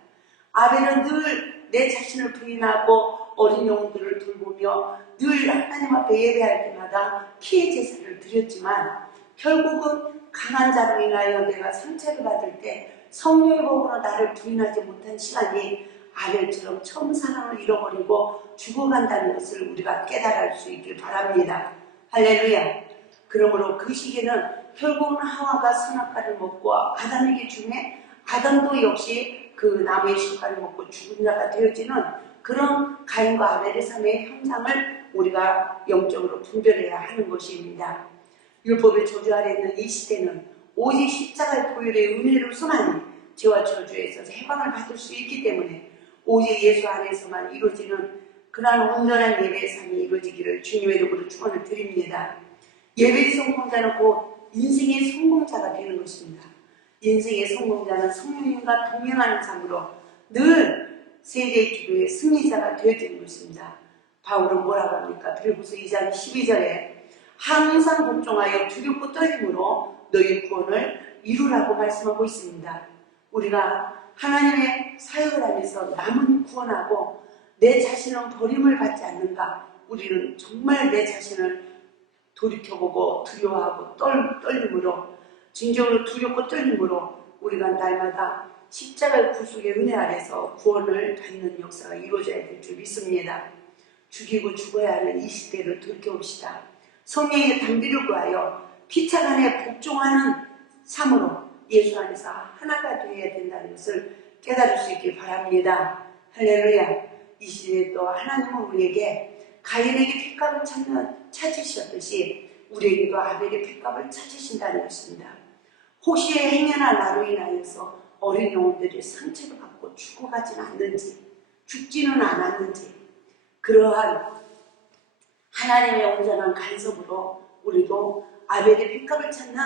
아벨은 늘 내 자신을 부인하고 어린 영혼들을 돌보며 늘 하나님 앞에 예배할 때마다 피의 제사를 드렸지만 결국은 강한 자로 인하여 내가 상처를 받을 때 성령의 법으로 나를 부인하지 못한 시간이 아벨처럼 처음 사랑을 잃어버리고 죽어간다는 것을 우리가 깨달을 수 있길 바랍니다. 할렐루야. 그러므로 그 시기에는 결국은 하와가 선악과를 먹고 아담에게 주매 아담도 역시 그 나무의 실과를 먹고 죽은 자가 되어지는 그런 가인과 아벨의 삶의 현장을 우리가 영적으로 분별해야 하는 것입니다. 율법의 저주 아래 있는 이 시대는 오직 십자가의 보혈의 은혜로서만 죄와 저주에서 해방을 받을 수 있기 때문에 오직 예수 안에서만 이루어지는 그러한 온전한 예배의 삶이 이루어지기를 주님의 이름으로 축원을 드립니다. 예배의 성공자는 곧 인생의 성공자가 되는 것입니다. 인생의 성공자는 성령님과 동행하는 삶으로 늘 세계의 기도의 승리자가 되어지는 것입니다. 바울은 뭐라고 합니까? 빌립보서 2장 12절에 항상 복종하여 두렵고 떨림으로 너희 구원을 이루라고 말씀하고 있습니다. 우리가 하나님의 사역을 하면서 남은 구원하고 내 자신은 버림을 받지 않는가? 우리는 정말 내 자신을 돌이켜보고 두려워하고 떨림으로 진정으로 두렵고 떨림으로 우리가 날마다 십자가의 구속의 은혜 아래서 구원을 받는 역사가 이루어져야 될 줄 믿습니다. 죽이고 죽어야 하는 이 시대를 돌이켜봅시다. 성령의 담비를 구하여 피차간에 복종하는 삶으로 예수 안에서 하나가 되어야 된다는 것을 깨달을 수 있길 바랍니다. 할렐루야. 이 시대에도 하나님은 우리에게 가인에게 핏값을 찾으셨듯이 우리에게도 아벨의 핏값을 찾으신다는 것입니다. 혹시 행여나 나로 인하여서 어린 영혼들이 상처를 받고 죽어가지는 않는지 죽지는 않았는지 그러한 하나님의 온전한 간섭으로 우리도 아벨의 핏값을 찾는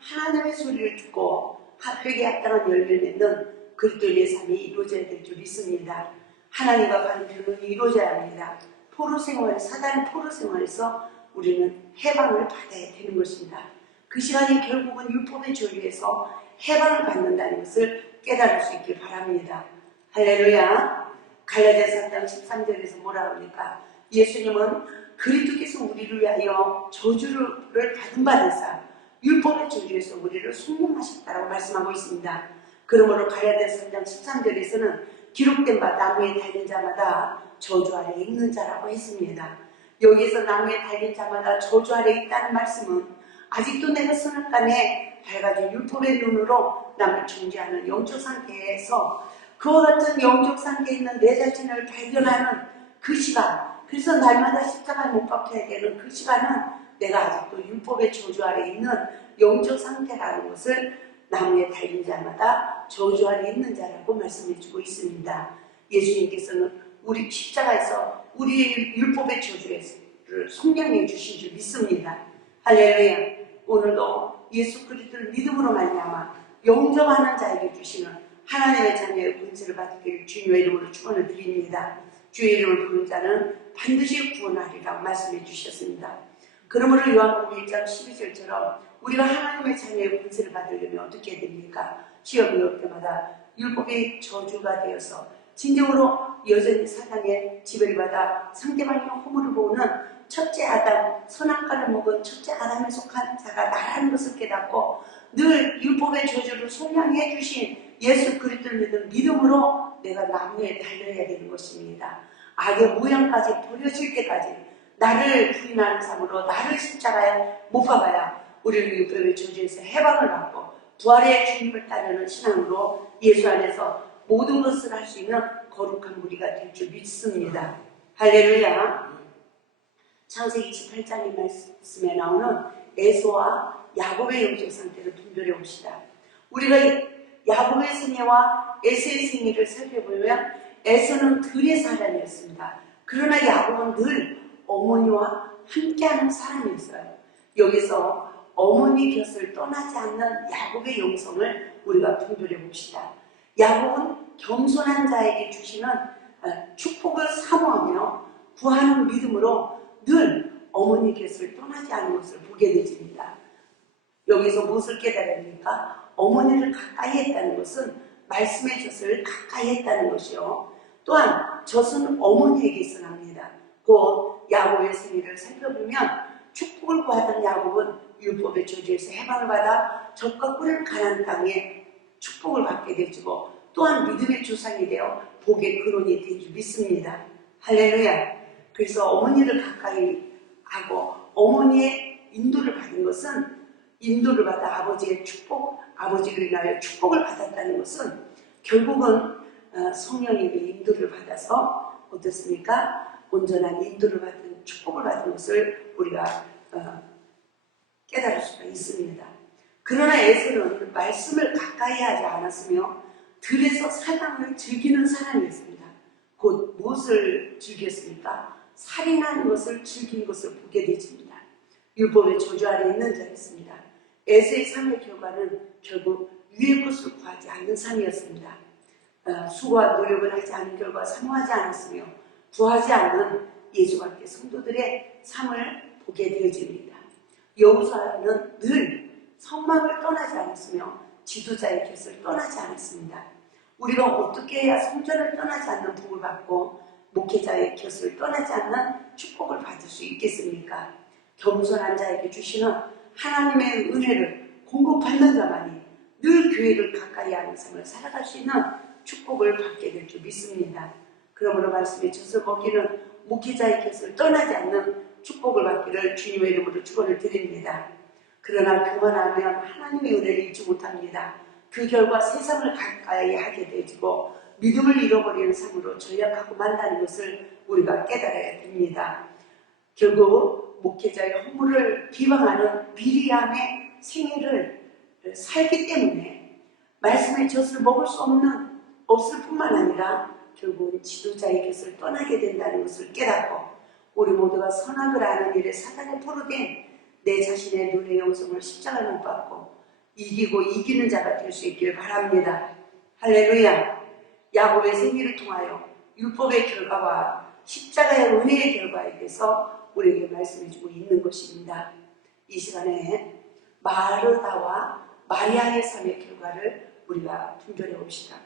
하나님의 소리를 듣고 회개에 합당한 열매를 맺는 그리스도의 삶이 이루어져야 될 줄 믿습니다. 하나님과 관계는 이루어져야 합니다. 포로생활, 사단의 포로생활에서 우리는 해방을 받아야 되는 것입니다. 그 시간이 결국은 율법의 저주에서 해방을 받는다는 것을 깨달을 수 있길 바랍니다. 할렐루야. 갈라디아서 4장 13절에서 뭐라 합니까? 예수님은 그리스도께서 우리를 위하여 저주를 받은 바 되사 율법의 저주에서 우리를 속량하셨다고 말씀하고 있습니다. 그러므로 갈라디아서 4장 13절에서는 기록된 바 나무에 달린 자마다 저주 아래 있는 자라고 했습니다. 여기에서 나무에 달린 자마다 저주 아래 있다는 말씀은 아직도 내가 선악간에 밝아진 율법의 눈으로 남을 정죄하는 영적 상태에서 그와 같은 영적 상태에 있는 내 자신을 발견하는 그 시간, 그래서 날마다 십자가에 못 박혀야 되는 그 시간은 내가 아직도 율법의 저주 아래 있는 영적 상태라는 것을 나무에 달린 자마다 저주 아래 있는 자라고 말씀해주고 있습니다. 예수님께서는 우리 십자가에서 우리 율법의 저주를 속량해 주신 줄 믿습니다. 할렐루야. 오늘도 예수 그리스도를 믿음으로 말미암아 영접하는 자에게 주시는 하나님의 자녀의 권세를 받기를 주님의 이름으로 축원을 드립니다. 주의 이름을 부른 자는 반드시 구원하리라고 말씀해 주셨습니다. 그러므로 요한복음 1장 12절처럼 우리가 하나님의 자녀의 권세를 받으려면 어떻게 해야 됩니까? 시험이 올 때마다 율법의 저주가 되어서 진정으로 여전히 사단의 지배를 받아 상대방의 허물을 보는 첫째 아담, 선악과를 먹은 첫째 아담에 속한 자가 나라는 것을 깨닫고 늘 율법의 저주를 속량해 주신 예수 그리스도를 믿는 믿음으로 내가 나무에 달려야 되는 것입니다. 악의 모양까지 버려질 때까지 나를 부인하는 삶으로 나를 십자가에 못 박아야 우리는 율법의 저주에서 해방을 받고 부활의 주님을 따르는 신앙으로 예수 안에서 모든 것을 할 수 있는 거룩한 무리가 될 줄 믿습니다. 할렐루야. 창세기 28장의 말씀에 나오는 에서와 야곱의 영적 상태를 분별해 봅시다. 우리가 야곱의 생애와 에서의 생애를 살펴보면 에서는 들의 사람이었습니다. 그러나 야곱은 늘 어머니와 함께하는 사람이었어요. 여기서 어머니 곁을 떠나지 않는 야곱의 영성을 우리가 분별해 봅시다. 야곱은 겸손한 자에게 주시는 축복을 사모하며 구하는 믿음으로 늘 어머니 곁을 떠나지 않은 것을 보게 되집니다. 여기서 무엇을 깨달아야 합니까? 어머니를 가까이 했다는 것은 말씀의 젖을 가까이 했다는 것이요. 또한 젖은 어머니에게서 납니다. 곧 야곱의 생애를 살펴보면 축복을 구하던 야곱은 율법의 저주에서 해방을 받아 젖과 꿀을 가난 땅에 축복을 받게 되고 또한 믿음의 조상이 되어 복의 근원이 된 줄 믿습니다. 할렐루야. 그래서 어머니를 가까이 하고 어머니의 인도를 받은 것은 인도를 받아 아버지의 축복, 아버지를 인하여 축복을 받았다는 것은 결국은 성령님의 인도를 받아서 어떻습니까? 온전한 인도를 받은 축복을 받은 것을 우리가 깨달을 수가 있습니다. 그러나 에서는 말씀을 가까이 하지 않았으며 들에서 사랑을 즐기는 사람이었습니다. 곧 무엇을 즐겼습니까? 살인하는 것을 즐긴 것을 보게 되집니다. 율법의 저주 아래 있는 자였습니다. 에서의 삶의 결과는 결국 위의 것을 구하지 않는 삶이었습니다. 수고와 노력을 하지 않은 결과 사모하지 않았으며 구하지 않는 예수밖에 성도들의 삶을 보게 되어집니다. 여호수아는 늘 성막을 떠나지 않았으며 지도자의 곁을 떠나지 않았습니다. 우리가 어떻게 해야 성전을 떠나지 않는 복을 받고 목회자의 곁을 떠나지 않는 축복을 받을 수 있겠습니까? 겸손한 자에게 주시는 하나님의 은혜를 공급받는 자만이 늘 교회를 가까이 하는 삶을 살아갈 수 있는 축복을 받게 될 줄 믿습니다. 그러므로 말씀의 젖을 먹기는 목회자의 곁을 떠나지 않는 축복을 받기를 주님의 이름으로 축원을 드립니다. 그러나 그만하면 하나님의 은혜를 잊지 못합니다. 그 결과 세상을 가까이 하게 되고 믿음을 잃어버리는 삶으로 전락하고 만다는 것을 우리가 깨달아야 됩니다. 결국 목회자의 허물을 비방하는 미리암의 생애를 살기 때문에 말씀의 젖을 먹을 수 없을 뿐만 아니라 결국은 지도자의 곁을 떠나게 된다는 것을 깨닫고 우리 모두가 선악을 아는 일에 사단에 포로된 내 자신의 눈의 영성을 십자가에 못 박고 이기고 이기는 자가 될 수 있기를 바랍니다. 할렐루야. 야곱의 생애를 통하여 율법의 결과와 십자가의 은혜의 결과에 대해서 우리에게 말씀해주고 있는 것입니다. 이 시간에 마르다와 마리아의 삶의 결과를 우리가 분별해 봅시다.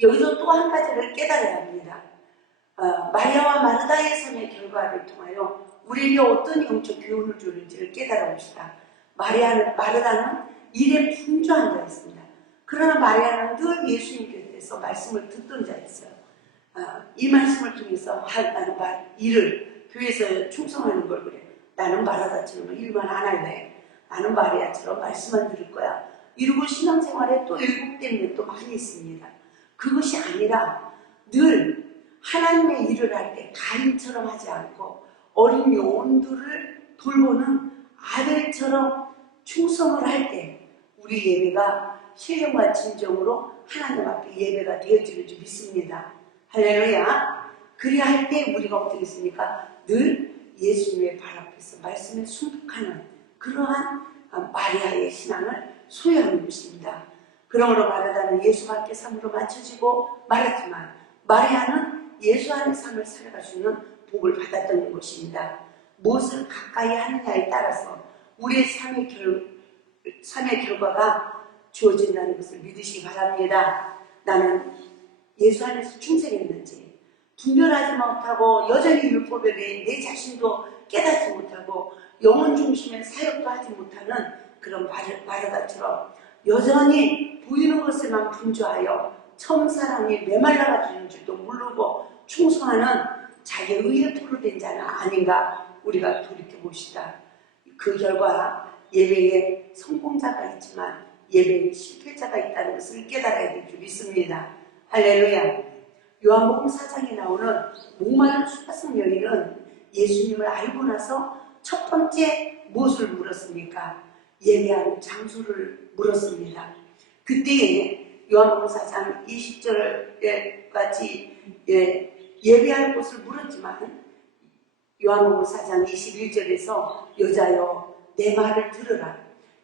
여기서 또 한 가지를 깨달아야 합니다. 마리아와 마르다의 삶의 결과를 통하여 우리에게 어떤 영적 교훈을 주는지를 깨달아 봅시다. 마르다는 일에 분주한 자였습니다. 그러나 마리아는 늘 예수님 곁에서 말씀을 듣던 자였어요. 이 말씀을 통해서 나는 일을 교회에서 충성하는 걸 그래. 나는 마르다처럼 일만 안 할래. 나는 마리아처럼 말씀만 들을 거야. 이러고 신앙생활에 또 왜곡된 면도 많이 있습니다. 그것이 아니라 늘 하나님의 일을 할 때 가인처럼 하지 않고 어린 영혼들을 돌보는 아들처럼 충성을 할 때 우리 예배가 신령과 진정으로 하나님 앞에 예배가 되어지는 줄 믿습니다. 할렐루야. 그래야 할 때 우리가 어떻게 했습니까? 늘 예수님의 발 앞에서 말씀에 순복하는 그러한 마리아의 신앙을 소유하는 것입니다. 그러므로 마르다는 예수 밖의 삶으로 맞춰지고 말았지만 마리아는 예수 안의 삶을 살아갈 수 있는 복을 받았던 것입니다. 무엇을 가까이 하느냐에 따라서 우리의 삶의 결과가 주어진다는 것을 믿으시기 바랍니다. 나는 예수 안에서 충성했는지 분별하지 못하고 여전히 율법에 대해 내 자신도 깨닫지 못하고 영혼 중심의 사역도 하지 못하는 그런 마르다처럼 여전히 보이는 것에만 분주하여 처음사랑이 메말라가지는 줄도 모르고 충성하는 자기의 의에 포로된 자는 아닌가 우리가 돌이켜봅시다. 그 결과 예배에 성공자가 있지만 예배에 실패자가 있다는 것을 깨달아야 될 줄 믿습니다. 할렐루야. 요한복음 4장에 나오는 목마른 수가성 여인은 예수님을 알고 나서 첫 번째 무엇을 물었습니까? 예배하는 장소를 물었습니다. 그때에 요한복음 4장 20절에 같이 예배할 곳을 물었지만 요한복음 4장 21절에서 여자여 내 말을 들으라.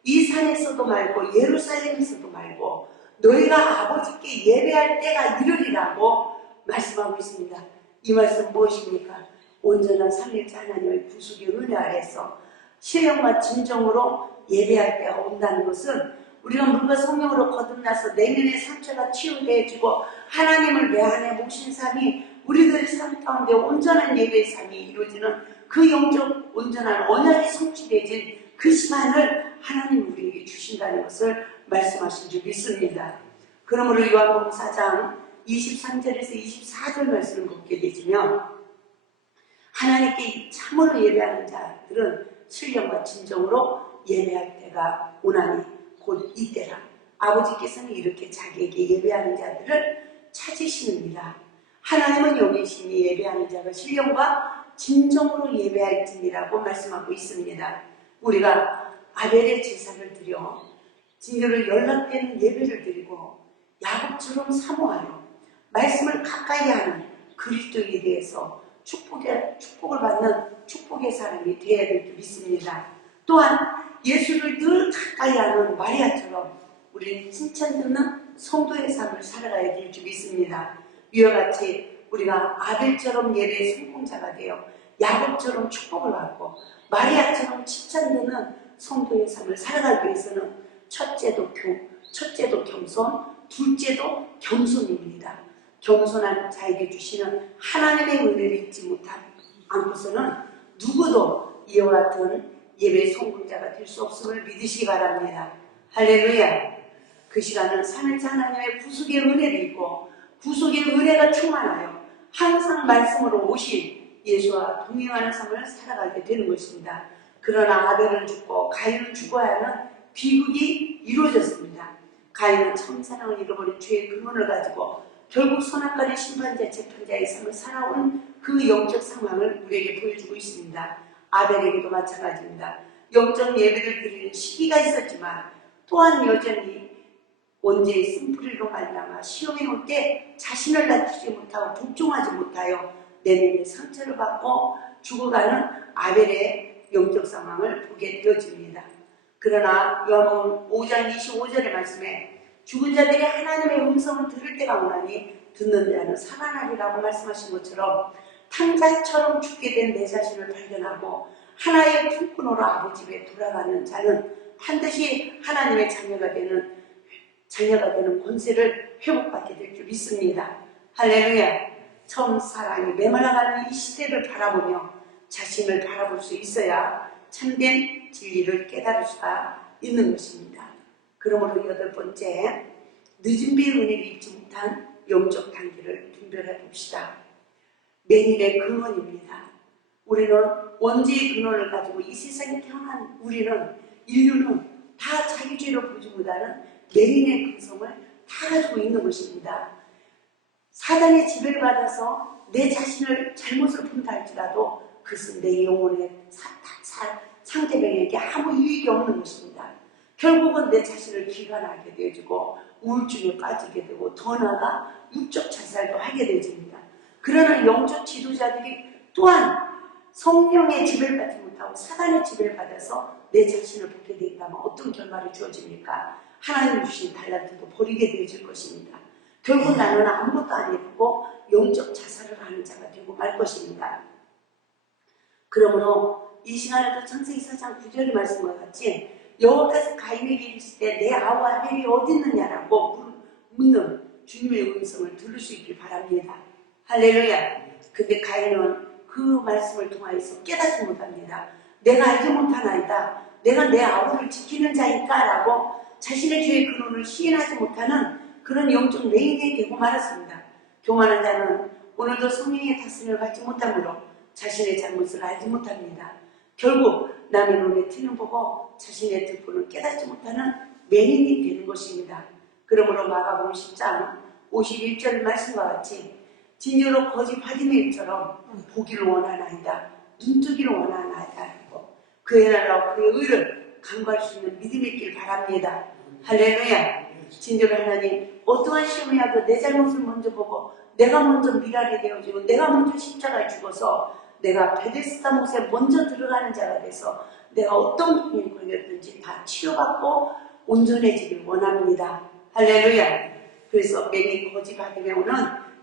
이 산에서도 말고 예루살렘에서도 말고 너희가 아버지께 예배할 때가 이르리라고 말씀하고 있습니다. 이 말씀 무엇입니까? 온전한 삼위일체 하나님의 구속의 은혜 아래서 신령과 진정으로 예배할 때가 온다는 것은 우리가 물과 성령으로 거듭나서 내면의 상처가 치유되어지고 하나님을 내 안에 모신 삶이 우리들의 삶 가운데 온전한 예배의 삶이 이루어지는 그 영적 온전한 언약이 성취되어진 그 시간을 하나님 우리에게 주신다는 것을 말씀하신 줄 믿습니다. 그러므로 요한복음 4장 23절에서 24절 말씀을 보게 되시면 하나님께 참으로 예배하는 자들은 신령과 진정으로 예배할 때가 오나니 곧 이때라. 아버지께서는 이렇게 자기에게 예배하는 자들을 찾으시느니라. 하나님은 영이시니 예배하는 자가 신령과 진정으로 예배할지니라고 말씀하고 있습니다. 우리가 아벨의 제사를 드려 진정으로 연락되는 예배를 드리고 야곱처럼 사모하여 말씀을 가까이 하는 그리스도에 대해서 축복을 받는 축복의 사람이 되어야 될 줄 믿습니다. 또한 예수를 늘 가까이 하는 마리아처럼 우리는 칭찬 듣는 성도의 삶을 살아가야 될 줄 믿습니다. 이와 같이 우리가 아벨처럼 예배의 성공자가 되어 야곱처럼 축복을 받고 마리아처럼 칭찬 듣는 성도의 삶을 살아가기 위해서는 첫째도 겸손, 둘째도 겸손입니다. 겸손한 자에게 주시는 하나님의 은혜를 잊지 않고서는 누구도 이와 같은 예배의 성공자가 될 수 없음을 믿으시기 바랍니다. 할렐루야. 그 시간은 삼위일체 하나님의 구속의 은혜를 입고 구속의 은혜가 충만하여 항상 말씀으로 오신 예수와 동행하는 삶을 살아가게 되는 것입니다. 그러나 아벨은 죽고 가인은 죽어야 하는 비극이 이루어졌습니다. 가인은 첫사랑을 잃어버린 죄의 근원을 가지고 결국 선악간의 심판자, 재판자의 삶을 살아온 그 영적 상황을 우리에게 보여주고 있습니다. 아벨에게도 마찬가지입니다. 영적 예배를 드리는 시기가 있었지만 또한 여전히 원죄의 쓴뿌리로 말미암아 시험에 올 때 자신을 낮추지 못하고 복종하지 못하여 내면의 상처를 받고 죽어가는 아벨의 영적 상황을 보게 되어집니다. 그러나 요한복음 5장 25절의 말씀에 죽은 자들이 하나님의 음성을 들을 때가 오나니 듣는 자는 살아나리라고 말씀하신 것처럼 탕자처럼 죽게 된 내 자신을 발견하고 하나의 품꾼으로 아버지 집에 돌아가는 자는 반드시 하나님의 자녀가 되는 권세를 회복받게 될 줄 믿습니다. 할렐루야. 처음 사랑이 메말라가는 이 시대를 바라보며 자신을 바라볼 수 있어야 참된 진리를 깨달을 수가 있는 것입니다. 그러므로 여덟 번째, 늦은 비의 은혜를 입지 못한 영적 단계를 분별해 봅시다. 맹인의 근원입니다. 우리는 원죄의 근원을 가지고 이 세상에 태어난 인류는 다 자기 죄를 보지 못하는 맹인의 근성을 다 가지고 있는 것입니다. 사단의 지배를 받아서 내 자신을 잘못을 본다 할지라도 그것은 내 영혼의 상대방에게 아무 유익이 없는 것입니다. 결국은 내 자신을 비관하게 되어지고 우울증에 빠지게 되고 더 나아가 육적 자살도 하게 되어집니다. 그러나 영적 지도자들이 또한 성령의 지배를 받지 못하고 사단의 지배를 받아서 내 자신을 보게 된다면 어떤 결말이 주어집니까? 하나님 주신 달란트도 버리게 되어질 것입니다. 결국 나는 아무것도 안 해보고 영적 자살을 하는 자가 되고 말 것입니다. 그러므로 이 시간에도 창세기 4장 9절의 말씀과 같이 여호와께서 가인에게 이르실 때 내 아우와 아벨이 어디 있느냐라고 묻는 주님의 음성을 들을 수 있길 바랍니다. 할렐루야. 근데 가인은 그 말씀을 통하여서 깨닫지 못합니다. 내가 알지 못하나이다. 내가 내 아우를 지키는 자일까? 라고 자신의 죄의 근원을 시인하지 못하는 그런 영적 맹인이 되고 말았습니다. 교만한 자는 오늘도 성령의 다스림을 받지 못하므로 자신의 잘못을 알지 못합니다. 결국 남의 눈에 티는 보고 자신의 뜻을 깨닫지 못하는 맹인이 되는 것입니다. 그러므로 마가복음 10장 51절 말씀과 같이 진짜로 거짓 바디메이처럼 보기를 원하나이다. 눈뜨기를 원하나이다. 그의 나라와 그의 의를 간구할 수 있는 믿음이 있길 바랍니다. 할렐루야. 진짜로 하나님 어떠한 시험이라도 내 잘못을 먼저 보고 내가 먼저 미랄이 되어지고 내가 먼저 십자가에 죽어서 내가 베데스다 못에 먼저 들어가는 자가 돼서 내가 어떤 병이 걸렸든지 다 치료받고 온전해지길 원합니다. 할렐루야. 그래서 매일 거지 바디메오는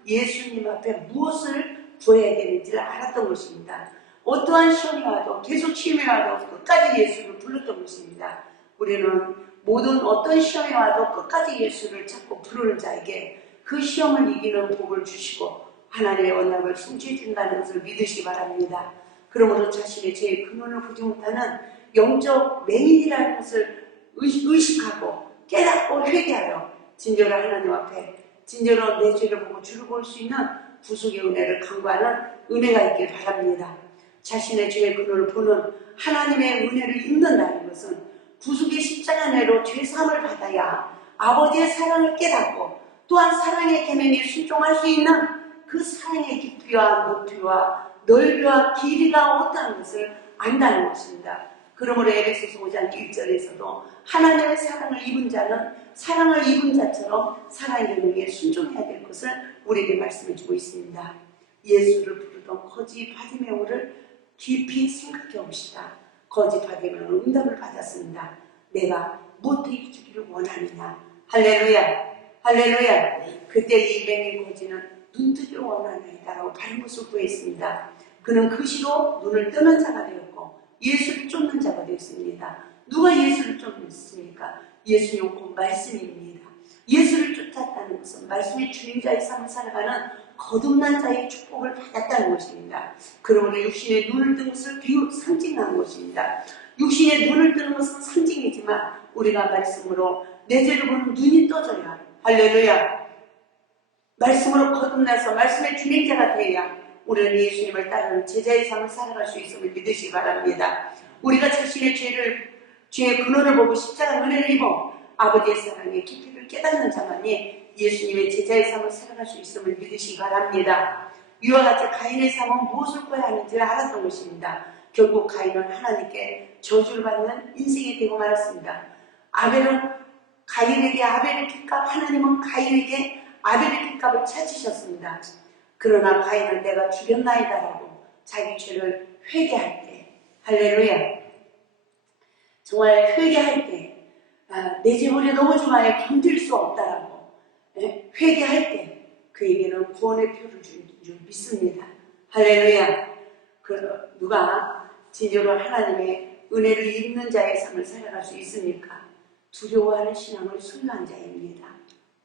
예수님 앞에 무엇을 구해야 되는지를 알았던 것입니다. 어떠한 시험이 와도 계속 시험이 와도 끝까지 예수를 불렀던 것입니다. 우리는 모든 어떤 시험이 와도 끝까지 예수를 찾고 부르는 자에게 그 시험을 이기는 복을 주시고 하나님의 언약을 성취해 준다는 것을 믿으시기 바랍니다. 그러므로 자신의 죄의 근원을 보지 못하는 영적 맹인이라는 것을 의식하고 깨닫고 회개하여 진정으로 하나님 앞에 진정으로 내 죄를 보고 주를 볼 수 있는 구속의 은혜를 간구하는 은혜가 있길 바랍니다. 자신의 죄의 근원을 보는 하나님의 은혜를 입는다는 것은 구속의 십자가 내로 죄사함을 받아야 아버지의 사랑을 깨닫고 또한 사랑의 계명에 순종할 수 있는 그 사랑의 깊이와 높이와 넓이와 길이가 어떠한 것을 안다는 것입니다. 그러므로 에베소서 5장 1절에서도 하나님의 사랑을 입은 자는 사랑을 입은 자처럼 사랑의 계명에 순종해야 될 것을 우리에게 말씀해 주고 있습니다. 예수를 부르던 거지 바디메오를 깊이 생각해 봅시다. 거지 바디메오는 응답을 받았습니다. 내가 무엇을 주기를 원하느냐. 할렐루야. 할렐루야. 그때 이 맹인 거지는 눈뜨기를 원하나이다라고 바른 것을 구했습니다. 그는 그 시로 눈을 뜨는 자가 되었고 예수를 쫓는 자가 되었습니다. 누가 예수를 쫓습니까? 예수님 곧 말씀입니다. 예수를 쫓았다는 것은 말씀의 주인자의 삶을 살아가는 거듭난 자의 축복을 받았다는 것입니다. 그러므로 육신의 눈을 뜬 것을 상징하는 것입니다. 육신의 눈을 뜨는 것은 상징이지만 우리가 말씀으로 내 죄를 보는 눈이 떠져야 할렐루야. 말씀으로 거듭나서 말씀의 준행자가 되어야 우리는 예수님을 따르는 제자의 삶을 살아갈 수 있음을 믿으시기 바랍니다. 우리가 자신의 죄의 근원을 보고 십자가 은혜를 입어 아버지의 사랑의 깊이를 깨닫는 자만이 예수님의 제자의 삶을 살아갈 수 있음을 믿으시기 바랍니다. 이와 같이 가인의 삶은 무엇을 구해야 하는지를 알았던 것입니다. 결국 가인은 하나님께 저주를 받는 인생이 되고 말았습니다. 아벨은 가인에게 아벨의 핏값, 하나님은 가인에게 아벨의 핏값을 찾으셨습니다. 그러나 가인은 내가 죽였나이다라고 자기 죄를 회개할 때, 할렐루야, 정말 회개할 때 내 재물이 너무 좋아요 견딜 수 없다라고 회개할 때 그에게는 구원의 표를 준 줄 믿습니다. 할렐루야. 누가 진정으로 하나님의 은혜를 입는 자의 삶을 살아갈 수 있습니까? 두려워하는 신앙을 순수한 자입니다.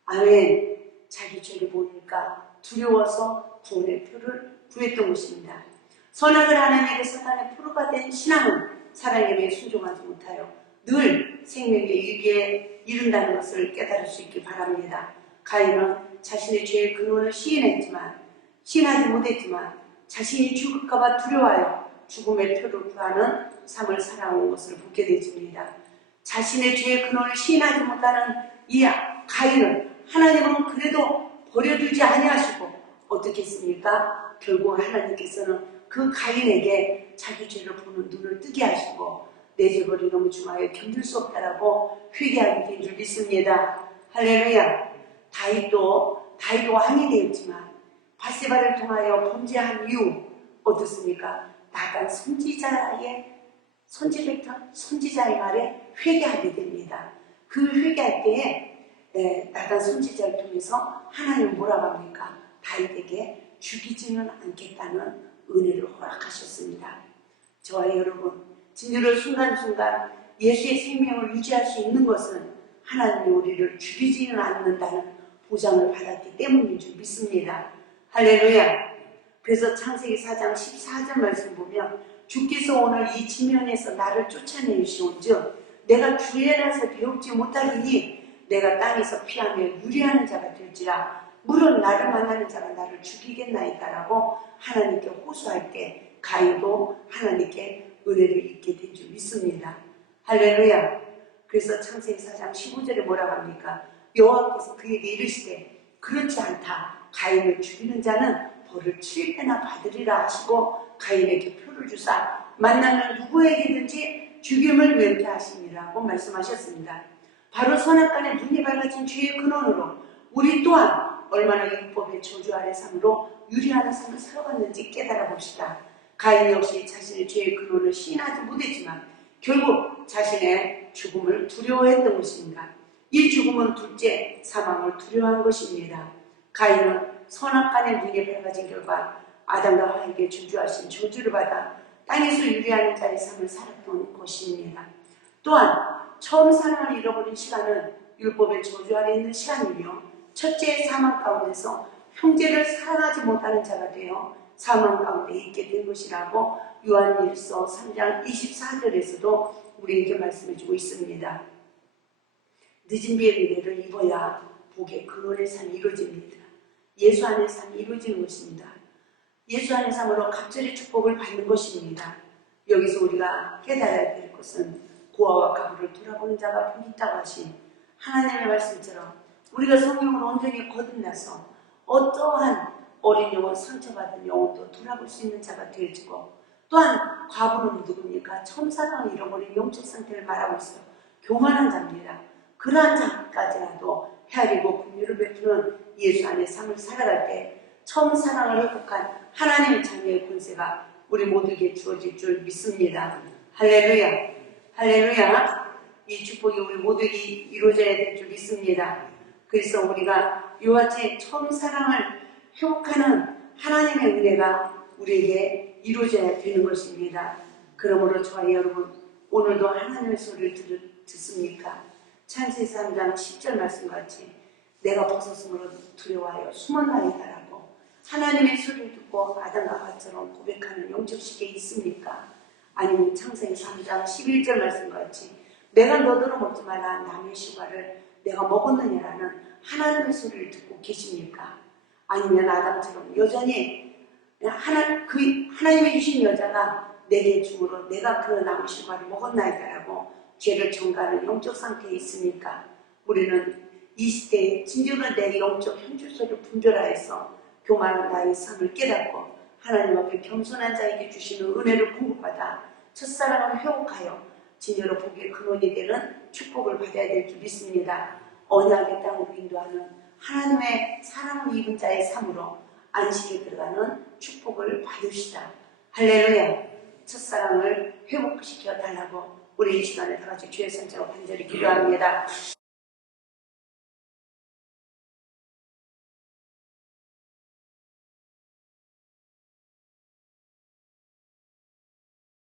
아멘. 자기 죄를 보니까 두려워서 구원의 표를 구했던 것입니다. 선악을 하나님에게 사단의 표로가 된 신앙은 사랑에 순종하지 못하여 늘 생명의 위기에 이른다는 것을 깨달을 수 있길 바랍니다. 가인은 자신의 죄의 근원을 시인하지 못했지만 자신이 죽을까봐 두려워하여 죽음의 표를 구하는 삶을 살아온 것을 보게 되집니다. 자신의 죄의 근원을 시인하지 못하는 이 가인을 하나님은 그래도 버려두지 아니하시고 어떻게 했습니까? 결국 하나님께서는 그 가인에게 자기 죄를 보는 눈을 뜨게 하시고 내 죄벌이 너무 중하여 견딜 수 없다라고 회개하게 된 줄 믿습니다. 할렐루야. 다윗도 왕이 되었지만 바세바를 통하여 범죄한 이후 어떻습니까? 나단 선지자의 말에 회개하게 됩니다. 그 회개할 때에 나단 선지자를 통해서 하나님 뭐라고 합니까? 다윗에게 죽이지는 않겠다는 은혜를 허락하셨습니다. 저와 여러분, 진리를 순간순간 예수의 생명을 유지할 수 있는 것은 하나님이 우리를 죽이지는 않는다는 보장을 받았기 때문인 줄 믿습니다. 할렐루야. 그래서 창세기 4장 14절 말씀 보면 주께서 오늘 이 지면에서 나를 쫓아내시온즉 내가 주의 날에서 배웁지 못하리니 내가 땅에서 피하며 유리하는 자가 될지라 물론 나를 만나는 자가 나를 죽이겠나이다라고 하나님께 호소할 때 가인도 하나님께 은혜를 입게 된 줄 믿습니다. 할렐루야. 그래서 창세기 4장 15절에 뭐라고 합니까? 여호와께서 그에게 이르시되 그렇지 않다. 가인을 죽이는 자는 벌을 7배나 받으리라 하시고 가인에게 표를 주사 만나면 누구에게든지 죽임을 면케하시니라고 말씀하셨습니다. 바로 선악간에 눈이 밝아진 죄의 근원으로 우리 또한 얼마나 율법의 저주 아래 삶으로 유리하는 삶을 살아갔는지 깨달아 봅시다. 가인 역시 자신의 죄의 근원을 시인하지 못했지만 결국 자신의 죽음을 두려워했던 것입니다. 이 죽음은 둘째 사망을 두려워한 것입니다. 가인은 선악간의 눈이 밝아진 결과 아담과 하와에게 저주하신 저주를 받아 땅에서 유리하는 자의 삶을 살았던 것입니다. 또한 처음 사랑을 잃어버린 시간은 율법의 저주 아래 있는 시간이며 첫째의 사망 가운데서 형제를 사랑하지 못하는 자가 되어 사망 가운데 있게 된 것이라고 요한일서 3장 24절에서도 우리에게 말씀해주고 있습니다. 늦은 비의 은혜를 입어야 복의 근원의 삶이 이루어집니다. 예수 안의 삶이 이루어지는 것입니다. 예수 안의 삶으로 갑절의 축복을 받는 것입니다. 여기서 우리가 깨달아야 될 것은 고아와 가부를 돌아보는 자가 복이 있다고 하신 하나님의 말씀처럼 우리가 성령으로 온전히 거듭나서 어떠한 어린 영혼, 상처받은 영혼도 돌아볼 수 있는 자가 되어지고, 또한 과부는 누굽니까? 처음 사랑을 잃어버린 영적 상태를 말하고 있어요. 교만한 자입니다. 그러한 자까지라도 헤아리고 긍휼을 베푸는 예수 안의 삶을 살아갈 때 처음 사랑을 회복한 하나님의 자녀의 권세가 우리 모두에게 주어질 줄 믿습니다. 할렐루야, 할렐루야. 이 축복이 우리 모두에게 이루어져야 될 줄 믿습니다. 그래서 우리가 이와 같이 처음 사랑을 회복하는 하나님의 은혜가 우리에게 이루어져야 되는 것입니다. 그러므로 저와 여러분, 오늘도 하나님의 소리를 듣습니까? 창세기 3장 10절 말씀같이 내가 벗었으므로 두려워하여 숨었나이다라고 하나님의 소리를 듣고 아담과 하와처럼 고백하는 영적 시기에 있습니까? 아니면 창세기 3장 11절 말씀같이 내가 너더러 먹지 말라 남의 시과를 내가 먹었느냐라는 하나님의 소리를 듣고 계십니까? 아니면 아담처럼 여전히 하나님이 주신 여자가 내게 주므로 내가 그 남의 시과를 먹었나이다라고 죄를 전가하는 영적 상태에 있으니까 우리는 이 시대에 진정한 내 영적 현주소를 분별하여서 교만한 나의 삶을 깨닫고 하나님 앞에 겸손한 자에게 주시는 은혜를 공급받아 첫사랑을 회복하여 진여로 복의 근원이 되는 축복을 받아야 될 줄 믿습니다. 언약의 땅으로 인도하는 하나님의 사랑을 입은 자의 삶으로 안식에 들어가는 축복을 받으시다. 할렐루야. 첫사랑을 회복시켜 달라고 우리 이 시간에 다 같이 주의 선자로 간절히 기도합니다.